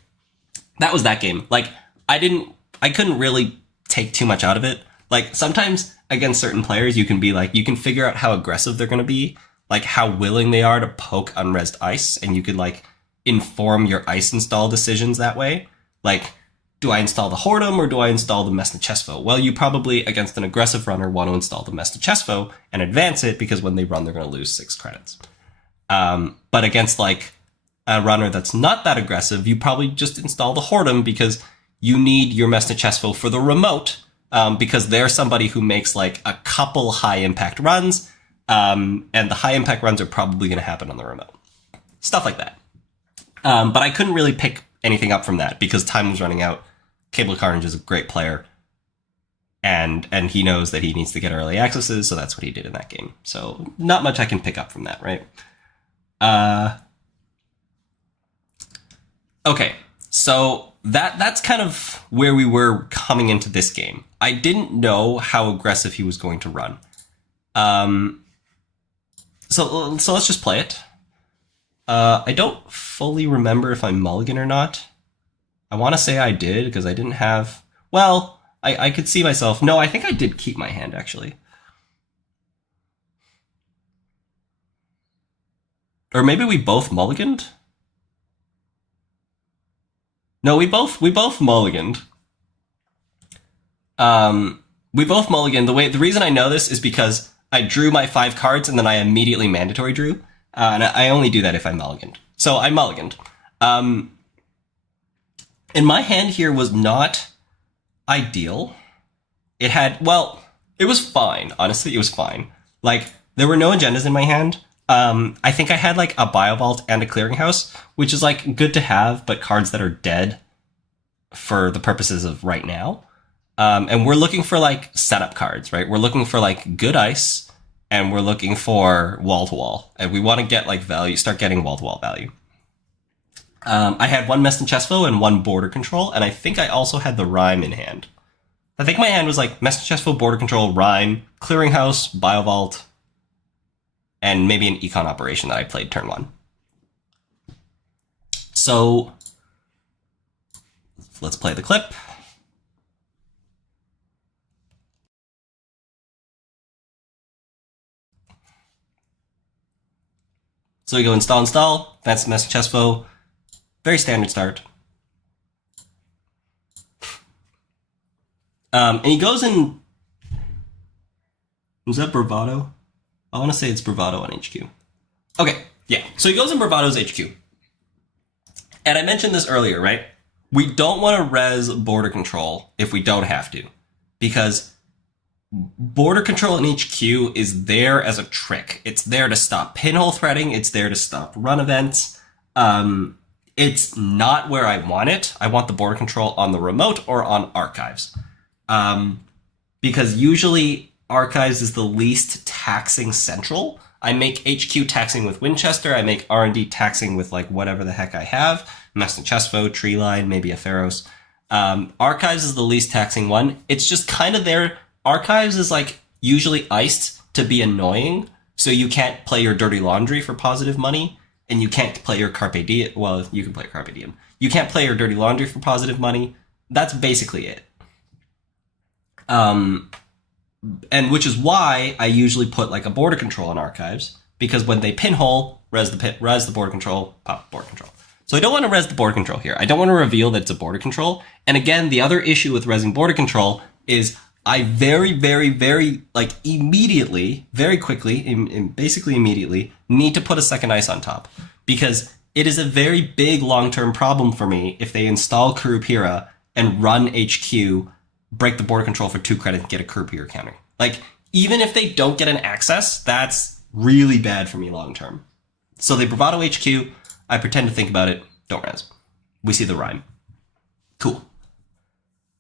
That was that game. Like, I couldn't really take too much out of it. Like, sometimes against certain players, you can be like, you can figure out how aggressive they're going to be, like how willing they are to poke unresed ice, and you could like inform your ice install decisions that way. Like, do I install the Hordem or do I install the Messna Chesfo? Well, you probably, against an aggressive runner, want to install the Messna Chesfo and advance it, because when they run, they're going to lose 6 credits. But against like a runner that's not that aggressive, you probably just install the Hordem, because you need your Messna Chesfo for the remote, because they're somebody who makes like a couple high impact runs, and the high impact runs are probably going to happen on the remote. Stuff like that. But I couldn't really pick anything up from that because time was running out. Cable Carnage is a great player, and he knows that he needs to get early accesses, so that's what he did in that game. So not much I can pick up from that, right? Okay, so that's kind of where we were coming into this game. I didn't know how aggressive he was going to run. So let's just play it. I don't fully remember if I mulligan or not. I want to say I did, because I didn't have... Well, I could see myself... No, I think I did keep my hand, actually. Or maybe we both mulliganed? No, we both mulliganed. We both mulliganed. The reason I know this is because I drew my 5 cards and then I immediately mandatory drew. And I only do that if I mulliganed. So I mulliganed. And my hand here was not ideal. It had, well, it was fine. Honestly, it was fine. Like, there were no agendas in my hand. I think I had like a Biovault and a Clearinghouse, which is like good to have, but cards that are dead for the purposes of right now. And we're looking for like setup cards, right? We're looking for like good ice, and we're looking for wall-to-wall. And we want to get like value, start getting wall-to-wall value. I had 1 Messna Chesfo and 1 Border Control, and I think I also had the Rhyme in hand. I think my hand was like Messna Chesfo, Border Control, Rhyme, Clearinghouse, Biovault, and maybe an Econ Operation that I played turn 1. So let's play the clip. So we go install, that's Messna Chesfo. Very standard start. And he goes in... Was that Bravado? I want to say it's Bravado on HQ. Okay, yeah. So he goes in Bravado's HQ. And I mentioned this earlier, right? We don't want to res Border Control if we don't have to. Because Border control in HQ is there as a trick. It's there to stop pinhole threading. It's there to stop run events. It's not where I want it. I want the border control on the remote or on archives. Because usually archives is the least taxing central. I make HQ taxing with Winchester. I make R&D taxing with like whatever the heck I have. Mess and Chesvo, Treeline, maybe a Pharos. Archives is the least taxing one. It's just kind of there. Archives is like usually iced to be annoying. So you can't play your Dirty Laundry for positive money. And you can't play your Carpe Diem. Well, you can play Carpe Diem. You can't play your Dirty Laundry for positive money. That's basically it. And which is why I usually put like a border control in archives, because when they pinhole, res the border control, pop border control. So I don't want to res the border control here. I don't want to reveal that it's a border control. And again, the other issue with resing border control is I very, very, very, like immediately, very quickly, basically immediately, need to put a second ice on top. Because it is a very big long-term problem for me if they install Kurupira and run HQ, break the border control for 2 credits, and get a Kurupira counter. Like, even if they don't get an access, that's really bad for me long-term. So they bravado HQ, I pretend to think about it, don't res. We see the rhyme. Cool.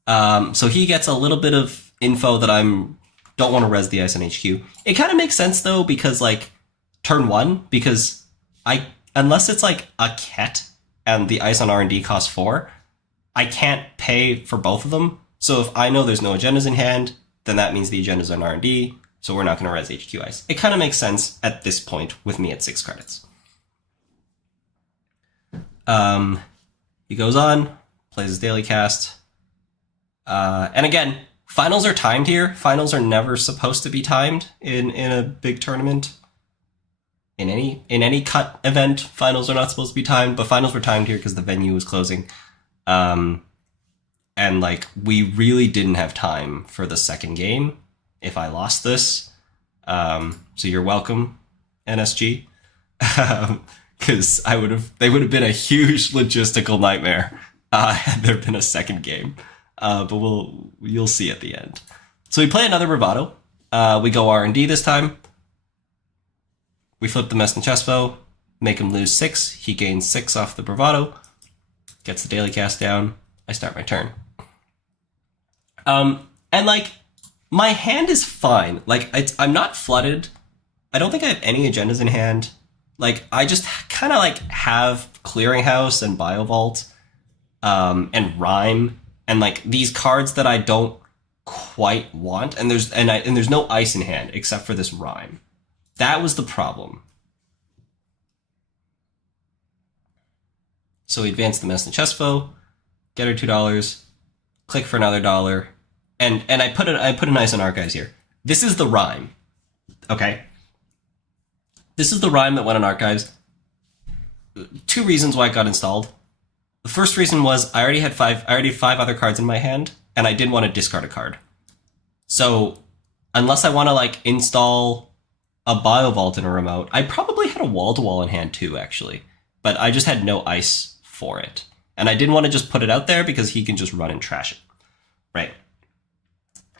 So he gets a little bit of info that don't want to res the ice on HQ. It kind of makes sense though, because like turn 1, because unless it's like a Ket and the ice on R&D costs 4, I can't pay for both of them. So if I know there's no agendas in hand, then that means the agendas are on R&D, so we're not going to res HQ ice. It kind of makes sense at this point with me at 6 credits. He goes on, plays his daily cast. And again, finals are timed here. Finals are never supposed to be timed in a big tournament. In any cut event, finals are not supposed to be timed, but finals were timed here because the venue was closing. And like, we really didn't have time for the second game if I lost this. So you're welcome, NSG. Because they would have been a huge logistical nightmare had there been a second game. But you'll see at the end. So we play another bravado. We go R&D this time. We flip the Mess and Chesvo, make him lose 6. He gains 6 off the bravado, gets the daily cast down. I start my turn. And like, my hand is fine. Like, I'm not flooded. I don't think I have any agendas in hand. Like, I just kind of like have Clearinghouse and Biovault, and Rhyme, and like these cards that I don't quite want. And there's no ice in hand except for this Rhyme. That was the problem. So we advance the Mess and Chesvo, get her $2, click for another $1, and I put an ice on archives here. This is the Rhyme, okay? This is the Rhyme that went on archives. 2 reasons why it got installed. The first reason was I already had 5 other cards in my hand, and I didn't want to discard a card. So unless I want to like install a Biovault in a remote, I probably had a wall-to-wall in hand too, actually. But I just had no ice for it. And I didn't want to just put it out there because he can just run and trash it. Right.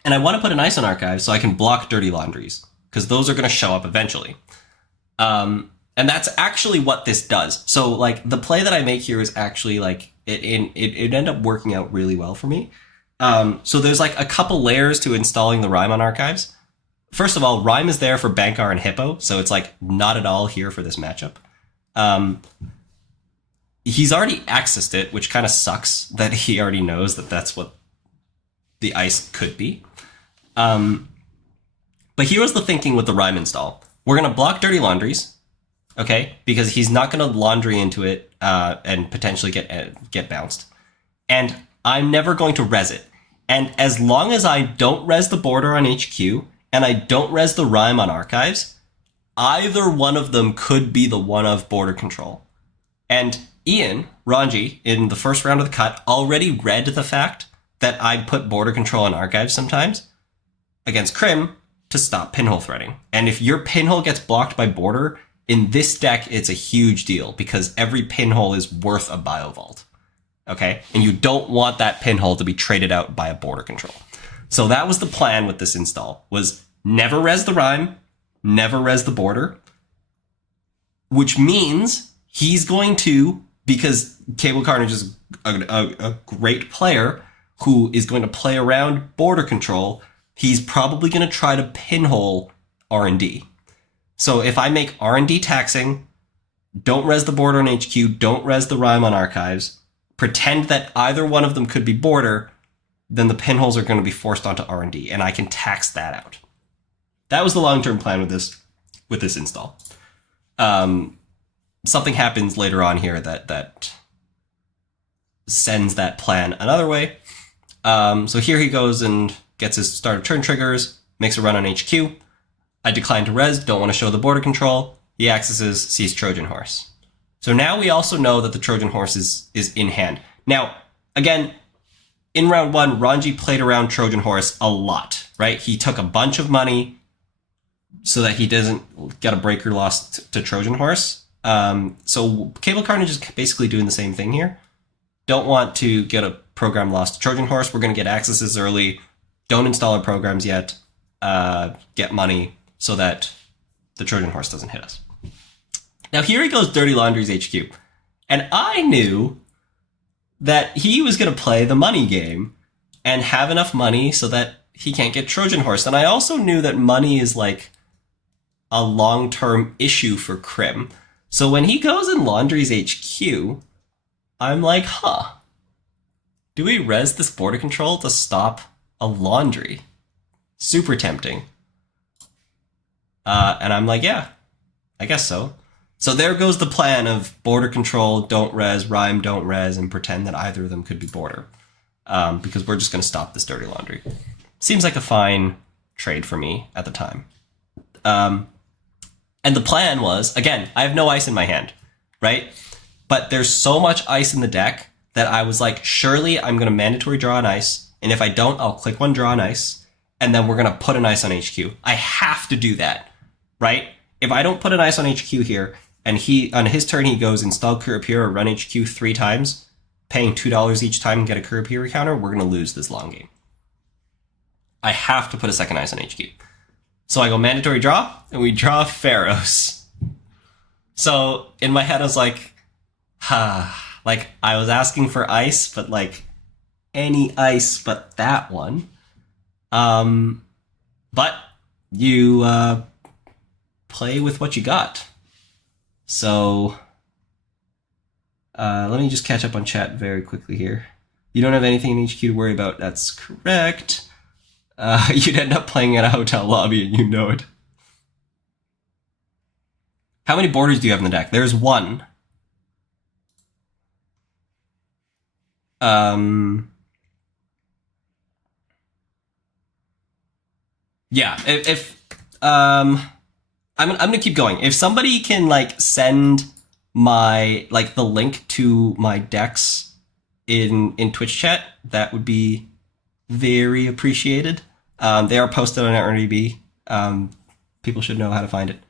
And I want to put an ice on archives so I can block Dirty Laundries, because those are going to show up eventually. And that's actually what this does. So like the play that I make here is actually like it ended up working out really well for me. So there's like a couple layers to installing the Rhyme on archives. First of all, Rhyme is there for Bankar and Hippo, so it's like not at all here for this matchup. He's already accessed it, which kind of sucks that he already knows that that's what the ice could be. But here was the thinking with the Rhyme install. We're going to block Dirty Laundries, okay? Because he's not going to laundry into it and potentially get bounced. And I'm never going to res it. And as long as I don't res the border on HQ and I don't res the Rhyme on archives, either one of them could be the one of border control. And Ian, Ranji, in the first round of the cut, already read the fact that I put border control on archives sometimes against Crim to stop pinhole threading. And if your pinhole gets blocked by border, in this deck, it's a huge deal because every pinhole is worth a Biovault. Okay? And you don't want that pinhole to be traded out by a border control. So that was the plan with this install, was never res the Rhyme, never res the Border, which means he's going to, because Cable Carnage is a great player who is going to play around border control, he's probably going to try to pinhole R&D. So if I make R&D taxing, don't res the Border on HQ, don't res the Rhyme on Archives, pretend that either one of them could be Border, then the pinholes are going to be forced onto R&D, and I can tax that out. That was the long-term plan with this install. Something happens later on here that sends that plan another way. So here he goes and gets his start of turn triggers, makes a run on HQ. I decline to res, don't want to show the border control. He accesses, sees Trojan Horse. So now we also know that the Trojan Horse is in hand. Now, again, in round one, Ranji played around Trojan Horse a lot, right? He took a bunch of money so that he doesn't get a breaker loss to Trojan Horse. So Cable Carnage is basically doing the same thing here. Don't want to get a program loss to Trojan Horse. We're going to get accesses early. Don't install our programs yet. Get money so that the Trojan Horse doesn't hit us. Now here he goes Dirty Laundry's HQ. And I knew that he was going to play the money game and have enough money so that he can't get Trojan Horse. And I also knew that money is like a long-term issue for Crim. So when he goes in Laundry's HQ, I'm like, do we res this border control to stop a Laundry? Super tempting. And I'm like, yeah, I guess so. So there goes the plan of border control, don't res, Rhyme, don't res, and pretend that either of them could be border. Because we're just going to stop this Dirty Laundry. Seems like a fine trade for me at the time. And the plan was, again, I have no ice in my hand, right? But there's so much ice in the deck that I was like, surely I'm going to mandatory draw an ice. And if I don't, I'll click one, draw an ice. And then we're going to put an ice on HQ. I have to do that, right? If I don't put an ice on HQ here, and he on his turn he goes install Kurapira or run HQ 3 times, paying $2 each time and get a Kurapira counter, we're going to lose this long game. I have to put a second ice on HQ. So I go mandatory draw, and we draw Pharaohs. So in my head I was like, like I was asking for ice, but like any ice but that one. But you play with what you got. So let me just catch up on chat very quickly here. You don't have anything in HQ to worry about. That's correct. You'd end up playing at a hotel lobby and you know it. How many borders do you have in the deck? There's one. Yeah, if I'm gonna keep going. If somebody can like send my like the link to my decks in Twitch chat, that would be very appreciated. They are posted on RDB. People should know how to find it.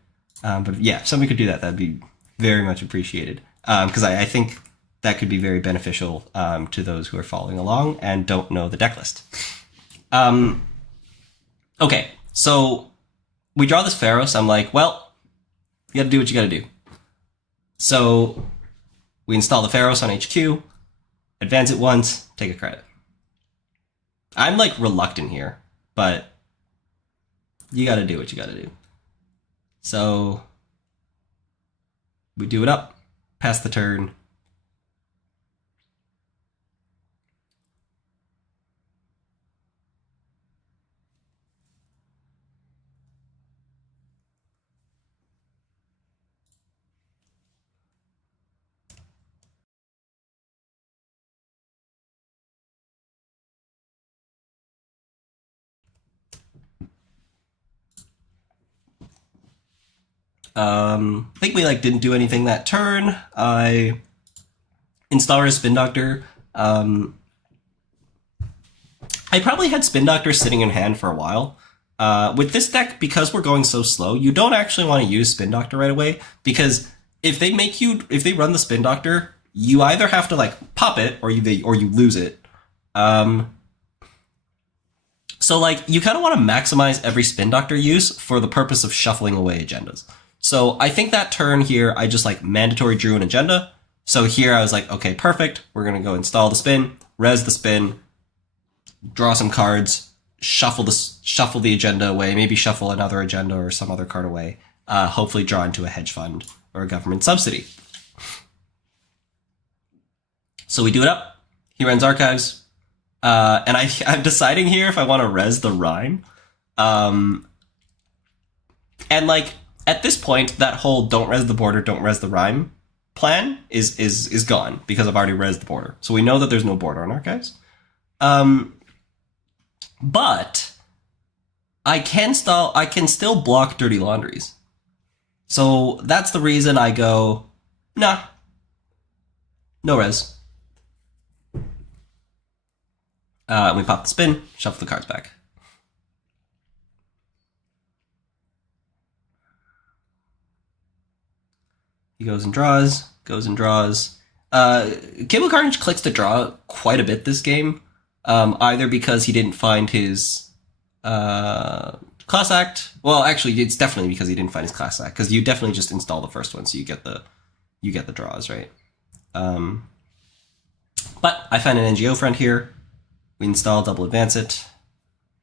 But yeah, if somebody could do that, that'd be very much appreciated. Because I think that could be very beneficial to those who are following along and don't know the deck list. Okay, so we draw this Pharaoh, so I'm like, well, you gotta do what you gotta do. So we install the Pharaohs on HQ, advance it once, take a credit. I'm like reluctant here, but you gotta do what you gotta do. So we do it up, pass the turn. I think we like didn't do anything that turn. I installed a Spin Doctor. I probably had Spin Doctor sitting in hand for a while. With this deck, because we're going so slow, you don't actually want to use Spin Doctor right away, because if they run the Spin Doctor, you either have to like pop it or you lose it. So So, like, you kind of want to maximize every spin doctor use for the purpose of shuffling away agendas. So I think that turn here, I just, like, mandatory drew an agenda. So here I was like, okay, perfect. We're going to go install the spin, res the spin, draw some cards, shuffle the agenda away, maybe shuffle another agenda or some other card away. Hopefully draw into a hedge fund or a government subsidy. So we do it up. He runs archives. And I'm deciding here if I want to res the rhyme. And like at this point, that whole don't res the border, don't res the rhyme plan is gone because I've already res the border. So we know that there's no border on archives. But I can still block dirty laundries. So that's the reason I go, nah, no res. We pop the spin, shuffle the cards back. He goes and draws. Cable Carnage clicks to draw quite a bit this game, either because he didn't find his class act. Well, actually, it's definitely because he didn't find his class act, because you definitely just install the first one, so you get the draws, right? But I find an NGO friend here. We install, double advance it.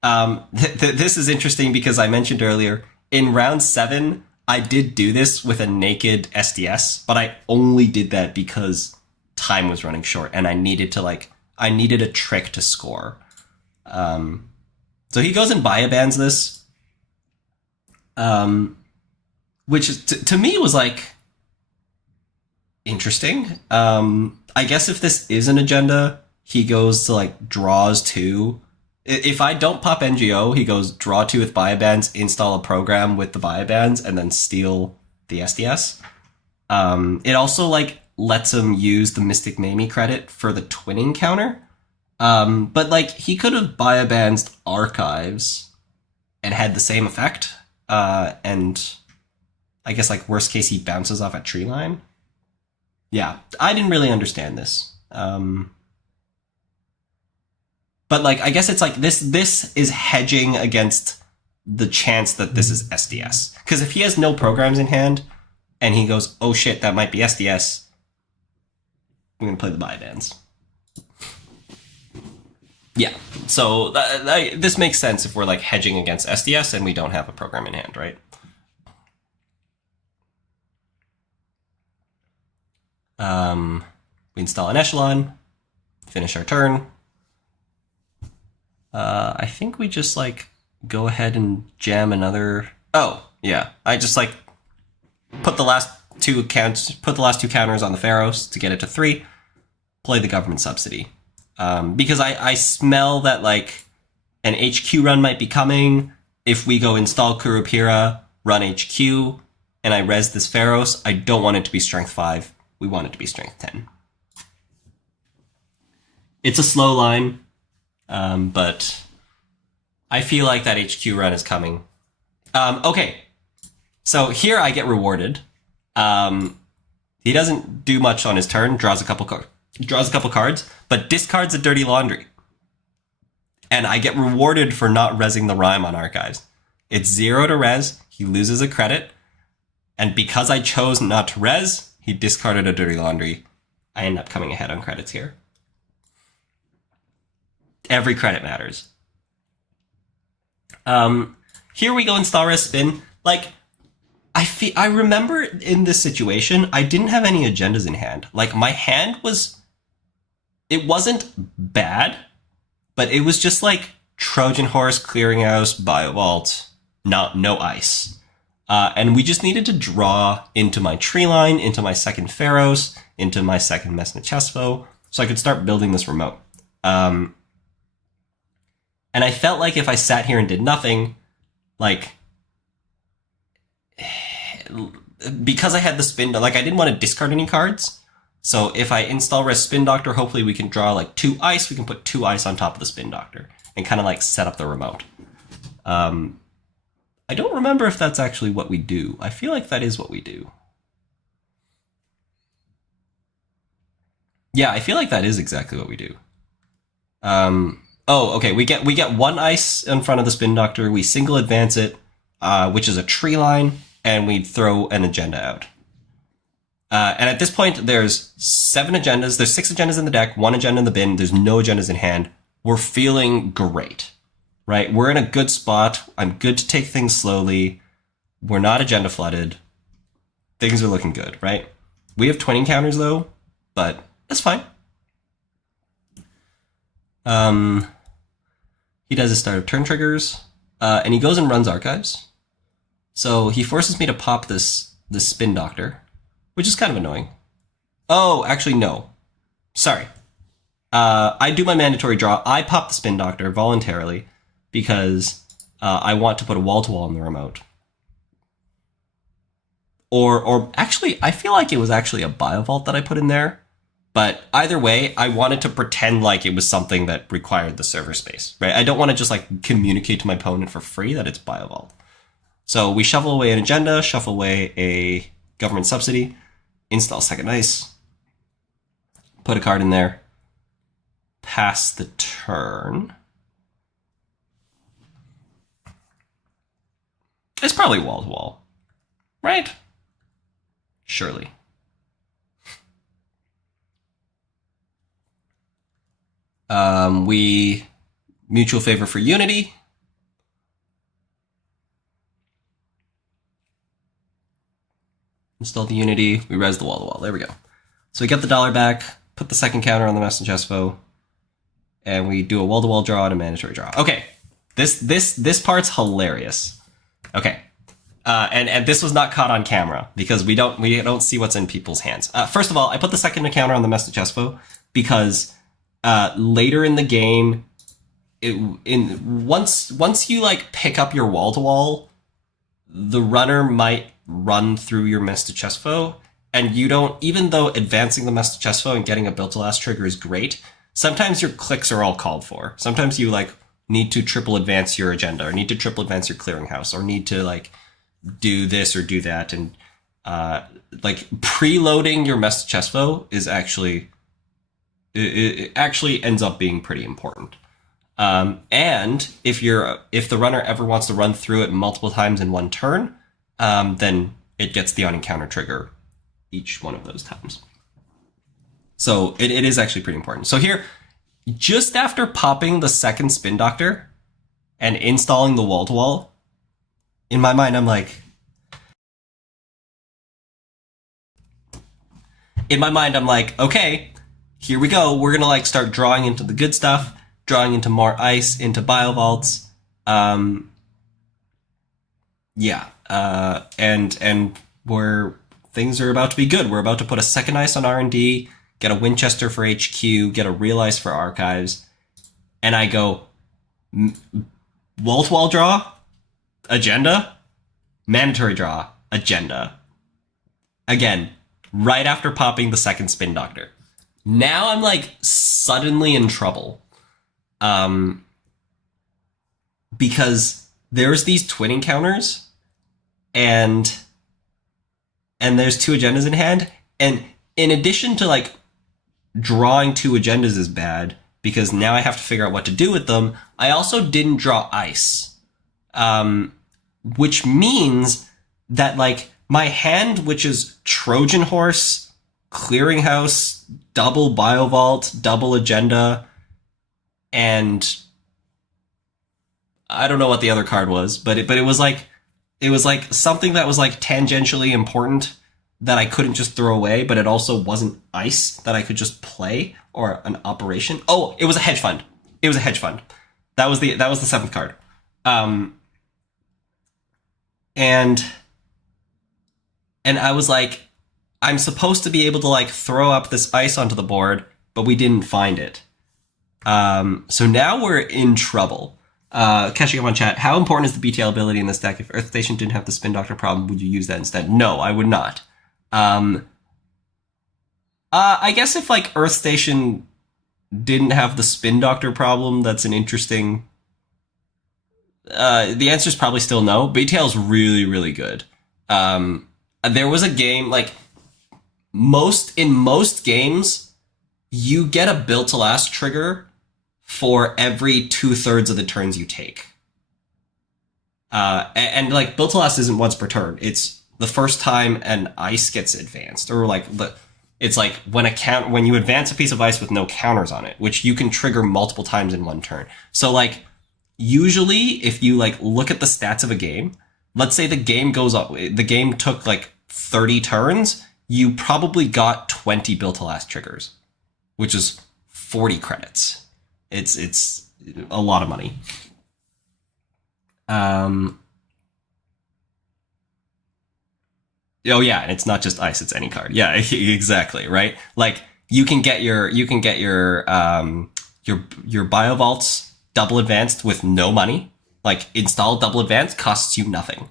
This is interesting because I mentioned earlier, in round 7, I did do this with a naked SDS, but I only did that because time was running short and I needed a trick to score. So he goes and biobans this, which to me was like interesting. I guess if this is an agenda, he goes to like draws 2. If I don't pop NGO, he goes draw 2 with biobans, install a program with the biobans, and then steal the SDS. It also like lets him use the Mystic Mamie credit for the twinning counter. But like he could have biobansed archives and had the same effect. And I guess like worst case he bounces off at tree line. Yeah, I didn't really understand this. But like, I guess it's like this is hedging against the chance that this is SDS. Because if he has no programs in hand and he goes, oh shit, that might be SDS, I'm going to play the biobans. Yeah, so this makes sense if we're like hedging against SDS and we don't have a program in hand, right? We install an echelon, finish our turn. I think we just like go ahead and jam another. Oh yeah, I just like put the last two counters on the Pharaohs to get it to 3. Play the government subsidy, because I smell that like an HQ run might be coming. If we go install Kurupira, run HQ, and I res this Pharaohs, I don't want it to be strength 5. We want it to be strength 10. It's a slow line. But I feel like that HQ run is coming. Okay, so here I get rewarded. He doesn't do much on his turn, draws a couple cards, but discards a dirty laundry. And I get rewarded for not resing the rhyme on archives. It's 0 to res, he loses a credit, and because I chose not to res, he discarded a dirty laundry. I end up coming ahead on credits here. Every credit matters. Here we go install res spin. Like, I remember in this situation, I didn't have any agendas in hand. Like, my hand it wasn't bad, but it was just like Trojan Horse, Clearinghouse, Biovault, no ice. And we just needed to draw into my tree line, into my second Pharaohs, into my second Messna Chesfo, so I could start building this remote. And I felt like if I sat here and did nothing, like, because I had the spin, like, I didn't want to discard any cards. So if I install res spin doctor, hopefully we can draw like 2 ice. We can put 2 ice on top of the spin doctor and kind of like set up the remote. I don't remember if that's actually what we do. I feel like that is what we do. Yeah, I feel like that is exactly what we do. Oh, okay. We get one ice in front of the spin doctor. We single advance it, which is a tree line, and we throw an agenda out. And at this point, there's 7 agendas. There's 6 agendas in the deck, 1 agenda in the bin. There's no agendas in hand. We're feeling great, right? We're in a good spot. I'm good to take things slowly. We're not agenda flooded. Things are looking good, right? We have twinning counters though, but that's fine. He does his start of turn triggers, and he goes and runs archives. So he forces me to pop this spin doctor, which is kind of annoying. Oh, actually, no. Sorry. I do my mandatory draw. I pop the spin doctor voluntarily because I want to put a wall-to-wall in the remote. Or actually, I feel like it was actually a Biovault that I put in there. But either way, I wanted to pretend like it was something that required the server space, right? I don't want to just like communicate to my opponent for free that it's Biovault. So we shuffle away an agenda, shuffle away a government subsidy, install second ice, put a card in there, pass the turn. It's probably wall to wall, right? Surely. We mutual favor for unity. Install the unity. We res the wall to wall. There we go. So we get the dollar back, put the second counter on the Master Chessfo, and we do a wall to wall draw and a mandatory draw. Okay, this part's hilarious. Okay, and this was not caught on camera because we don't see what's in people's hands. First of all, I put the second counter on the Master Chessfo because later in the game, once you like pick up your wall to wall, the runner might run through your Master Chessfo, and you don't, even though advancing the Master Chessfo and getting a built to last trigger is great, sometimes your clicks are all called for. Sometimes you like need to triple advance your agenda, or need to triple advance your clearinghouse, or need to like do this or do that, and like preloading your Master Chessfo is actually it actually ends up being pretty important. And if the runner ever wants to run through it multiple times in one turn, then it gets the on-encounter trigger each one of those times. So it is actually pretty important. So here, just after popping the second spin doctor and installing the wall-to-wall, in my mind, I'm like, okay, here we go. We're gonna like start drawing into the good stuff, drawing into more ice, into Biovaults. And things are about to be good. We're about to put a second ice on R&D, get a Winchester for HQ, get a real ice for archives, and I go wall-to-wall draw, agenda, mandatory draw, agenda. Again, right after popping the second spin doctor. Now I'm like suddenly in trouble. Because there's these twinning counters and there's 2 agendas in hand. And in addition to like drawing 2 agendas is bad because now I have to figure out what to do with them, I also didn't draw ice. Which means that like my hand, which is Trojan Horse, Clearinghouse, double Biovault, double agenda, and I don't know what the other card was, but it was like something that was like tangentially important that I couldn't just throw away, but it also wasn't ice that I could just play or an operation. Oh, it was a hedge fund. It was a hedge fund. That was the 7th card. And I was like, I'm supposed to be able to like throw up this ice onto the board, but we didn't find it. So now we're in trouble. Catching up on chat, how important is the BTL ability in this deck? If Earth Station didn't have the Spin Doctor problem, would you use that instead? No, I would not. I guess if like Earth Station didn't have the Spin Doctor problem, that's an interesting... the answer is probably still no. BTL is really, really good. There was a game, like, in most games, you get a built to last trigger for every 2/3 of the turns you take. And like Build to Last isn't once per turn. It's the first time an ice gets advanced, or like it's like when you advance a piece of ice with no counters on it, which you can trigger multiple times in one turn. So like usually if you like look at the stats of a game, let's say the game took like 30 turns, you probably got 20 Build to Last triggers, which is 40 credits. It's a lot of money. Oh yeah, and it's not just ice; it's any card. Yeah, exactly. Right. Like you can get your bio vaults double advanced with no money. Like install double advance costs you nothing.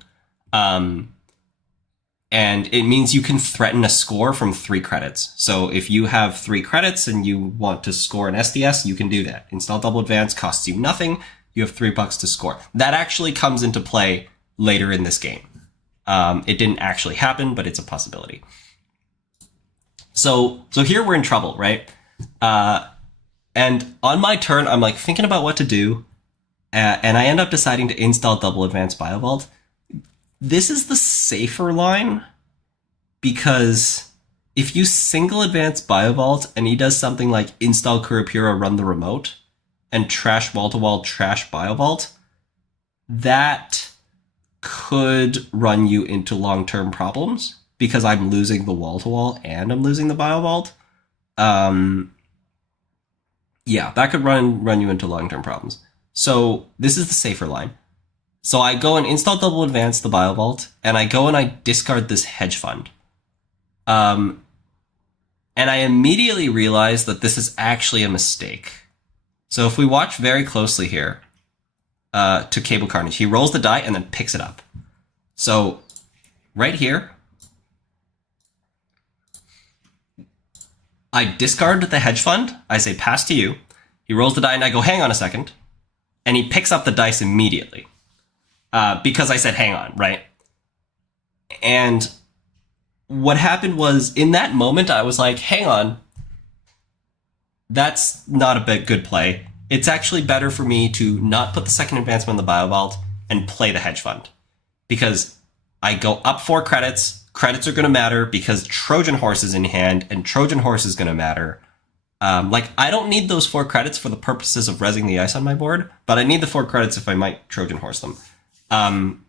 And it means you can threaten a score from 3 credits. So if you have 3 credits and you want to score an SDS, you can do that. Install double advance costs you nothing. You have $3 to score. That actually comes into play later in this game. It didn't actually happen, but it's a possibility. So here we're in trouble, right? And on my turn, I'm like thinking about what to do. And I end up deciding to install double advance Biovault. This is the safer line, because if you single advance Biovault and he does something like install Kurapura, run the remote, and trash wall-to-wall, trash Biovault, that could run you into long-term problems, because I'm losing the wall-to-wall and I'm losing the Biovault. Yeah, that could run you into long-term problems. So this is the safer line. So I go and install double advance the Biovault, and I go and I discard this hedge fund. And I immediately realize that this is actually a mistake. So if we watch very closely here, to Cable Carnage, he rolls the die and then picks it up. So right here, I discard the hedge fund. I say pass to you. He rolls the die and I go, hang on a second. And he picks up the dice immediately. Because I said, hang on, right? And what happened was, in that moment, I was like, hang on. That's not a good play. It's actually better for me to not put the second advancement in the Biovault and play the hedge fund. Because I go up 4 credits. Credits are going to matter because Trojan Horse is in hand, and Trojan Horse is going to matter. I don't need those 4 credits for the purposes of rezzing the ice on my board, but I need the 4 credits if I might Trojan Horse them. And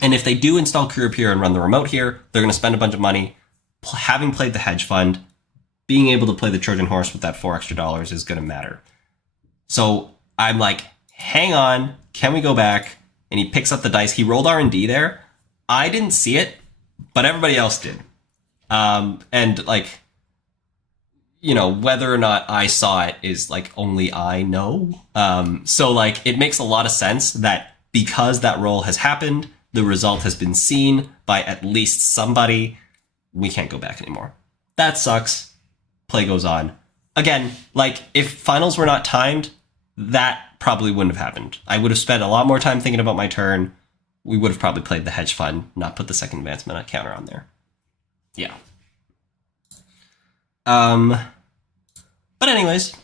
if they do install Kurapura and run the remote here, they're going to spend a bunch of money. Having played the hedge fund, being able to play the Trojan Horse with that $4 extra is going to matter. So I'm like, hang on, can we go back? And he picks up the dice. He rolled R&D there. I didn't see it, but everybody else did. And like, you know, whether or not I saw it is like only I know. So like, it makes a lot of sense that because that roll has happened, the result has been seen by at least somebody, we can't go back anymore. That sucks. Play goes on. Again, like, if finals were not timed, that probably wouldn't have happened. I would have spent a lot more time thinking about my turn. We would have probably played the hedge fund, not put the second advancement counter on there. Yeah. But anyways,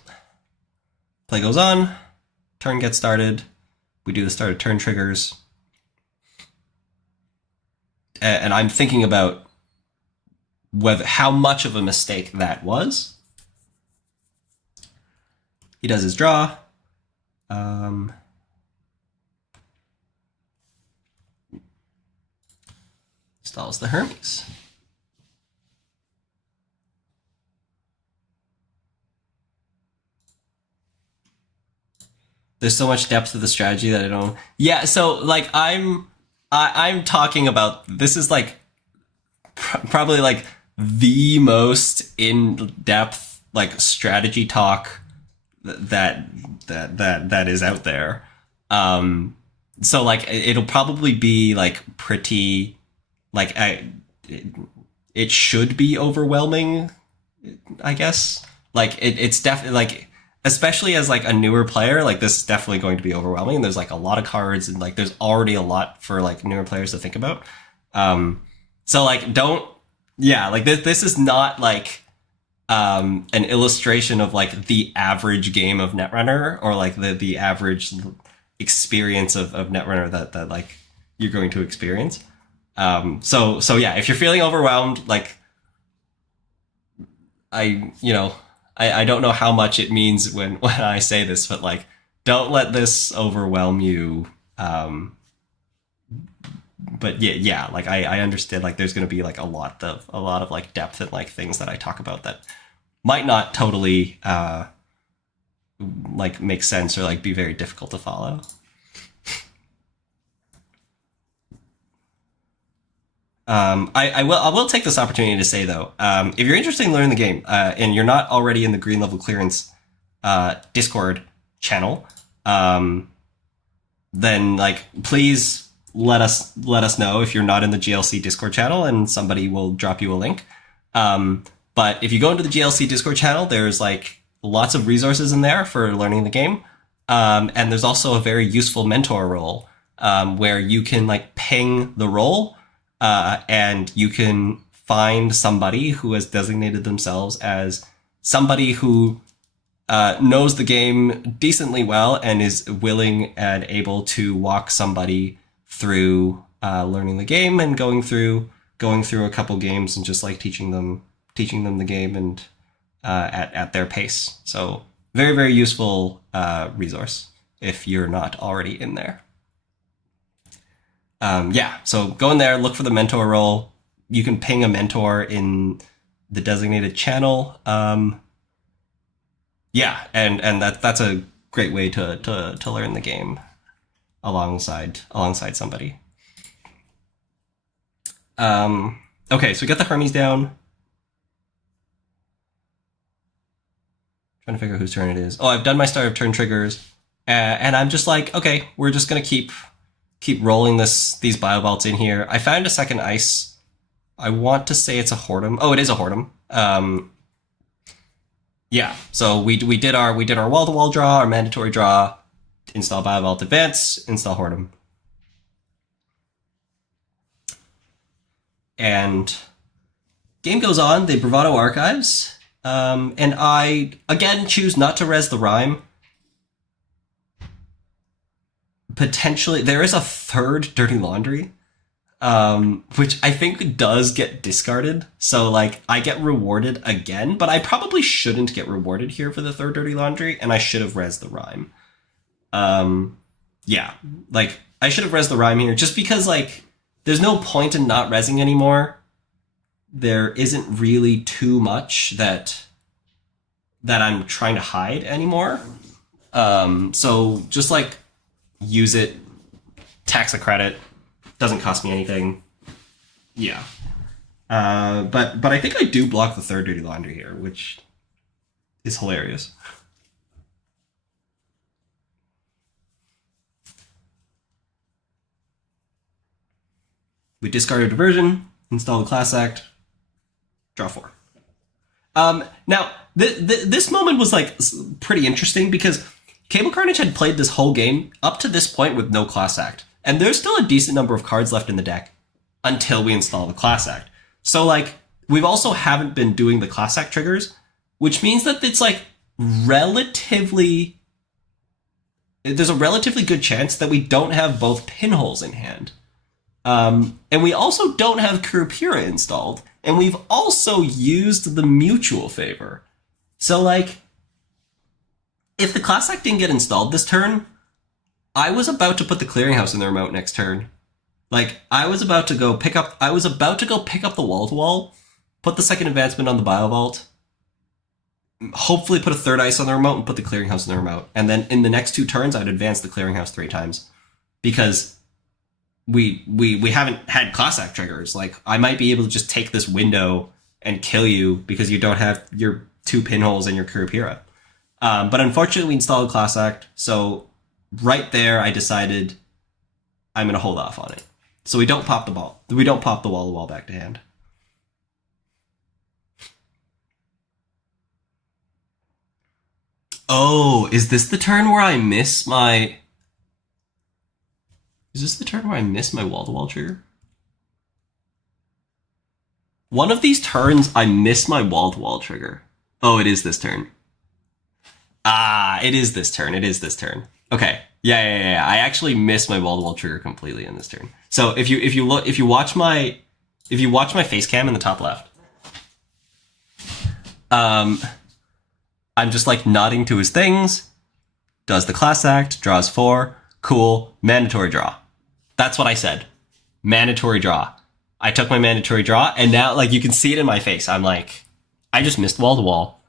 play goes on. Turn gets started. We do the start of turn triggers. And I'm thinking about how much of a mistake that was. He does his draw. Installs the Hermes. There's so much depth to the strategy that I don't. Yeah, so like I'm talking about, this is like probably like the most in-depth like strategy talk that is out there. So like it'll probably be like pretty like it should be overwhelming, I guess. Like it's definitely like, especially as like a newer player, like this is definitely going to be overwhelming. And there's like a lot of cards and like there's already a lot for like newer players to think about. So like like this is not like an illustration of like the average game of Netrunner, or like the average experience of Netrunner that like you're going to experience. So yeah, if you're feeling overwhelmed, like I don't know how much it means when I say this, but like, don't let this overwhelm you. But yeah, like I understand like there's going to be like a lot of like depth and like things that I talk about that might not totally like make sense or like be very difficult to follow. I will take this opportunity to say though, if you're interested in learning the game and you're not already in the green level clearance Discord channel, then like please let us know if you're not in the GLC Discord channel, and somebody will drop you a link. But if you go into the GLC Discord channel, there's like lots of resources in there for learning the game, and there's also a very useful mentor role where you can like ping the role. And you can find somebody who has designated themselves as somebody who knows the game decently well and is willing and able to walk somebody through learning the game and going through a couple games and just like teaching them the game and at their pace. So very, very useful resource if you're not already in there. Yeah, so go in there, look for the mentor role. You can ping a mentor in the designated channel. Yeah, and that's a great way to learn the game alongside somebody. Okay, so we got the Hermes down. Trying to figure out whose turn it is. Oh, I've done my start of turn triggers, and I'm just like, okay, we're just gonna keep rolling these bio vaults in here. I found a second ice. I want to say it's a Hortum. Oh, it is a Hortum. Yeah, so we did our wall-to-wall draw, our mandatory draw, install bio vault advance, install Hortum. And game goes on, they Bravado archives, and I, again, choose not to res the Rhyme. Potentially, there is a third Dirty Laundry, which I think does get discarded. So, like, I get rewarded again, but I probably shouldn't get rewarded here for the third Dirty Laundry, and I should have res the Rhyme. Yeah, like, I should have res the Rhyme here, just because, like, there's no point in not resing anymore. There isn't really too much that I'm trying to hide anymore. So, just, like, use it, tax a credit, doesn't cost me anything. Yeah. But I think I do block the third Dirty Laundry here, which is hilarious. We discard a diversion, install the class act, draw 4. Now, this moment was like pretty interesting because Cable Carnage had played this whole game up to this point with no class act. And there's still a decent number of cards left in the deck until we install the class act. So, like, we've also haven't been doing the class act triggers, which means that it's, like, there's a relatively good chance that we don't have both pinholes in hand. And we also don't have Kurapira installed. And we've also used the mutual favor. So, like, if the class act didn't get installed this turn, I was about to put the clearinghouse in the remote next turn. Like, I was about to go pick up the wall-to-wall, put the second advancement on the bio vault, hopefully put a third ice on the remote and put the clearinghouse in the remote. And then in the next 2 turns, I'd advance the clearinghouse 3 times. Because we haven't had class act triggers. Like, I might be able to just take this window and kill you because you don't have your 2 pinholes and your Kurapira. But unfortunately, we installed class act, so right there, I decided I'm going to hold off on it. So we don't pop the ball. We don't pop the wall-to-wall back to hand. Oh, is this the turn where I miss my... Is this the turn where I miss my wall-to-wall trigger? One of these turns, I miss my wall-to-wall trigger. Oh, it is this turn. Ah, it is this turn. It is this turn. Okay. Yeah. I actually missed my wall-to-wall trigger completely in this turn. So if you watch my face cam in the top left, I'm just like nodding to his things, does the class act, draws 4, cool, mandatory draw. That's what I said. Mandatory draw. I took my mandatory draw, and now like you can see it in my face. I'm like, I just missed wall to wall,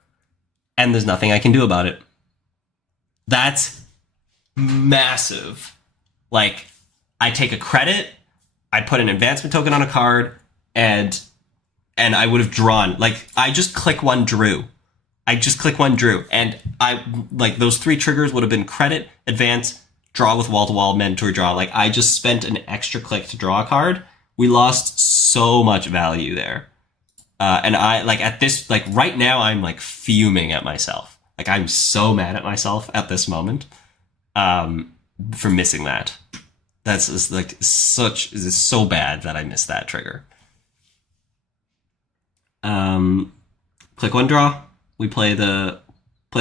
and there's nothing I can do about it. That's massive. Like, I take a credit, I put an advancement token on a card, and I would have drawn. Like, I just click one drew. And I like those 3 triggers would have been credit, advance, draw with wall to wall, mandatory draw. Like, I just spent an extra click to draw a card. We lost so much value there. And I like at this, like right now, I'm like fuming at myself. Like, I'm so mad at myself at this moment, for missing that. That's like it's so bad that I missed that trigger. Click one draw. We play the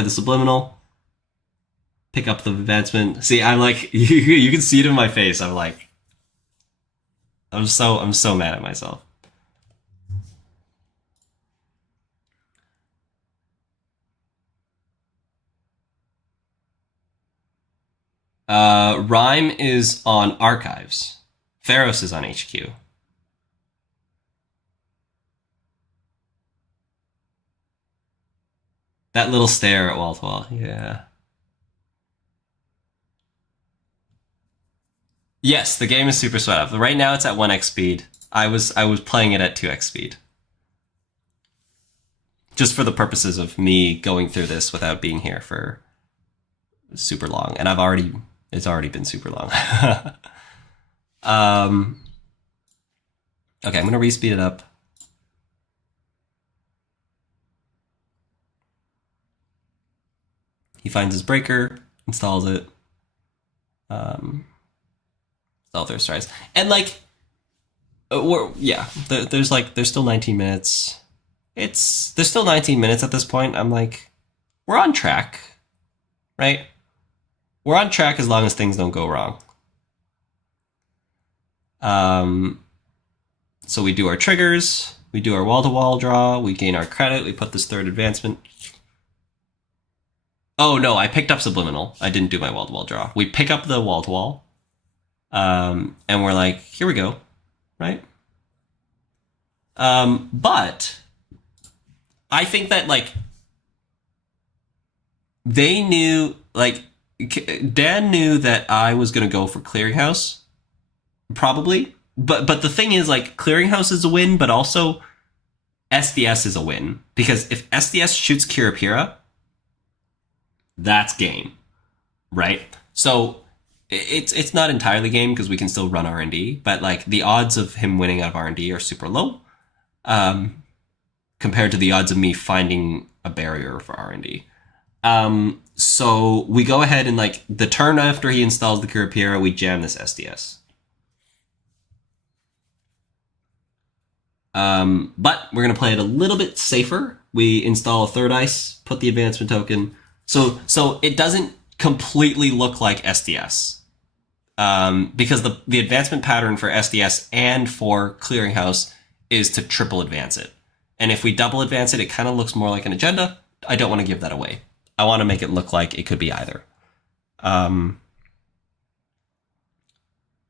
subliminal. Pick up the advancement. See, I'm like, you can see it in my face. I'm like, I'm so mad at myself. Rhyme is on Archives. Pharos is on HQ. That little stare at wall to wall, yeah. Yes, the game is super sweat up. Right now it's at 1x speed. I was playing it at 2x speed. Just for the purposes of me going through this without being here for super long. And it's already been super long. Okay, I'm gonna respeed it up. He finds his breaker, installs it. Install Thirst Rise. And like, there's still 19 minutes. There's still 19 minutes at this point. I'm like, we're on track, right? We're on track as long as things don't go wrong. So we do our triggers, we do our wall-to-wall draw, we gain our credit, we put this third advancement. Oh no, I picked up Subliminal. I didn't do my wall-to-wall draw. We pick up the wall-to-wall, and we're like, here we go, right? But I think that like they knew, like Dan knew that I was gonna go for Clearinghouse, probably. But the thing is, like, Clearinghouse is a win, but also SDS is a win, because if SDS shoots Kirapira, that's game, right? So it's not entirely game because we can still run R&D, but like the odds of him winning out of R&D are super low, compared to the odds of me finding a barrier for R&D. So we go ahead and like the turn after he installs the Kirapira, we jam this SDS. But we're going to play it a little bit safer. We install a third ice, put the advancement token. So it doesn't completely look like SDS. Because the advancement pattern for SDS and for Clearinghouse is to triple advance it. And if we double advance it, it kind of looks more like an agenda. I don't want to give that away. I want to make it look like it could be either.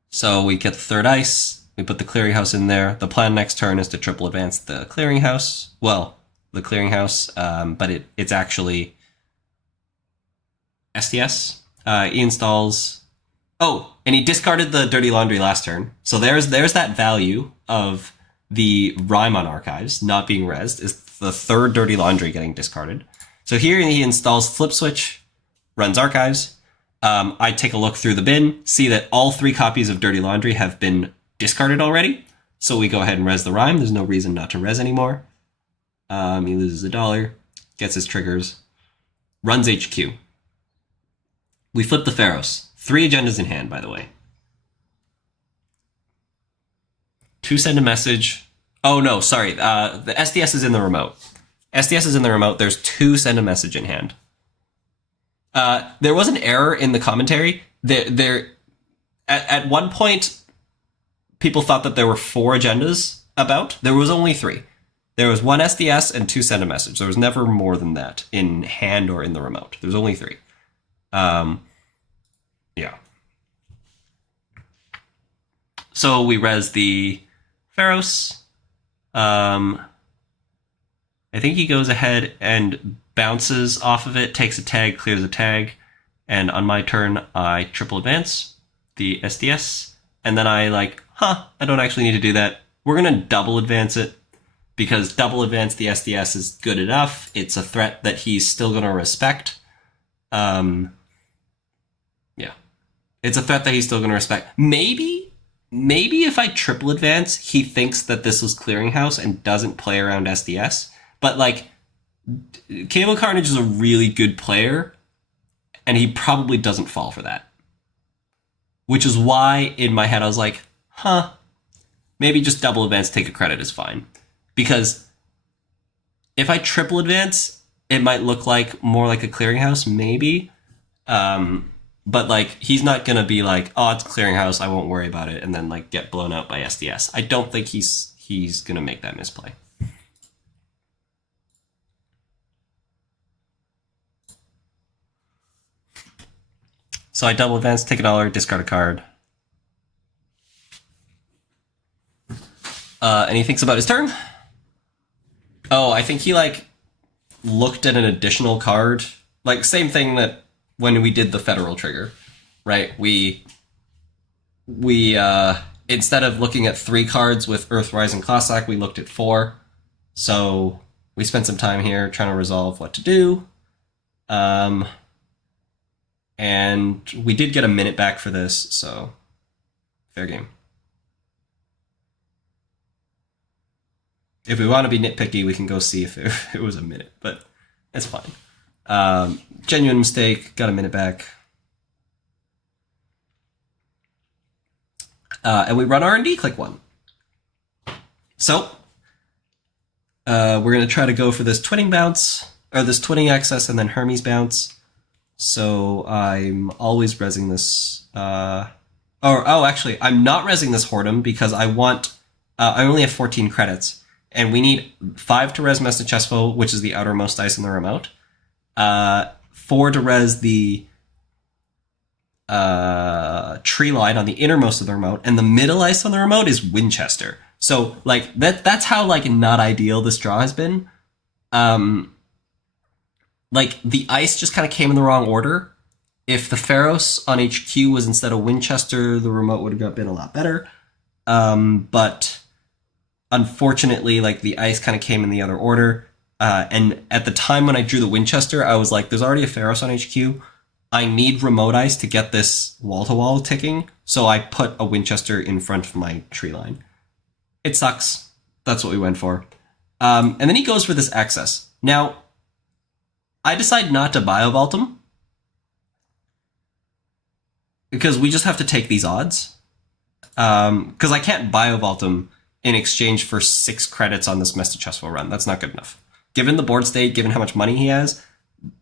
So we get the third ice. We put the Clearinghouse in there. The plan next turn is to triple advance the Clearinghouse. Well, the Clearinghouse, but it's actually SDS. He installs... Oh, and he discarded the Dirty Laundry last turn. So there's that value of the Rhyme on Archives not being rezzed, is the third Dirty Laundry getting discarded. So here he installs Flip Switch, runs Archives. I take a look through the bin, see that all 3 copies of Dirty Laundry have been discarded already, so we go ahead and res the Rhyme. There's no reason not to res anymore. He loses $1, gets his triggers, runs HQ. We flip the Pharos. 3 agendas in hand, by the way. 2 send a message. Oh no, sorry. The SDS is in the remote. SDS is in the remote. There's 2 send a message in hand. There was an error in the commentary. At one point, people thought that there were 4 agendas about. There was only 3. There was 1 SDS and 2 send a message. There was never more than that in hand or in the remote. There's only 3. Yeah. So we res the Pharos. I think he goes ahead and bounces off of it, takes a tag, clears a tag, and on my turn, I triple advance the SDS, and then I I don't actually need to do that. We're going to double advance it, because double advance the SDS is good enough. It's a threat that he's still going to respect. Yeah. It's a threat that he's still going to respect. Maybe if I triple advance, he thinks that this was Clearinghouse and doesn't play around SDS. But, Cable Carnage is a really good player, and he probably doesn't fall for that. Which is why, in my head, I was like, maybe just double advance, take a credit is fine. Because if I triple advance, it might look more like a Clearinghouse, maybe. But, he's not going to be oh, it's Clearinghouse, I won't worry about it, and then, get blown out by SDS. I don't think he's going to make that misplay. So I double advance, take $1, discard a card. And he thinks about his turn. Oh, I think he, looked at an additional card. Same thing that when we did the Federal trigger, right? We instead of looking at 3 cards with Earthrise and Cossack, we looked at 4. So we spent some time here trying to resolve what to do. And we did get a minute back for this, so fair game. If we want to be nitpicky, we can go see if it was a minute, but it's fine. Genuine mistake, got a minute back. And we run R&D, click 1. So, we're going to try to go for this twinning bounce, or this twinning access and then Hermes bounce. So I'm always resing this. Actually, I'm not resing this Whoredom because I want. I only have 14 credits, and we need 5 to res Mestachesfo, which is the outermost dice in the remote. 4 to res the tree line on the innermost of the remote, and the middle ice on the remote is Winchester. So that's how not ideal this draw has been. The ice just kind of came in the wrong order. If the Pharos on HQ was instead of Winchester, the remote would have been a lot better. But unfortunately, the ice kind of came in the other order. And at the time when I drew the Winchester, I was there's already a Pharos on HQ. I need remote ice to get this wall-to-wall ticking. So I put a Winchester in front of my tree line. It sucks. That's what we went for. And then he goes for this access. Now, I decide not to Biovault him because we just have to take these odds. Because I can't Biovault him in exchange for 6 credits on this Mestachesfo run. That's not good enough. Given the board state, given how much money he has,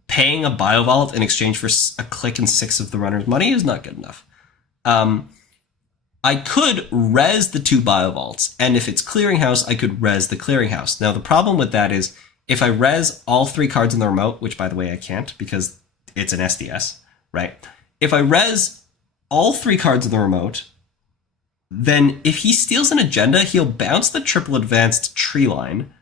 paying a Biovault in exchange for a click and 6 of the runner's money is not good enough. I could res the 2 Biovaults, and if it's Clearinghouse, I could res the Clearinghouse. Now, the problem with that is, if I res all 3 cards in the remote, which, by the way, I can't because it's an SDS, right? If I res all 3 cards in the remote, then if he steals an agenda, he'll bounce the triple advanced tree line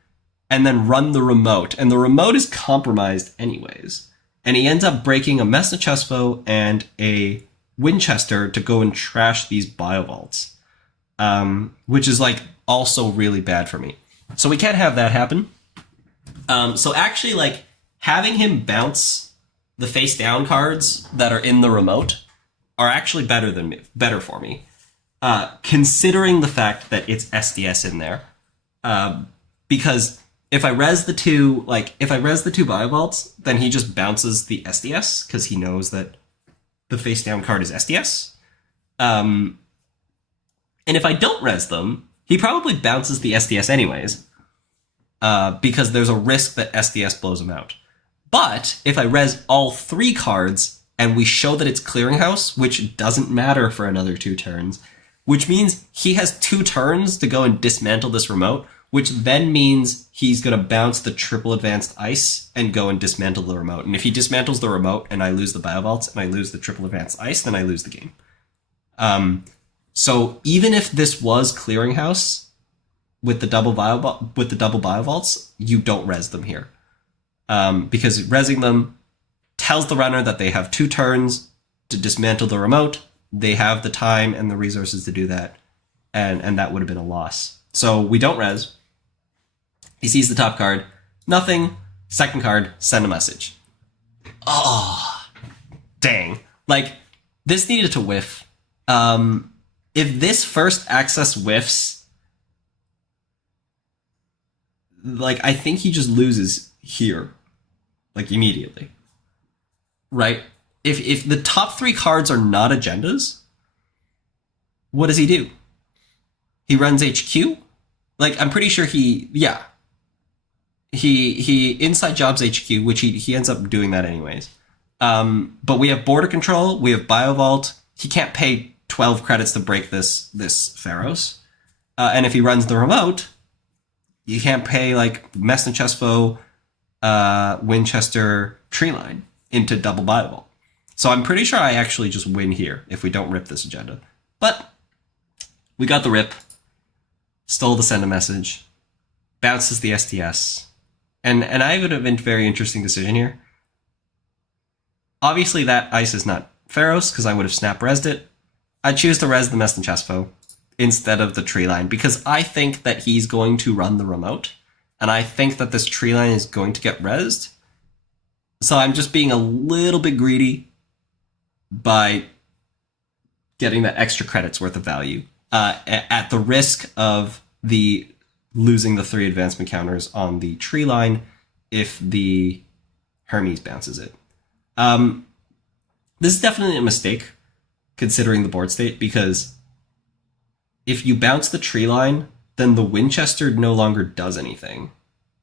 and then run the remote. And the remote is compromised anyways. And he ends up breaking a Mestachesfo and a Winchester to go and trash these Biovaults, which is also really bad for me. So we can't have that happen. So actually, having him bounce the face down cards that are in the remote are actually better for me, considering the fact that it's SDS in there. Because if I res the 2 Biovaults, then he just bounces the SDS because he knows that the face down card is SDS. And if I don't res them, he probably bounces the SDS anyways. because there's a risk that SDS blows him out. But if I res all 3 cards and we show that it's Clearinghouse, which doesn't matter for another 2 turns, which means he has 2 turns to go and dismantle this remote, which then means he's going to bounce the triple advanced ice and go and dismantle the remote. And if he dismantles the remote and I lose the Biovaults and I lose the triple advanced ice, then I lose the game. So even if this was Clearinghouse with the double Biovaults, you don't res them here. Because resing them tells the runner that they have 2 turns to dismantle the remote. They have the time and the resources to do that. And that would have been a loss. So we don't res. He sees the top card. Nothing. Second card, send a message. Oh, dang. Like, this needed to whiff. If this first access whiffs, like, I think he just loses here. Like, immediately. Right? If the top 3 cards are not agendas, what does he do? He runs HQ? Like, I'm pretty sure he inside jobs HQ, which he ends up doing that anyways. But we have border control, we have Biovault. He can't pay 12 credits to break this Pharaohs. And if he runs the remote, you can't pay like Mess and Chesfo, Winchester, Treeline into double Biovault. So I'm pretty sure I actually just win here if we don't rip this agenda. But we got the rip, stole the send a message, bounces the STS. And I would have been a very interesting decision here. Obviously that ice is not Pharaohs because I would have snap resed it. I choose to res the Mess and Chesfo instead of the tree line because I think that he's going to run the remote. And I think that this tree line is going to get resed. So I'm just being a little bit greedy by getting that extra credits worth of value at the risk of losing the 3 advancement counters on the tree line if the Hermes bounces it. This is definitely a mistake considering the board state because if you bounce the tree line, then the Winchester no longer does anything.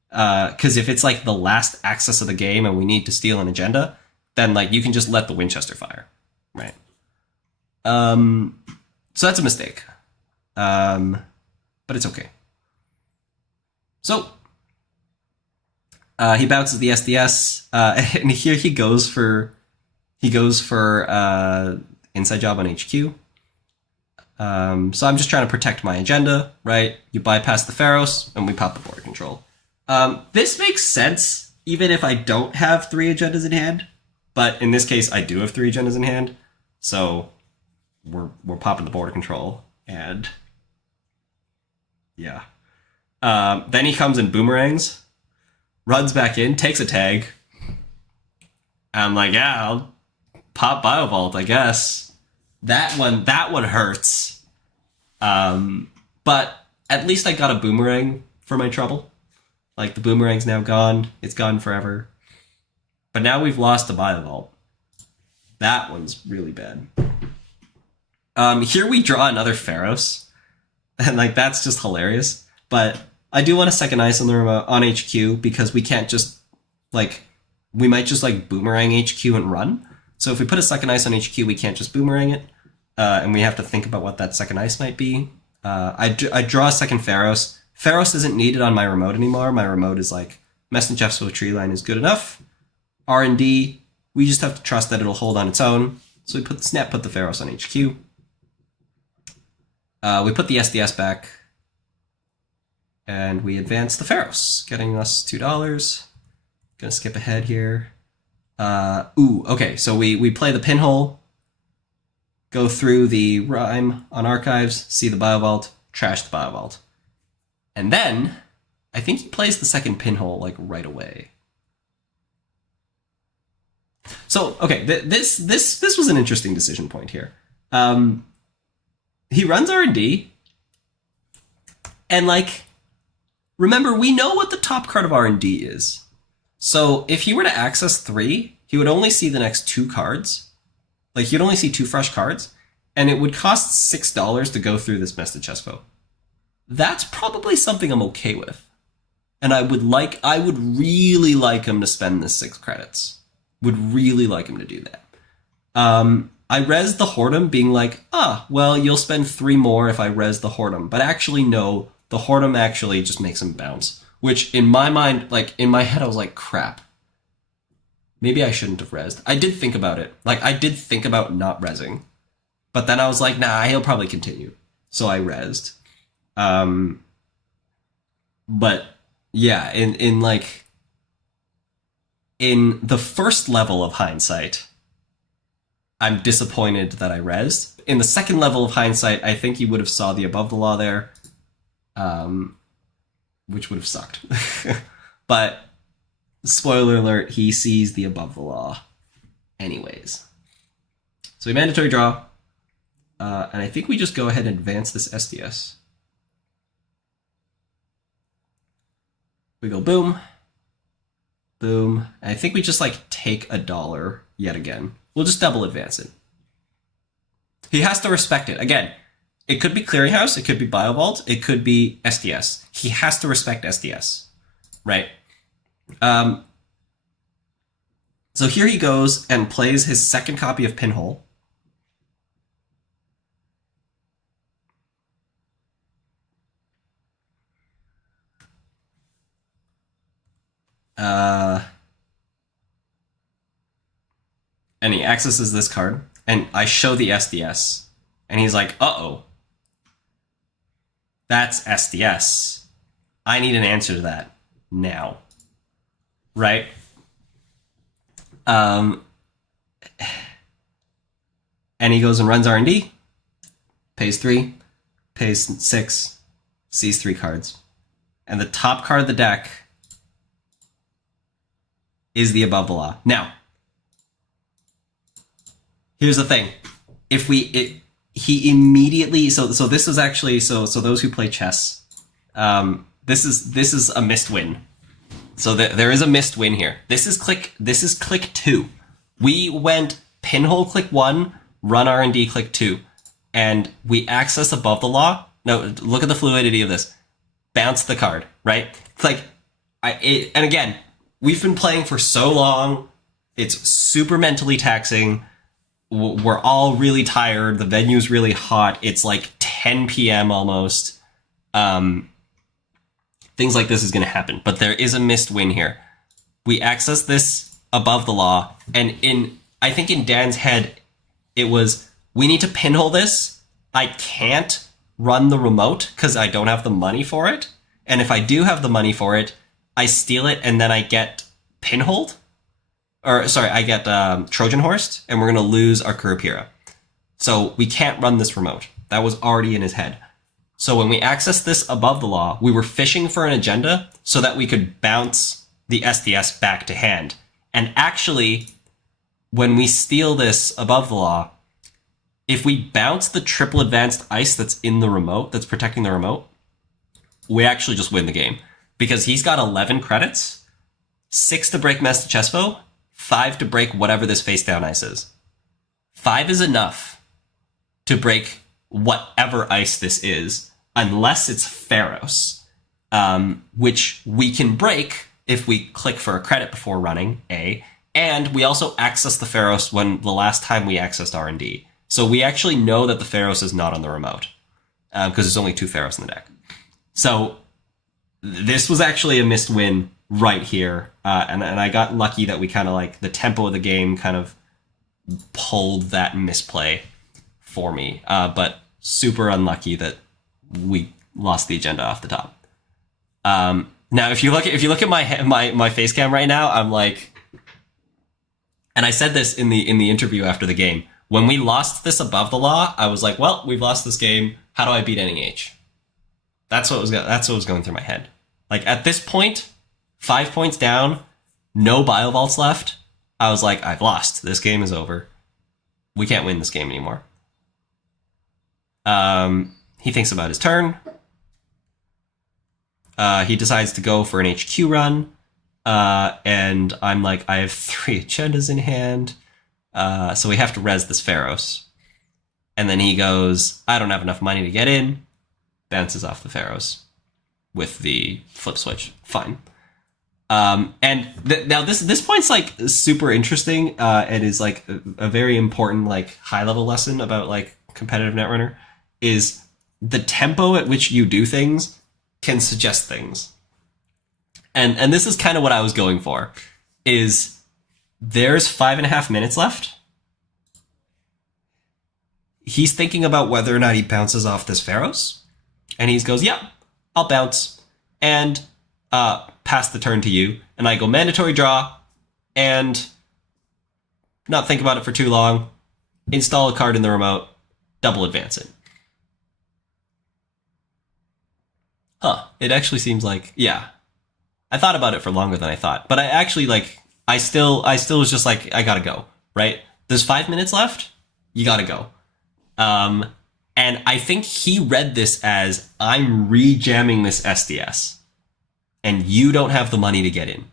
Because if it's like the last access of the game and we need to steal an agenda, then like you can just let the Winchester fire, right? So that's a mistake. But it's okay. So he bounces the SDS, and here he goes for inside job on HQ. So I'm just trying to protect my agenda, right? You bypass the Pharaohs, and we pop the border control. This makes sense, even if I don't have 3 agendas in hand. But in this case, I do have 3 agendas in hand. So we're popping the border control, and yeah. Then he comes and boomerangs, runs back in, takes a tag. I'm like, yeah, I'll pop Biovault, I guess. That one hurts. But at least I got a boomerang for my trouble. Like, the boomerang's now gone. It's gone forever. But now we've lost the Biovault. That one's really bad. Here we draw another Pharaohs. And, like, that's just hilarious. But I do want a second ice on the remote, on HQ, because we can't just, like, we might just, like, boomerang HQ and run. So if we put a second ice on HQ, we can't just boomerang it. And we have to think about what that second ice might be. I draw a second Pharaohs. Pharaohs isn't needed on my remote anymore. My remote is like, Mess and Chef's tree line is good enough. R&D, we just have to trust that it'll hold on its own. So we put the Pharaohs on HQ. We put the SDS back. And we advance the Pharaohs, getting us $2. Gonna skip ahead here. Okay, so we play the pinhole, go through the rhyme on archives, see the Biovault, trash the Biovault. And then, I think he plays the second pinhole, like, right away. So, okay, this was an interesting decision point here. He runs R&D, and, like, remember, we know what the top card of R&D is. So if he were to access 3, he would only see the next 2 cards. Like, he'd only see 2 fresh cards, and it would cost $6 to go through this Mess and Chesfo. That's probably something I'm okay with. And I would really like him to spend this 6 credits. Would really like him to do that. I res the Whoredom being like, well, you'll spend 3 more if I res the Whoredom. But actually, no, the Whoredom actually just makes him bounce. Which, in my mind, like, in my head, I was like, crap. Maybe I shouldn't have resed. I did think about it. Like, I did think about not resing. But then I was like, nah, he'll probably continue. So I resed. But, yeah, in the first level of hindsight, I'm disappointed that I resed. In the second level of hindsight, I think he would have saw the above the law there, which would have sucked. But, spoiler alert, he sees the above the law anyways. So we mandatory draw, and I think we just go ahead and advance this SDS. We go boom, boom, and I think we just like take $1 yet again. We'll just double advance it. He has to respect it. Again, it could be Clearinghouse, it could be Biovault, it could be SDS. He has to respect SDS, right? So here he goes and plays his second copy of Pinhole. And he accesses this card, and I show the SDS, and he's like, uh-oh. That's SDS. I need an answer to that now. Right? And he goes and runs R&D, pays 3, pays 6, sees 3 cards. And the top card of the deck is the above the law. Now, here's the thing. He immediately, so this is actually, so those who play chess, this is a missed win. So there is a missed win here. This is click 2. We went Pinhole click 1, run R&D click 2, and we access above the law. No, look at the fluidity of this. Bounce the card, right? It's like, and again, we've been playing for so long. It's super mentally taxing. We're all really tired. The venue's really hot. It's like 10 p.m. almost. Things like this is going to happen, but there is a missed win here. We access this above the law, and I think in Dan's head, it was, we need to Pinhole this. I can't run the remote because I don't have the money for it. And if I do have the money for it, I steal it and then I get Pinholed. Or, sorry, I get Trojan Horsed, and we're going to lose our Kurapira. So we can't run this remote. That was already in his head. So when we access this above the law, we were fishing for an agenda so that we could bounce the SDS back to hand. And actually, when we steal this above the law, if we bounce the triple advanced ice that's in the remote, that's protecting the remote, we actually just win the game. Because he's got 11 credits, 6 to break Mess to Chesvo, 5 to break whatever this face down ice is. 5 is enough to break whatever ice this is, unless it's Pharos, which we can break if we click for a credit before running, and we also access the Pharos when the last time we accessed R&D. So we actually know that the Pharos is not on the remote, because there's only 2 Pharos in the deck. So this was actually a missed win right here, and I got lucky that we kind of like, the tempo of the game kind of pulled that misplay for me, but super unlucky that we lost the agenda off the top. Now, if you look at my face cam right now, I'm like, and I said this in the interview after the game. When we lost this above the law, I was like, well, we've lost this game. How do I beat NEH? That's what was going through my head. Like at this point, 5 points down, no Biovaults left. I was like, I've lost. This game is over. We can't win this game anymore. He thinks about his turn. He decides to go for an HQ run. And I'm like, I have 3 agendas in hand. So we have to res this Pharos. And then he goes, I don't have enough money to get in. Bounces off the Pharos. with the flip switch. Fine. And now this point's like super interesting, and is like a very important like high level lesson about like competitive Netrunner, is the tempo at which you do things can suggest things. And this is kind of what I was going for, is there's 5.5 minutes left. He's thinking about whether or not he bounces off this Pharaohs, and he goes, "Yep, I'll bounce and pass the turn to you." And I go mandatory draw, and not think about it for too long. Install a card in the remote, double advance it. Huh? It actually seems like, yeah. I thought about it for longer than I thought, but I actually like. I still was just like, I gotta go. Right? There's 5 minutes left. You gotta go. And I think he read this as, I'm rejamming this SDS, and you don't have the money to get in.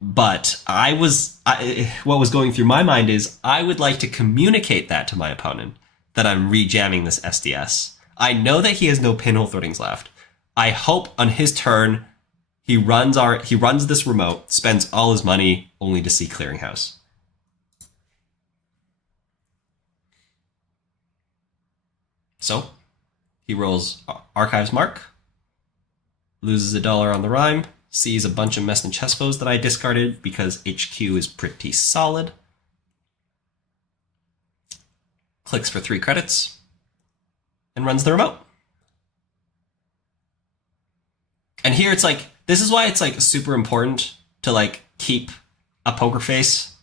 But what was going through my mind is, I would like to communicate that to my opponent, that I'm rejamming this SDS. I know that he has no pinhole threadings left. I hope on his turn, he runs this remote, spends all his money only to see Clearinghouse. So, he rolls Archives Mark, loses $1 on the rhyme, sees a bunch of Mess and Chess foes that I discarded because HQ is pretty solid, clicks for 3 credits, and runs the remote. And here it's like, this is why it's like super important to like keep a poker face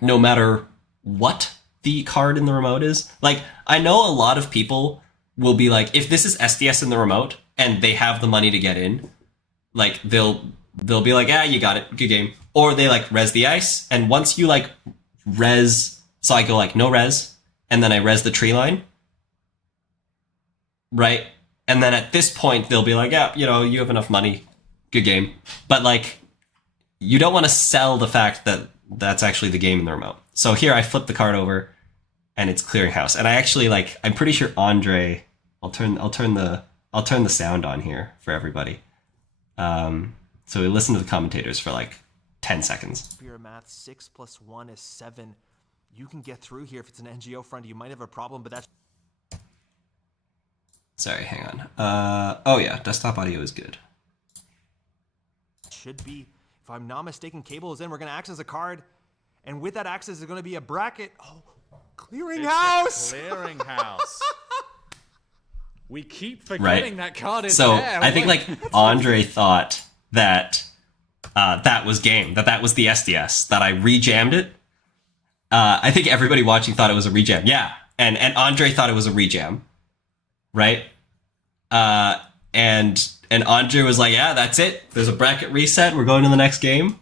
no matter what the card in the remote is. Like, I know a lot of people will be like, if this is SDS in the remote and they have the money to get in, like they'll be like, "Ah, you got it, good game." Or they like res the ice, and once you like res, so I go like no res, and then I res the tree line, right? And then at this point they'll be like, "Yeah, you know, you have enough money, good game." But like, you don't want to sell the fact that that's actually the game in the remote. So here I flip the card over, and it's Clearinghouse. And I actually like, I'm pretty sure Andre, I'll turn the sound on here for everybody. So we listen to the commentators for like 10 seconds. Pure math, 6 + 1 is 7. You can get through here if it's an NGO front. You might have a problem, but that's... Sorry, hang on. Oh yeah, desktop audio is good. Should be, if I'm not mistaken, Cable is in. We're going to access a card. And with that access is going to be a bracket. Oh, Clearinghouse! Clearinghouse. We keep forgetting that card is so there. I think like Andre thought that that was game, that was the SDS, that I rejammed it. I think everybody watching thought it was a rejam. Yeah, and Andre thought it was a rejam, right? And Andre was like, "Yeah, that's it. There's a bracket reset. We're going to the next game."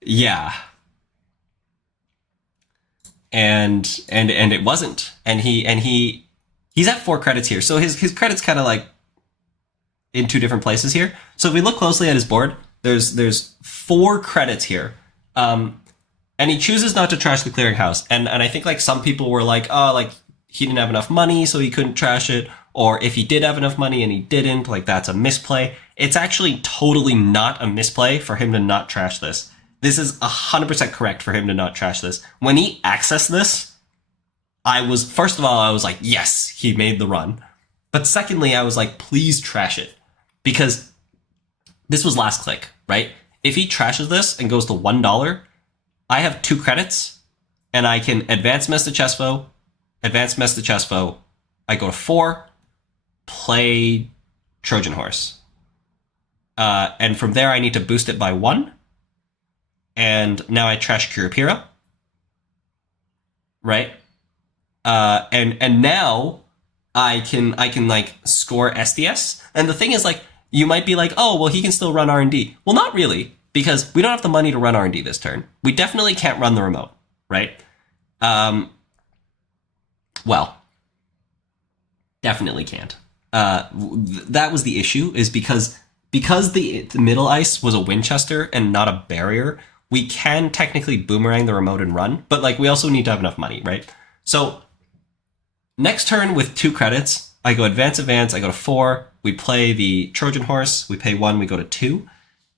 Yeah. And it wasn't. And he's at 4 credits here. So his credits kind of like in 2 different places here. So if we look closely at his board, there's 4 credits here. And he chooses not to trash the Clearinghouse. And I think like some people were like, "Oh, like he didn't have enough money, so he couldn't trash it." Or if he did have enough money and he didn't, like that's a misplay. It's actually totally not a misplay for him to not trash this. This is 100% correct for him to not trash this. When he accessed this, first of all, I was like, yes, he made the run. But secondly, I was like, please trash it. Because this was last click, right? If he trashes this and goes to $1, I have 2 credits, and I can advance Mess to Chessfo, advance Mess to Chessfo. I go to 4, play Trojan Horse. And from there, I need to boost it by 1. And now I trash Kurapira, right? And now I can like score SDS. And the thing is, like, you might be like, "Oh, well, he can still run R&D." Well, not really, because we don't have the money to run R&D this turn. We definitely can't run the remote, right? Well, definitely can't. That was the issue, is because the middle ice was a Winchester and not a barrier. We can technically boomerang the remote and run, but like we also need to have enough money, right? So next turn with 2 credits, I go advance, I go to 4. We play the Trojan Horse. We pay 1, we go to 2.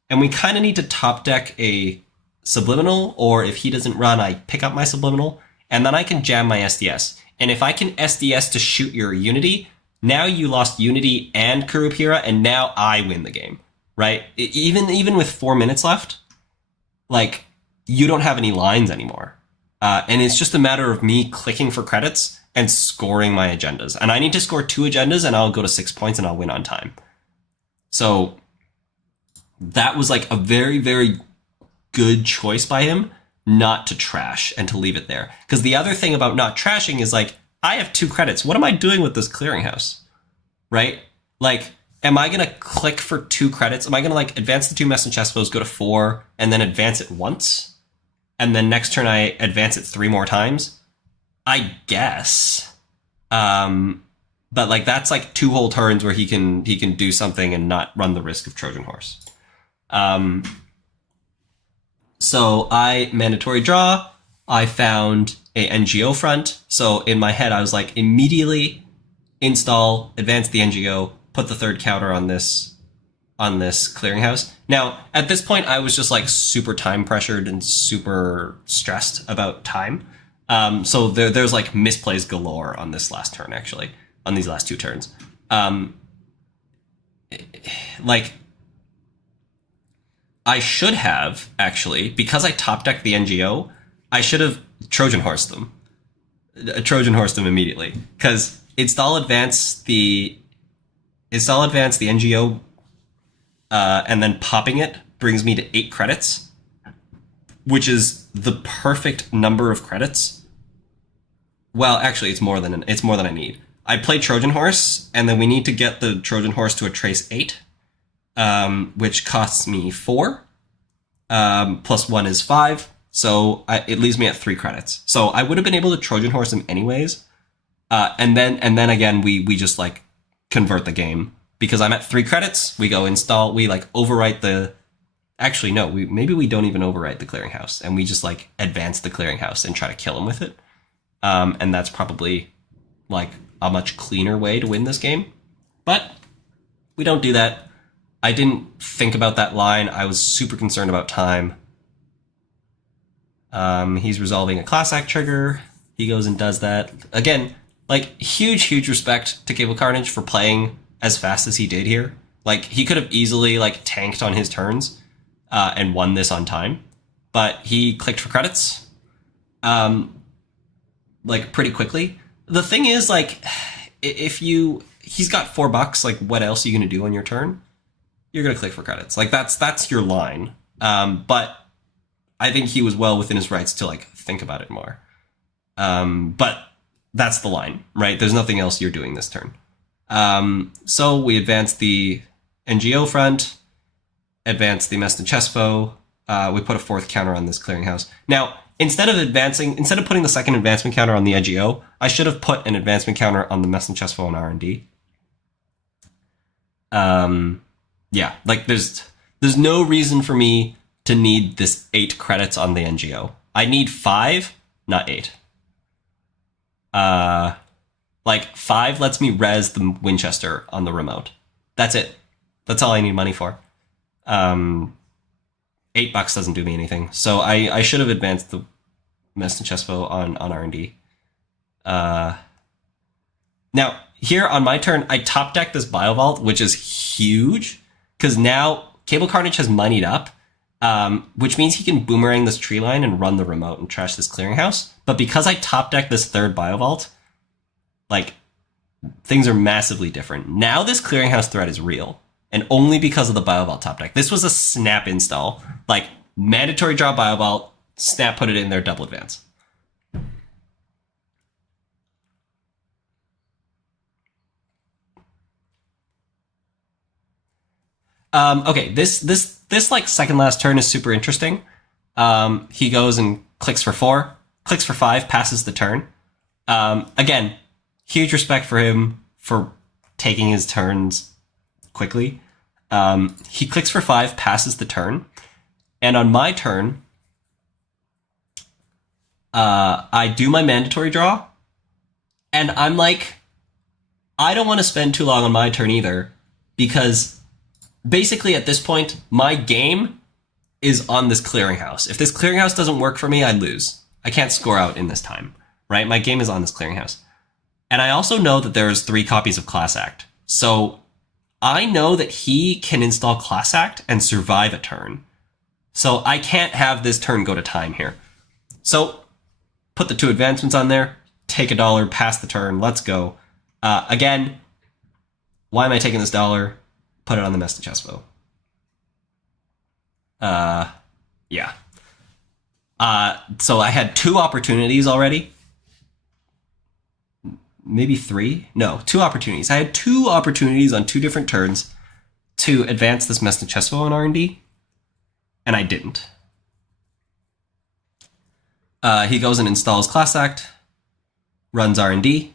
And we kind of need to top deck a Subliminal, or if he doesn't run, I pick up my Subliminal, and then I can jam my SDS. And if I can SDS to shoot your Unity, now you lost Unity and Kurupira, and now I win the game, right? Even with 4 minutes left, like, you don't have any lines anymore. And it's just a matter of me clicking for credits and scoring my agendas. And I need to score 2 agendas, and I'll go to 6 points, and I'll win on time. So that was like a very, very good choice by him not to trash and to leave it there. Because the other thing about not trashing is, like, I have 2 credits. What am I doing with this clearinghouse? Right? Like, am I going to click for 2 credits? Am I going to, like, advance the 2 Mess and Chess foes, go to 4, and then advance it once? And then next turn I advance it 3 more times? I guess. But, like, that's, like, 2 whole turns where he can do something and not run the risk of Trojan Horse. So I mandatory draw. I found a NGO front. So in my head, I was like, immediately install, advance the NGO, put the 3rd counter on this clearinghouse. Now, at this point, I was just like super time pressured and super stressed about time. So there's like misplays galore on this last turn, actually, on these last 2 turns. Like, I should have, actually, because I top decked the NGO, I should have Trojan Horsed them. Trojan Horsed them immediately. Because install advance the NGO, and then popping it brings me to 8 credits, which is the perfect number of credits. Well, actually, it's more than I need. I play Trojan Horse, and then we need to get the Trojan Horse to a trace 8. Which costs me 4, plus 1 is 5, so it leaves me at 3 credits. So I would have been able to Trojan Horse him anyways, and then again we just like convert the game because I'm at 3 credits. We go install, we like overwrite the. Actually, no, maybe we don't even overwrite the clearinghouse, and we just like advance the clearinghouse and try to kill him with it. And that's probably like a much cleaner way to win this game, but we don't do that. I didn't think about that line. I was super concerned about time. He's resolving a class act trigger. He goes and does that. Again, like, huge respect to Cable Carnage for playing as fast as he did here. Like, he could have easily, like, tanked on his turns and won this on time. But he clicked for credits, like, pretty quickly. The thing is, like, he's got $4, like, what else are you going to do on your turn? You're going to click for credits. Like, that's your line. But I think he was well within his rights to, like, think about it more. But that's the line, right? There's nothing else you're doing this turn. So we advance the NGO front, advance the Mess and Chess foe. We put a 4th counter on this clearinghouse. Now, instead of putting the 2nd advancement counter on the NGO, I should have put an advancement counter on the Mess and Chess foe and R&D. Yeah, like there's no reason for me to need this 8 credits on the NGO. I need 5, not 8. Like 5 lets me res the Winchester on the remote. That's it. That's all I need money for. $8 doesn't do me anything. So I should have advanced the Mess and Chess foe on R&D. Now, here on my turn, I top deck this Biovault, which is huge. Because now Cable Carnage has moneyed up, which means he can boomerang this tree line and run the remote and trash this clearinghouse. But because I top deck this 3rd Biovault, like, things are massively different. Now this clearinghouse threat is real, and only because of the Biovault top deck. This was a snap install, like mandatory draw Biovault, snap put it in there, double advance. Okay, this like 2nd last turn is super interesting. He goes and clicks for 4, clicks for 5, passes the turn. Again, huge respect for him for taking his turns quickly. He clicks for 5, passes the turn, and on my turn, I do my mandatory draw, And I'm like, I don't want to spend too long on my turn either, because basically at this point, my game is on this clearinghouse. If this clearinghouse doesn't work for me, I lose. I can't score out in this time, right? My game is on this clearinghouse. And I also know that there's 3 copies of Class Act. So I know that he can install Class Act and survive a turn. So I can't have this turn go to time here. So put the 2 advancements on there, take $1, pass the turn, let's go. Again, why am I taking this $1? Put it on the Mesta Chespo. Yeah. So I had 2 opportunities already. Maybe 3? No, 2 opportunities. I had 2 opportunities on 2 different turns to advance this Mesta Chespo on R&D, and I didn't. He goes and installs Class Act, runs R&D,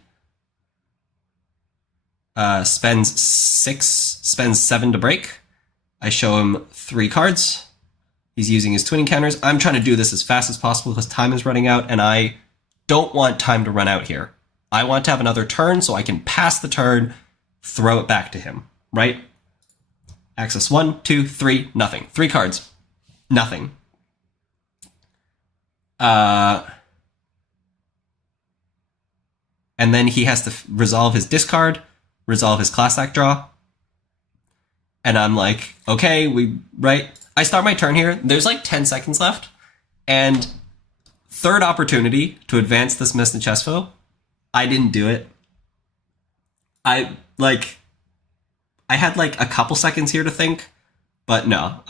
spends 7 to break. I show him 3 cards. He's using his twinning counters. I'm trying to do this as fast as possible because time is running out, and I don't want time to run out here. I want to have another turn so I can pass the turn, throw it back to him, right? Access 1, 2, 3, nothing. 3 cards, nothing. And then he has to resolve his discard, resolve his Class Act draw. And I'm like, okay, right? I start my turn here. There's like 10 seconds left. And 3rd opportunity to advance this Mesta Chespo. I didn't do it. I had like a couple seconds here to think, but no,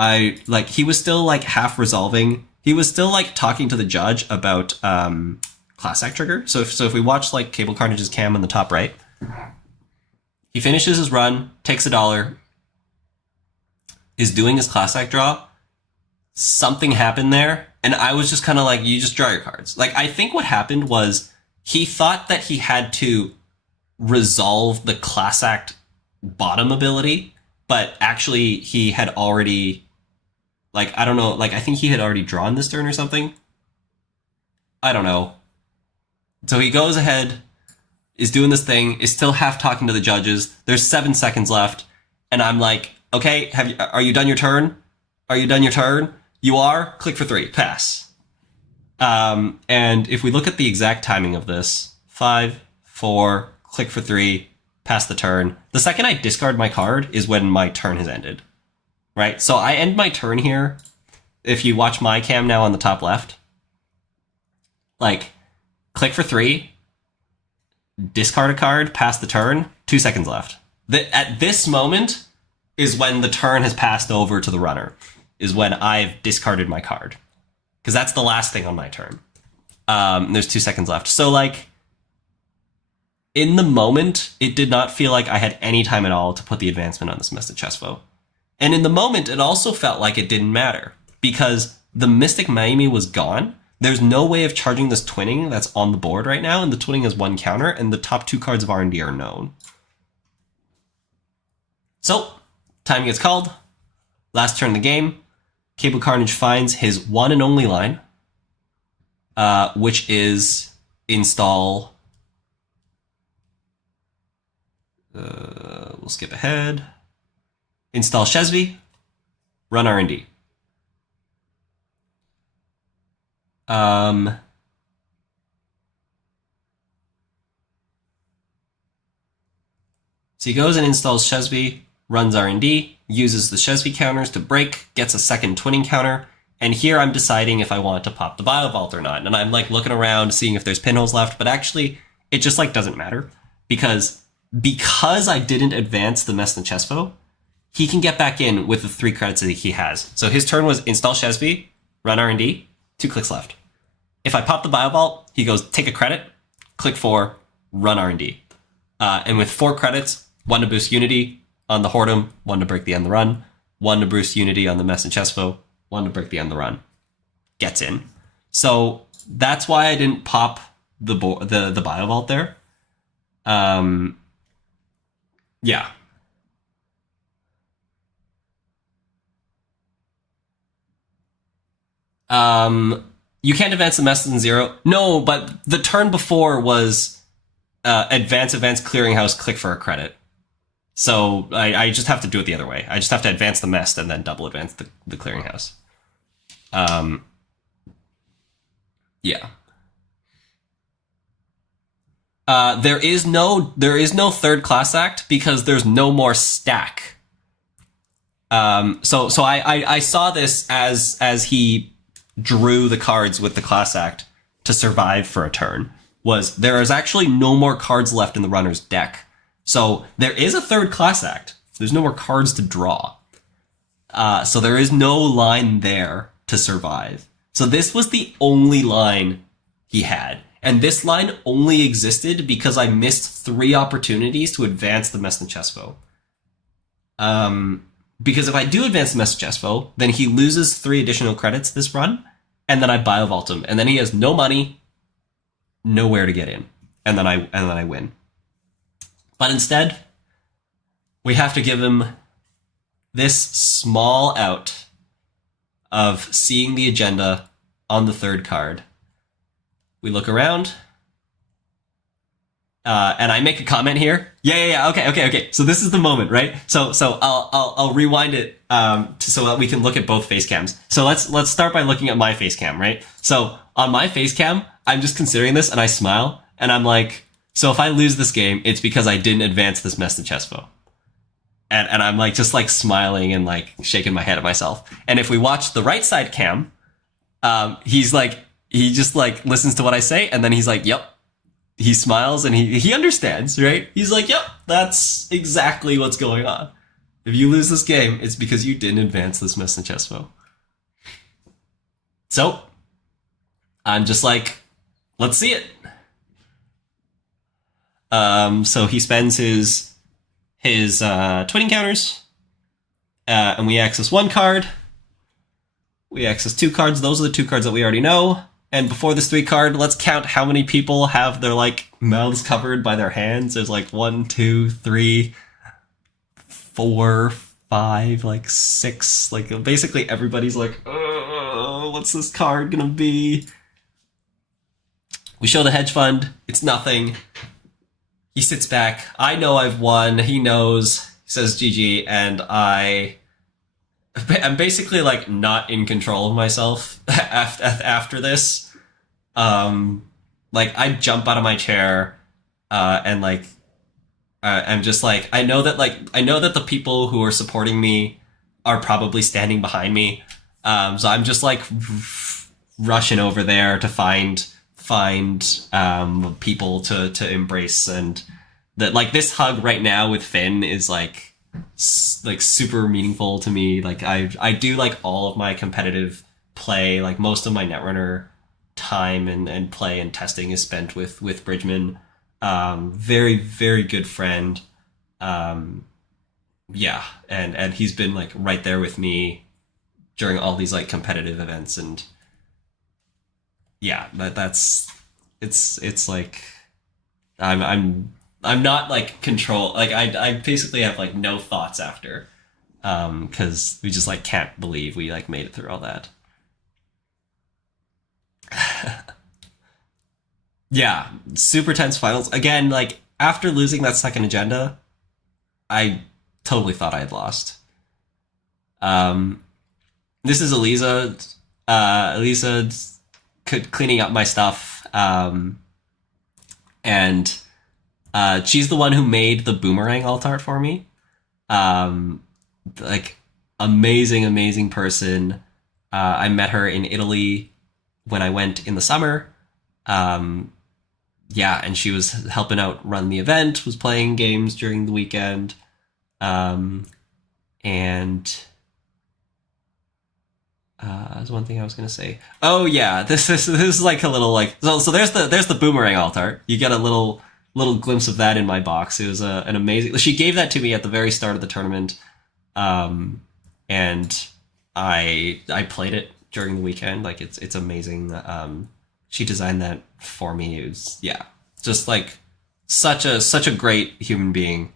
he was still like half resolving. He was still like talking to the judge about Class Act trigger. So if we watch like Cable Carnage's cam on the top right, he finishes his run, takes $1, is doing his Class Act draw. Something happened there, and I was just kind of like, you just draw your cards. Like, I think what happened was he thought that he had to resolve the Class Act bottom ability, but actually he had already, like, I don't know, like, I think he had already drawn this turn or something. I don't know. So he goes ahead, is doing this thing, is still half talking to the judges. There's 7 seconds left, and I'm like, okay, are you done your turn? Are you done your turn? You are? Click for 3, pass. And if we look at the exact timing of this, 5, 4, click for 3, pass the turn. The second I discard my card is when my turn has ended, right? So I end my turn here. If you watch my cam now on the top left, like, click for 3, discard a card, pass the turn, 2 seconds left. At this moment is when the turn has passed over to the runner, is when I've discarded my card. Because that's the last thing on my turn. There's 2 seconds left. So, like, in the moment, it did not feel like I had any time at all to put the advancement on this Mesta Chespo. And in the moment, it also felt like it didn't matter. Because the Mystic Miami was gone. There's no way of charging this twinning that's on the board right now, and the twinning has 1 counter, and the top 2 cards of R&D are known. So, time gets called. Last turn of the game. Cable Carnage finds his one and only line, which is install. We'll skip ahead. Install Chesvi, run R&D. So he goes and installs Chesvi, runs R&D, uses the Chesvi counters to break, gets a second twinning counter, and here I'm deciding if I want to pop the Biovault or not. And I'm like looking around, seeing if there's pinholes left, but actually it just like doesn't matter because I didn't advance the Mesta Chespo, he can get back in with the 3 credits that he has. So his turn was install Chesvi, run R&D, 2 clicks left. If I pop the Biovault, he goes take a credit, click 4, run R&D. And with 4 credits, 1 to boost Unity on the Hortum, 1 to break the end of the run, 1 to boost Unity on the Mesta Chespo, 1 to break the end of the run. Gets in. So that's why I didn't pop the Biovault there. Yeah. You can't advance the Mestas in 0. No, but the turn before was advance clearinghouse, click for a credit. So I just have to do it the other way. I just have to advance the mest and then double advance the clearinghouse. Yeah. There is no third class act because there's no more stack. So I saw this as he drew the cards with the class act to survive for a turn. Was there is actually no more cards left in the runner's deck. So there is a third class act. There's no more cards to draw. So there is no line there to survive. So this was the only line he had. And this line only existed because I missed 3 opportunities to advance the Mess and Chesvo. Because if I do advance the Mess and Chesvo, then he loses 3 additional credits this run, and then I Biovault him. And then he has no money, nowhere to get in. And then I win. But instead, we have to give him this small out of seeing the agenda on the 3rd card. We look around, and I make a comment here. Yeah. Okay. So this is the moment, right? So I'll rewind it so that we can look at both face cams. So let's start by looking at my face cam, right? So on my face cam, I'm just considering this, and I smile, and I'm like, so if I lose this game, it's because I didn't advance this Mess to Chesvo. And I'm like just like smiling and like shaking my head at myself. And if we watch the right side cam, he just like listens to what I say, and then he's like, yep. He smiles and he understands, right? He's like, yep, that's exactly what's going on. If you lose this game, it's because you didn't advance this Mess and Chesvo. So I'm just like, let's see it. So he spends his twinning counters, and we access 1 card. We access 2 cards. Those are the 2 cards that we already know. And before this 3 card, let's count how many people have their like mouths covered by their hands. There's like 1, 2, 3, 4, 5, like 6. Like basically everybody's like, oh, what's this card gonna be? We show the hedge fund. It's nothing. He sits back. I know I've won. He knows. He says GG, and I'm basically like not in control of myself after this. Like I jump out of my chair, and like I'm just like I know that the people who are supporting me are probably standing behind me. So I'm just like rushing over there to find people to embrace, and that like this hug right now with Finn is like super meaningful to me. Like I do like all of my competitive play, like most of my Netrunner time and play and testing is spent with Bridgman. Very, very good friend. Yeah, and he's been like right there with me during all these like competitive events, and yeah, it's like I'm not like control, like I basically have like no thoughts after, because we just like can't believe we like made it through all that. Yeah, super tense finals again. Like after losing that second agenda, I totally thought I had lost. This is Elisa. Elisa cleaning up my stuff, and she's the one who made the boomerang alt art for me. Like amazing person. I met her in Italy when I went in the summer. Yeah, and she was helping out run the event, was playing games during the weekend. And there's one thing I was gonna say. Oh yeah, this is like a little like so there's the boomerang alt art. You get a little glimpse of that in my box. It was an amazing. She gave that to me at the very start of the tournament, and I played it during the weekend. Like it's amazing. She designed that for me. It was just like such a great human being.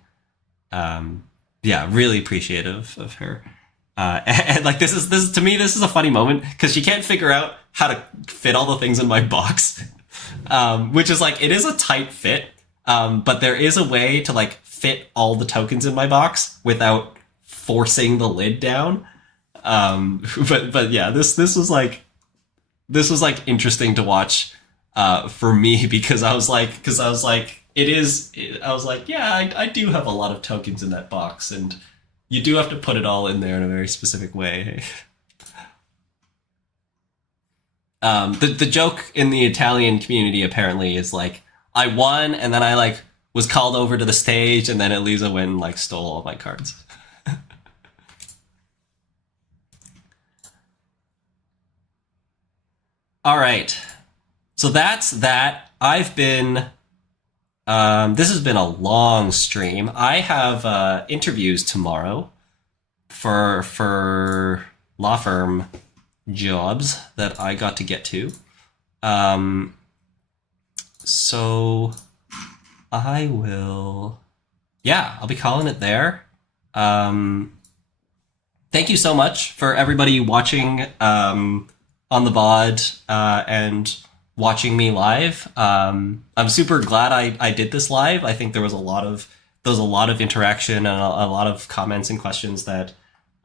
Yeah, really appreciative of her. And like this is to me this is a funny moment because she can't figure out how to fit all the things in my box, which is like it is a tight fit. But there is a way to like fit all the tokens in my box without forcing the lid down. But yeah, this was like interesting to watch for me because I was like yeah, I do have a lot of tokens in that box, and you do have to put it all in there in a very specific way. The joke in the Italian community apparently is like, I won, and then I like was called over to the stage, and then Elisa went and like stole all my cards. All right, so that's that. I've been this has been a long stream. I have interviews tomorrow for law firm jobs that I got to get to. So I will, yeah, I'll be calling it there. Thank you so much for everybody watching on the VOD and watching me live. I'm super glad I did this live. I think there was a lot of interaction and a lot of comments and questions that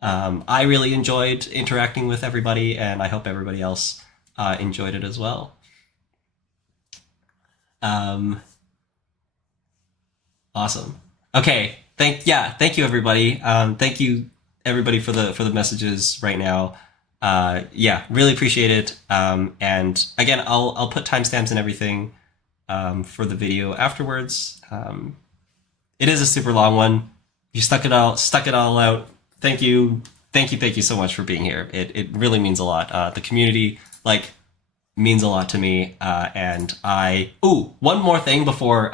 I really enjoyed interacting with everybody, and I hope everybody else enjoyed it as well. Awesome. Okay. Thank you everybody. Thank you everybody for the messages right now. Yeah, really appreciate it. And again, I'll put timestamps and everything for the video afterwards. It is a super long one. You stuck it all out. Thank you so much for being here. It really means a lot. The community means a lot to me. And one more thing before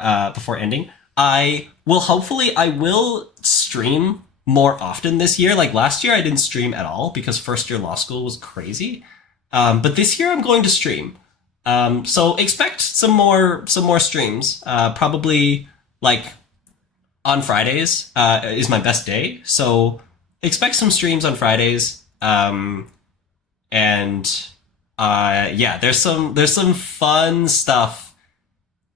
ending. I will stream more often this year. Like last year I didn't stream at all because first year law school was crazy. But this year I'm going to stream. So expect some more streams. Probably on Fridays is my best day. So expect some streams on Fridays. And there's some fun stuff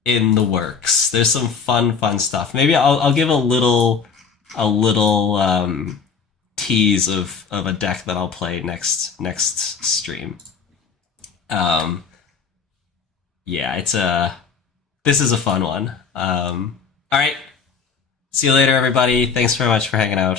in the works. There's some fun stuff. Maybe I'll give a little tease of a deck that I'll play next stream. Yeah, this is a fun one. All right. See you later, everybody. Thanks very much for hanging out.